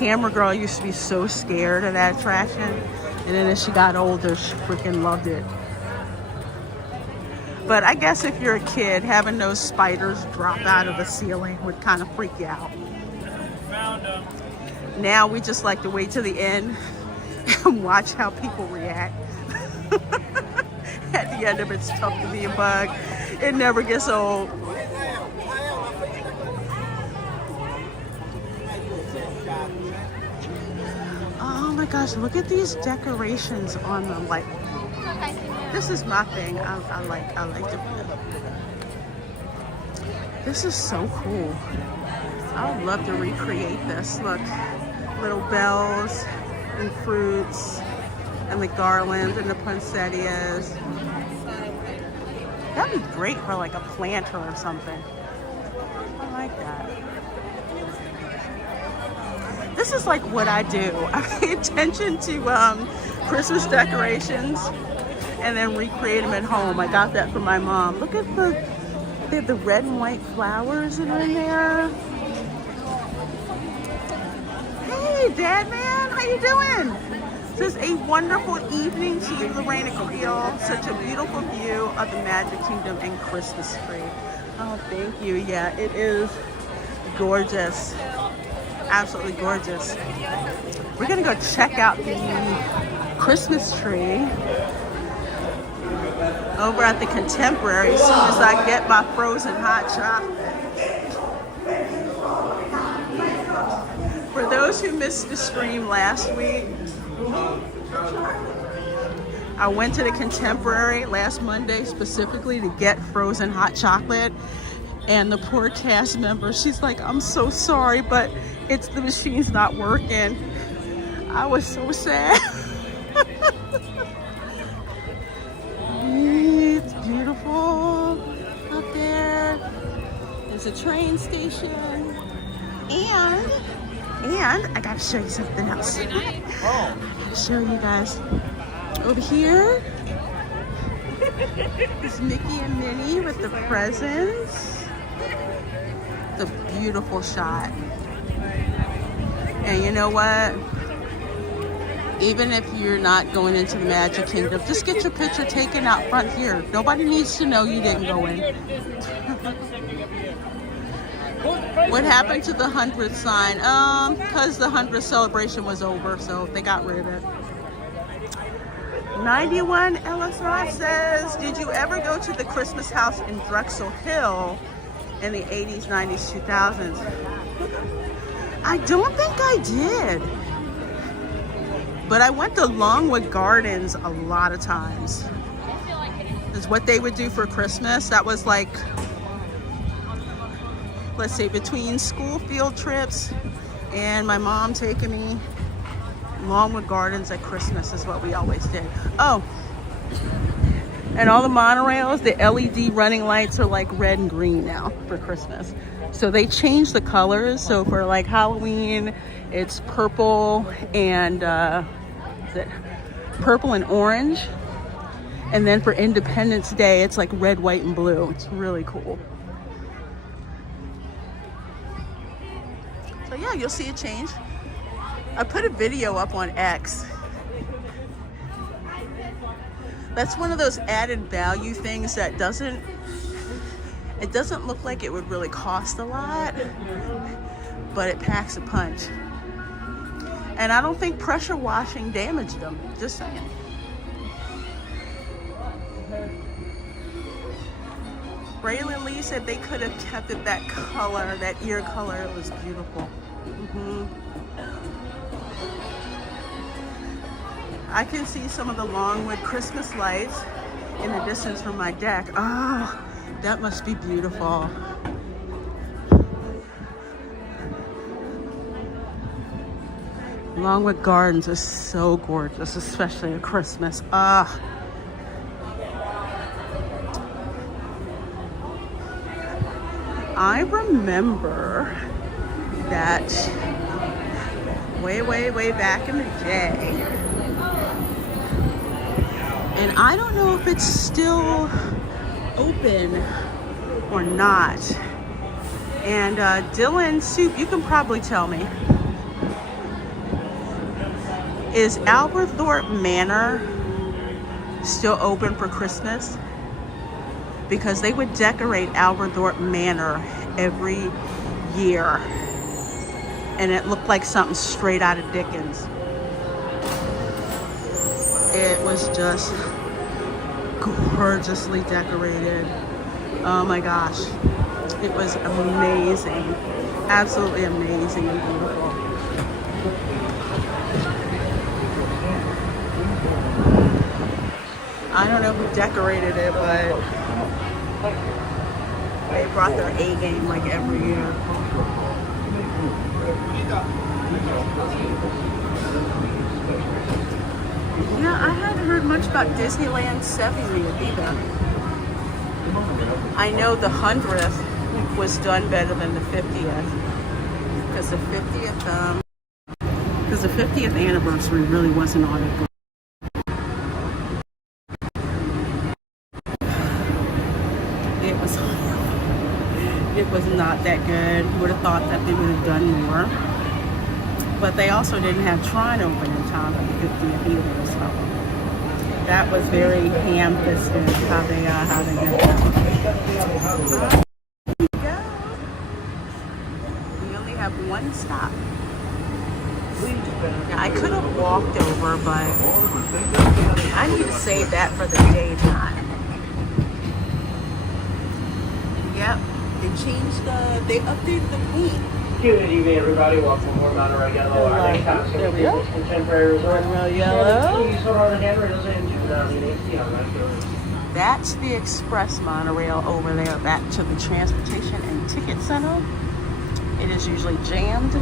camera girl used to be so scared of that attraction. And then as she got older, she freaking loved it. But I guess if you're a kid, having those spiders drop out of the ceiling would kind of freak you out. Now we just like to wait to the end and watch how people react. At the end of it's tough to be a bug. It never gets old. Oh my gosh, look at these decorations on them. Like, this is my thing. I like it. This is so cool. I would love to recreate this. Look, little bells and fruits and the garlands and the poinsettias. That'd be great for like a planter or something. I like that. This is like what I do. I pay attention to Christmas decorations and then recreate them at home. I got that from my mom. Look at the red and white flowers that are in there. Hey, Dad Man, how you doing? This is a wonderful evening to you, Reina Creole. Such a beautiful view of the Magic Kingdom and Christmas tree. Oh, thank you. Yeah, it is gorgeous. Absolutely gorgeous. We're gonna go check out the Christmas tree over at the Contemporary as soon as I get my frozen hot chocolate. For those who missed the stream last week, I went to the Contemporary last Monday specifically to get frozen hot chocolate, and the poor cast member, she's like, I'm so sorry, but the machine's not working. I was so sad. It's beautiful up there. There's a train station. And I gotta show you something else. I gotta show you guys. Over here is Mickey and Minnie with the presents. It's a beautiful shot. And you know what? Even if you're not going into the Magic Kingdom, just get your picture taken out front here. Nobody needs to know you didn't go in. What happened to the 100th sign? Because the 100th celebration was over, so they got rid of it. 91 Ellis Ross says, did you ever go to the Christmas house in Drexel Hill in the 80s, 90s, 2000s? I don't think I did. But I went to Longwood Gardens a lot of times. It's what they would do for Christmas. That was like, let's say, between school field trips and my mom taking me. Longwood Gardens at Christmas is what we always did. Oh, and all the monorails, the LED running lights are like red and green now for Christmas. So they changed the colors. So for like Halloween, it's purple and purple and orange. And then for Independence Day, it's like red, white, and blue. It's really cool. So yeah, you'll see a change. I put a video up on X. That's one of those added value things that doesn't look like it would really cost a lot, but it packs a punch. And I don't think pressure washing damaged them, just saying. Braylon Lee said they could have kept it that color, that ear color. It was beautiful. I can see some of the Longwood Christmas lights in the distance from my deck. Oh, that must be beautiful. Longwood Gardens is so gorgeous, especially at Christmas. I remember that way back in the day. And I don't know if it's still open or not. And Dylan Soup, you can probably tell me. Is Alberthorpe Manor still open for Christmas? Because they would decorate Alberthorpe Manor every year, and it looked like something straight out of Dickens. It was just gorgeously decorated. Oh my gosh, it was amazing, absolutely amazing and beautiful. I don't know who decorated it, but they brought their A game like every year. Yeah, I hadn't heard much about Disneyland 70th either. I know the 100th was done better than the 50th, because the 50th anniversary really wasn't all that good. It was not that good. Would have thought that they would have done more. But they also didn't have Tron open in time for the 50th either, so that was very ham-fisted how they did that. There we go. We only have one stop. Yeah, I could have walked over, but I need to save that for the daytime. Yep. They updated the paint. Good evening, everybody. Welcome to more Monterey Yellow. Our next house There we go. Contemporary Resort. Yellow. Please hold on the handrails in 2018. That's the express monorail over there back to the Transportation and Ticket Center. It is usually jammed.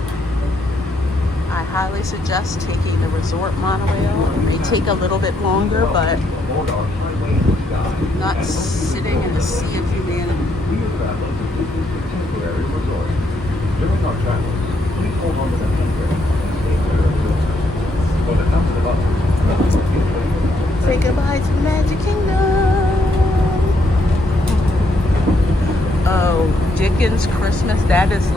I highly suggest taking the resort monorail. It may take a little bit longer, but not sitting in the sea of humanity. During our travels, please hold on to the handrail and stay clear of the doors. For the comfort of others, say goodbye to Magic Kingdom. Oh, Dickens Christmas, that's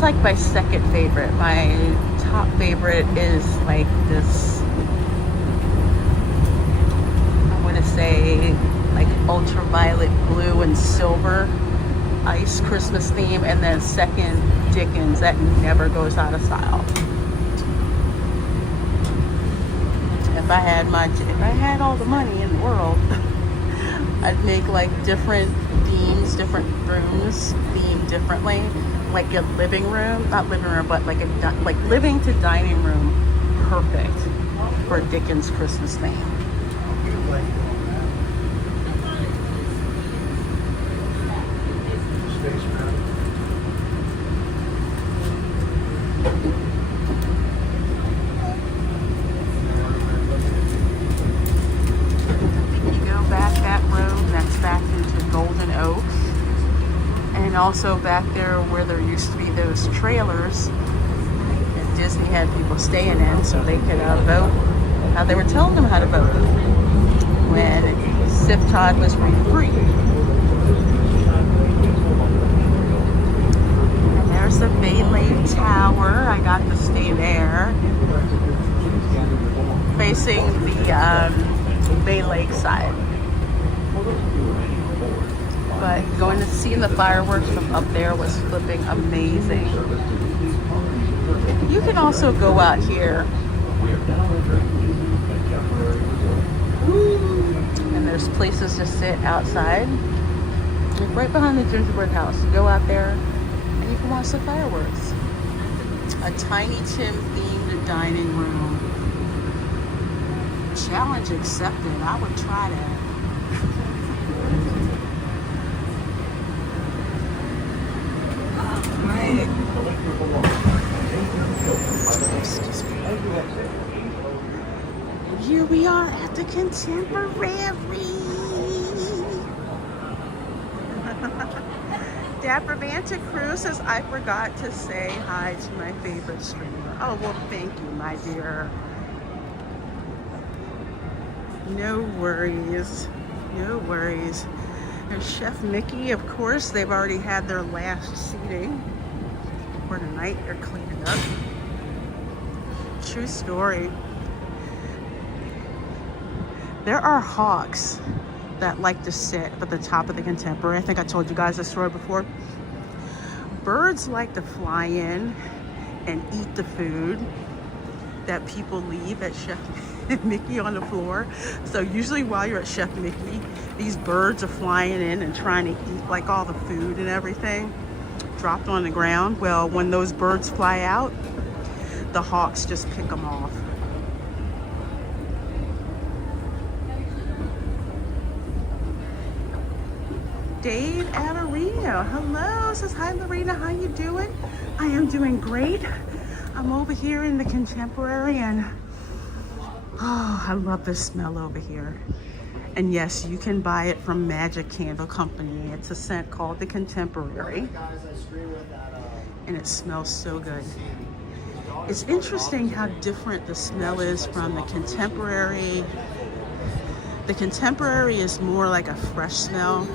like my second favorite. My top favorite is like this, I want to say like ultraviolet blue and silver ice Christmas theme, and then second Dickens, that never goes out of style. If I had all the money in the world, I'd make like different themes, different rooms themed differently, like a living room, not living room, but like living to dining room, perfect for a Dickens Christmas theme. And also back there where there used to be those trailers that Disney had people staying in so they could vote. Now they were telling them how to vote when Sif Todd was free. And there's the Bay Lake Tower. I got to stay there, facing the Bay Lake side. But going to see the fireworks from up there was flipping amazing. You can also go out here. And there's places to sit outside. Like right behind the gingerbread house. You go out there and you can watch the fireworks. A Tiny Tim themed dining room. Challenge accepted. I would try that. Here we are at the Contemporary. Dapper Vanta Cruz says, I forgot to say hi to my favorite streamer. Oh, well, thank you, my dear. No worries. No worries. There's Chef Mickey, of course. They've already had their last seating for tonight. They're cleaning up. true story. There are hawks that like to sit at the top of the Contemporary. I think I told you guys this story before. Birds like to fly in and eat the food that people leave at Chef Mickey on the floor. So usually while you're at Chef Mickey, these birds are flying in and trying to eat like all the food and everything dropped on the ground. Well, when those birds fly out, the hawks just pick them off. Dave Adarino, hello, says hi Lorena, how you doing? I am doing great. I'm over here in the Contemporary and oh, I love this smell over here. And yes, you can buy it from Magic Candle Company. It's a scent called the Contemporary. And it smells so good. It's interesting how different the smell is from the Contemporary. The Contemporary is more like a fresh smell.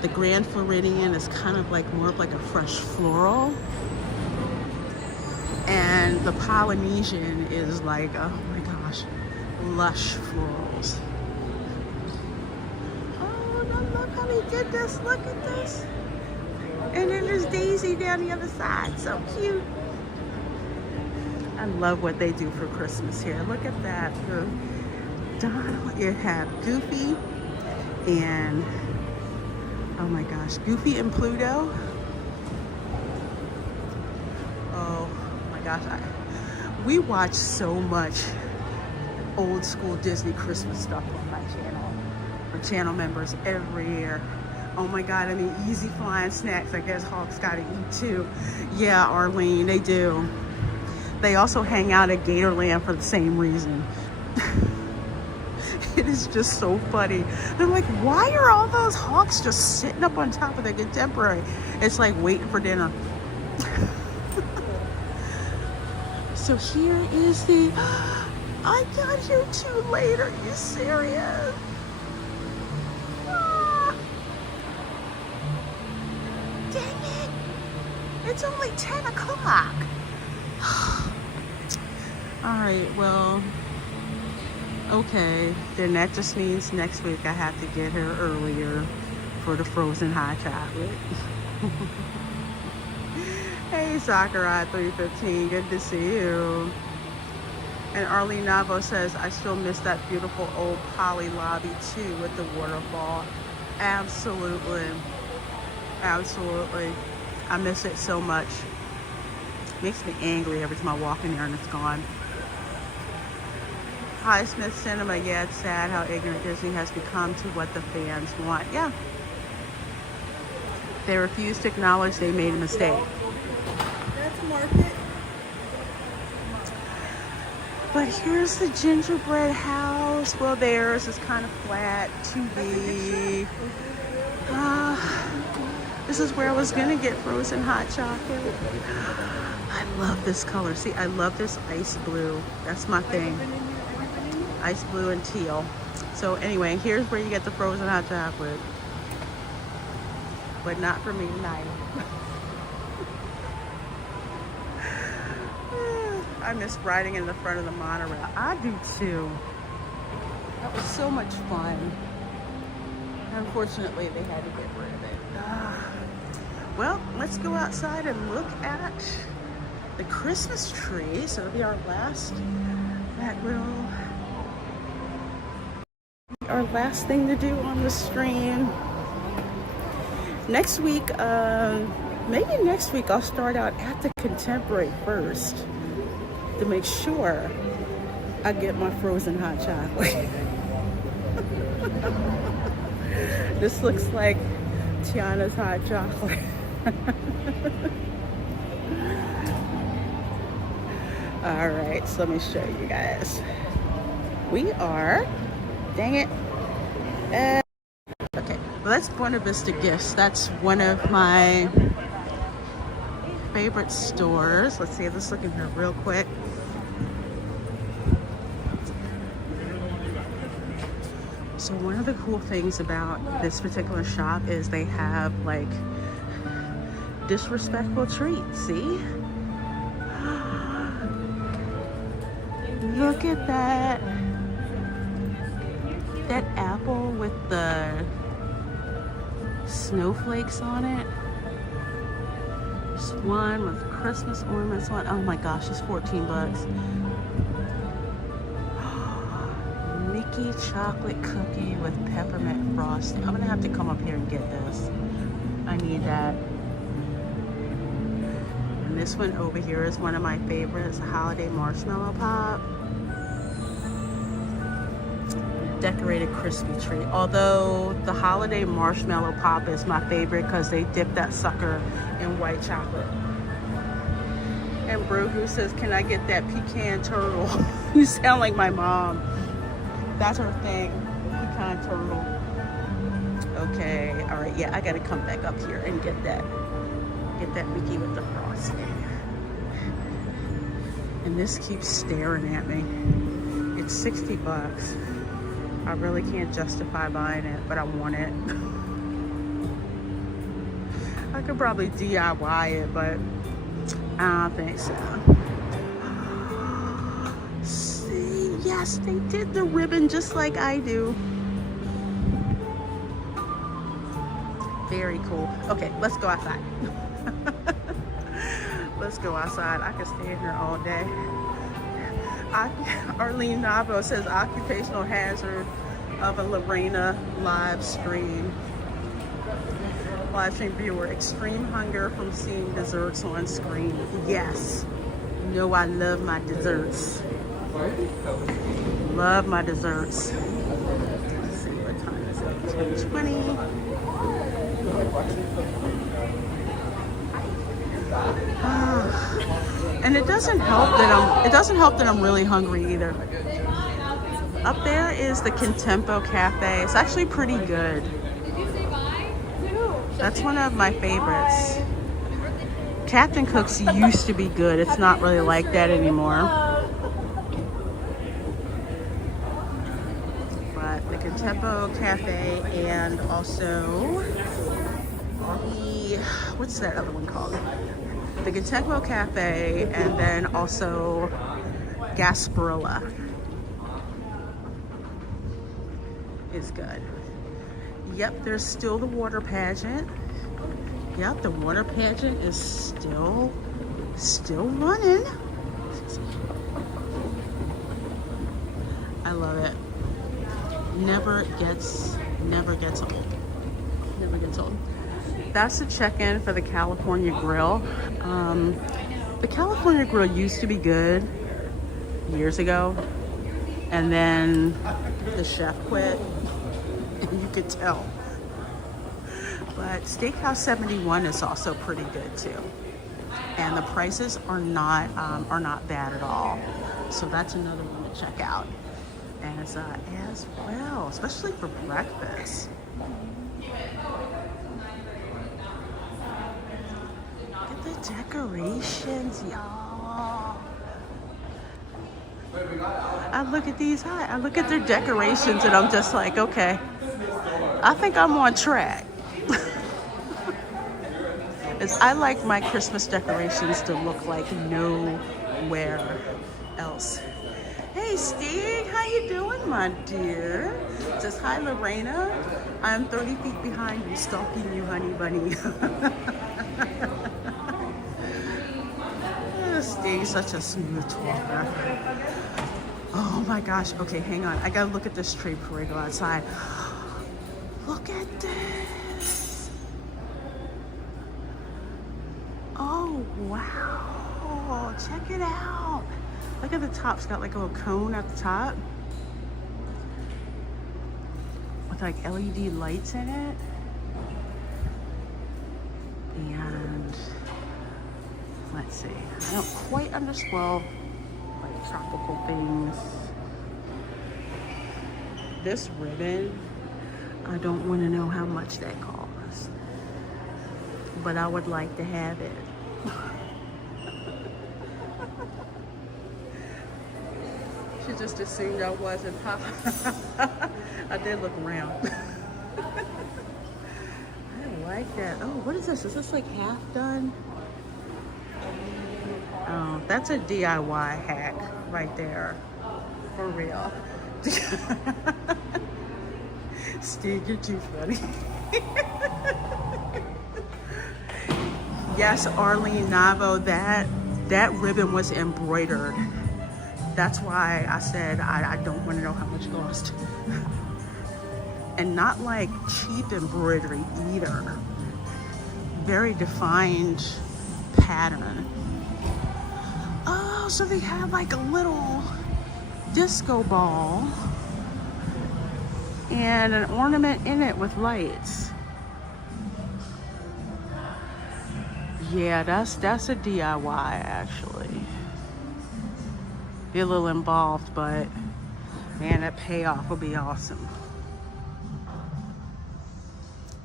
The Grand Floridian is kind of like more of like a fresh floral. And the Polynesian is like, oh my gosh, lush florals. Oh, I love how they did this. Look at this. And then there's Daisy down the other side. So cute. I love what they do for Christmas here. Look at that. The Donald, you have Goofy and, oh my gosh, Goofy and Pluto. Oh my gosh, we watch so much old school Disney Christmas stuff on my channel, for channel members every year. Oh my God, I mean, easy flying snacks. I guess Hawks gotta eat too. Yeah, Arlene, they do. They also hang out at Gatorland for the same reason. It is just so funny. They're like, why are all those hawks just sitting up on top of the Contemporary? It's like waiting for dinner. So here is the, I got here too late. Are you serious? Ah. Dang it. It's only 10 o'clock. All right, well, okay, then that just means next week I have to get her earlier for the frozen hot chocolate. Hey, Sakurai 315, good to see you. And Arlene Navo says, I still miss that beautiful old Poly lobby too with the waterfall. Absolutely, absolutely. I miss it so much. Makes me angry every time I walk in there and it's gone. Hi, Smith Cinema. Yeah, it's sad how ignorant Disney has become to what the fans want. Yeah. They refuse to acknowledge they made a mistake. That's market. But here's the gingerbread house. Well, theirs is kind of flat, too big. This is where I was gonna get frozen hot chocolate. I love this color. See, I love this ice blue. That's my thing. Ice blue and teal. So anyway, here's where you get the frozen hot chocolate. But not for me tonight. I miss riding in the front of the monorail. I do too. That was so much fun. Unfortunately, they had to get rid of it. Well, let's go outside and look at the Christmas tree. So it'll be our last, our last thing to do on the stream. Next week, maybe next week I'll start out at the Contemporary first to make sure I get my frozen hot chocolate. This looks like Tiana's hot chocolate. All right, so let me show you guys. We are, dang it. Okay, well, that's Buena Vista Gifts. That's one of my favorite stores. Let's see, let's look in here real quick. So one of the cool things about this particular shop is they have like disrespectful treats, see? Look at that. That apple with the snowflakes on it. There's one with Christmas ornaments on. Oh my gosh, it's 14 bucks. Mickey chocolate cookie with peppermint frosting. I'm gonna have to come up here and get this. I need that. And this one over here is one of my favorites, a holiday marshmallow pop. Decorated crispy treat. Although the holiday marshmallow pop is my favorite because they dip that sucker in white chocolate. And Brogu says, can I get that pecan turtle? You sound like my mom. That's her thing, pecan turtle. Okay, all right, yeah, I gotta come back up here and get that Mickey with the frosting. And this keeps staring at me. It's 60 bucks. I really can't justify buying it, but I want it. I could probably DIY it, but I don't think so. See, yes, they did the ribbon just like I do. Very cool. Okay, let's go outside. Let's go outside. I can stay in here all day. Arlene Navo says occupational hazard of a Lorena live stream viewer. Extreme hunger from seeing desserts on screen. Yes. You know I love my desserts. Love my desserts. Let's see, what time is it? 10:20. And it doesn't help that I'm really hungry either. Up there is the Contempo Cafe. It's actually pretty good. That's one of my favorites. Captain Cook's used to be good. It's not really like that anymore. But the Contempo Cafe and also what's that other one called? The Contempo Cafe, and then also Gasparilla is good. Yep, there's still the water pageant. Yep, the water pageant is still running. I love it. Never gets old. Never gets old. That's the check-in for the California Grill. The California Grill used to be good years ago, and then the chef quit, and you could tell. But Steakhouse 71 is also pretty good too, and the prices are not bad at all. So that's another one to check out as well, especially for breakfast. Decorations, y'all. I look at these, I look at their decorations and I'm just like, okay, I think I'm on track. I like my Christmas decorations to look like nowhere else. Hey Steve, how you doing, my dear? Says, hi Lorena, I'm 30 feet behind you, stalking you, honey bunny. Steve's such a smooth talker. Oh my gosh. Okay, hang on. I gotta look at this tree before we go outside. Look at this. Oh, wow. Check it out. Look at the top. It's got like a little cone at the top with like LED lights in it. And let's see. I don't quite understand. Well, like tropical things. This ribbon, I don't want to know how much that costs, but I would like to have it. She just assumed I wasn't pop. I did look around. I like that. Oh, what is this? Is this like half done? Oh, that's a DIY hack right there. For real. Steve, you're too funny. Yes, Arlene Navo, that ribbon was embroidered. That's why I said I don't want to know how much it cost. And not like cheap embroidery either. Very defined pattern. Oh, so they have like a little disco ball and an ornament in it with lights. Yeah, that's a DIY actually. Be a little involved, but man, that payoff will be awesome.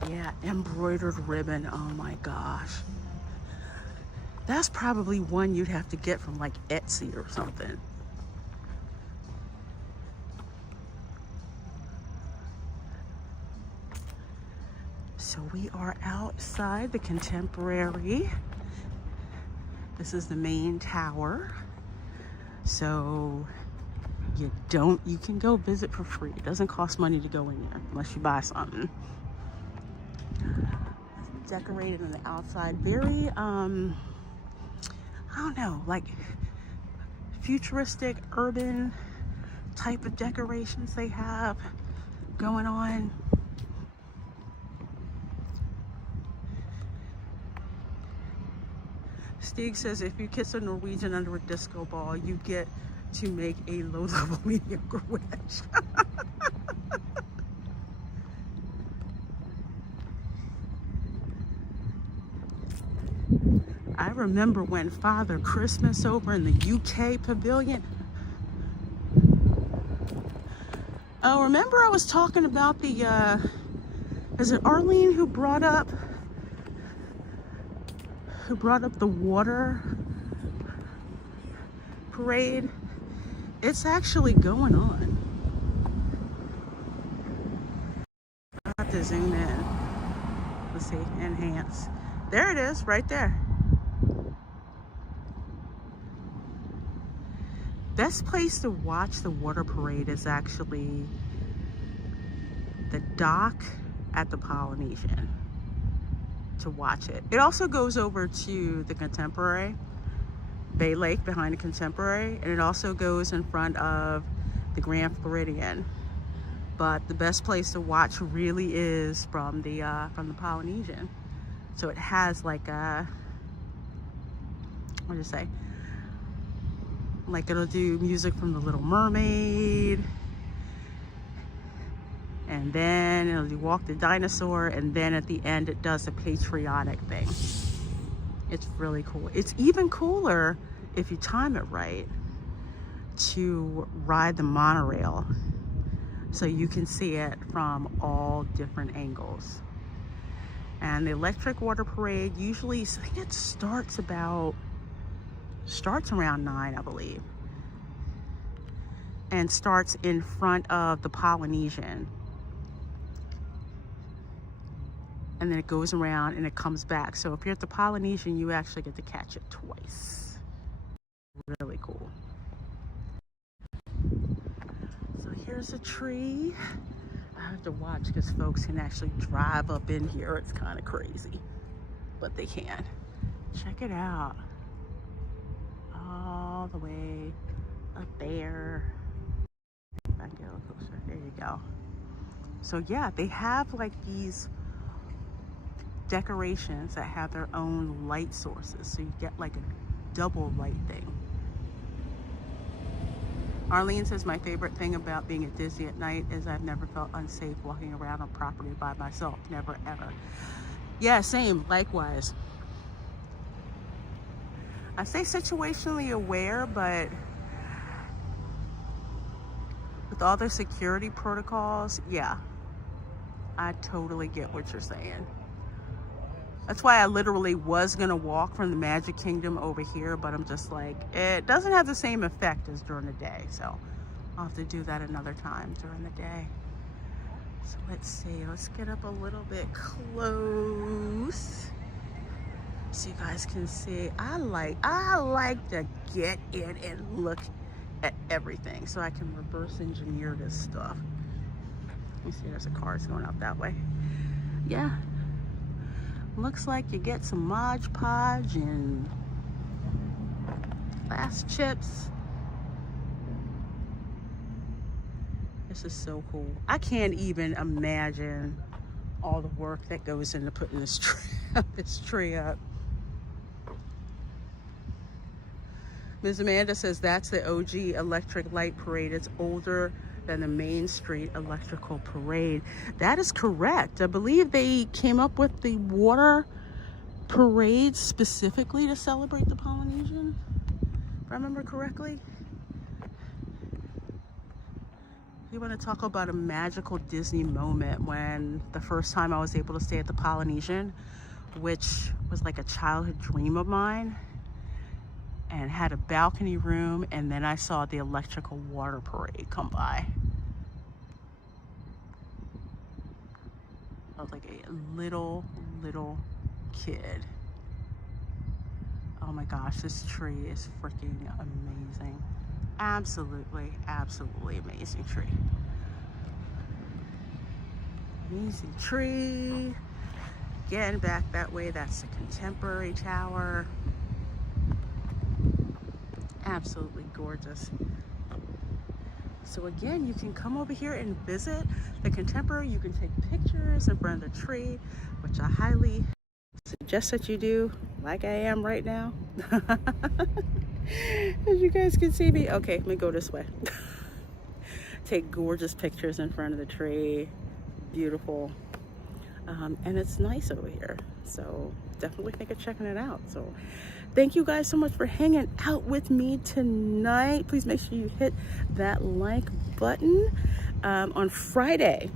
Yeah, embroidered ribbon, oh my gosh. That's probably one you'd have to get from like Etsy or something. So we are outside the Contemporary. This is the main tower. So you can go visit for free. It doesn't cost money to go in there unless you buy something. Decorated on the outside, very I don't know, like futuristic urban type of decorations they have going on. Stig says if you kiss a Norwegian under a disco ball, you get to make a low-level mediocre wedge. I remember when Father Christmas over in the UK pavilion. Oh, remember I was talking about the, is it Arlene who brought up the water parade? It's actually going on. I have to zoom in. Let's see, enhance. There it is, right there. Best place to watch the water parade is actually the dock at the Polynesian to watch it. It also goes over to the Contemporary, Bay Lake behind the Contemporary, and it also goes in front of the Grand Floridian. But the best place to watch really is from the Polynesian. So it has like a, what do you say? Like it'll do music from The Little Mermaid, and then it'll do Walk the Dinosaur, and then at the end it does a patriotic thing. It's really cool. It's even cooler if you time it right to ride the monorail, so you can see it from all different angles. And the electric water parade usually, I think it starts around 9, I believe, and starts in front of the Polynesian, and then it goes around and it comes back. So if you're at the Polynesian, you actually get to catch it twice. Really cool. So here's a tree. I have to watch because folks can actually drive up in here. It's kind of crazy, but they can. Check it out. All the way up there. If I can get a little closer. There you go. So yeah, they have like these decorations that have their own light sources, so you get like a double light thing. Arlene says, my favorite thing about being at Disney at night is I've never felt unsafe walking around on property by myself. Never, ever. Yeah, same, likewise. I say situationally aware, but with all the security protocols, yeah, I totally get what you're saying. That's why I literally was gonna walk from the Magic Kingdom over here, but I'm just like, it doesn't have the same effect as during the day. So I'll have to do that another time during the day. So let's see, let's get up a little bit close so you guys can see. I like to get in and look at everything, so I can reverse engineer this stuff. You see there's a car going out that way. Yeah, looks like you get some Mod Podge and fast chips. This is so cool. I can't even imagine all the work that goes into putting this tree up. Ms. Amanda says that's the OG electric light parade. It's older than the Main Street electrical parade. That is correct. I believe they came up with the water parade specifically to celebrate the Polynesian, if I remember correctly. You want to talk about a magical Disney moment, when the first time I was able to stay at the Polynesian, which was like a childhood dream of mine, and had a balcony room, and then I saw the electrical water parade come by. I was like a little kid. Oh my gosh, this tree is freaking amazing. Absolutely amazing tree. Amazing tree. Again, back that way, that's the Contemporary Tower. Absolutely gorgeous. So again, you can come over here and visit the Contemporary. You can take pictures in front of the tree, which I highly suggest that you do, like I am right now. As you guys can see me. Okay, let me go this way. Take gorgeous pictures in front of the tree. Beautiful. And it's nice over here, so definitely think of checking it out. So thank you guys so much for hanging out with me tonight. Please make sure you hit that like button. On Friday,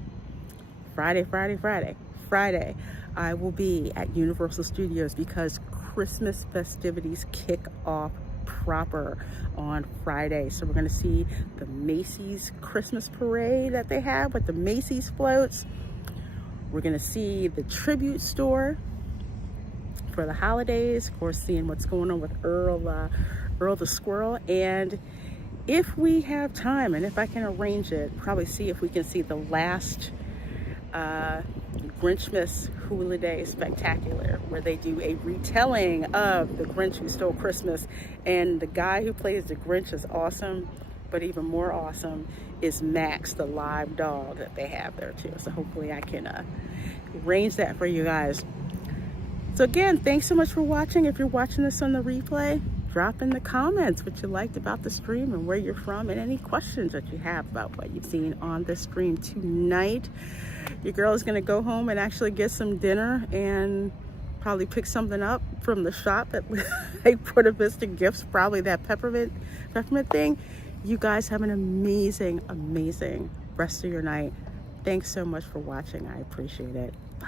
I will be at Universal Studios because Christmas festivities kick off proper on Friday. So we're going to see the Macy's Christmas parade that they have with the Macy's floats. We're going to see the tribute store for the holidays. Of course, seeing what's going on with Earl the Squirrel. And if we have time, and if I can arrange it, probably see if we can see the last Grinchmas Holiday Spectacular, where they do a retelling of The Grinch Who Stole Christmas. And the guy who plays the Grinch is awesome, but even more awesome is Max, the live dog that they have there too. So hopefully I can arrange that for you guys. So again, thanks so much for watching. If you're watching this on the replay, drop in the comments what you liked about the stream and where you're from, and any questions that you have about what you've seen on the stream tonight. Your girl is going to go home and actually get some dinner and probably pick something up from the shop at Puerto Vista Gifts, probably that peppermint thing. You guys have an amazing rest of your night. Thanks so much for watching. I appreciate it. Bye.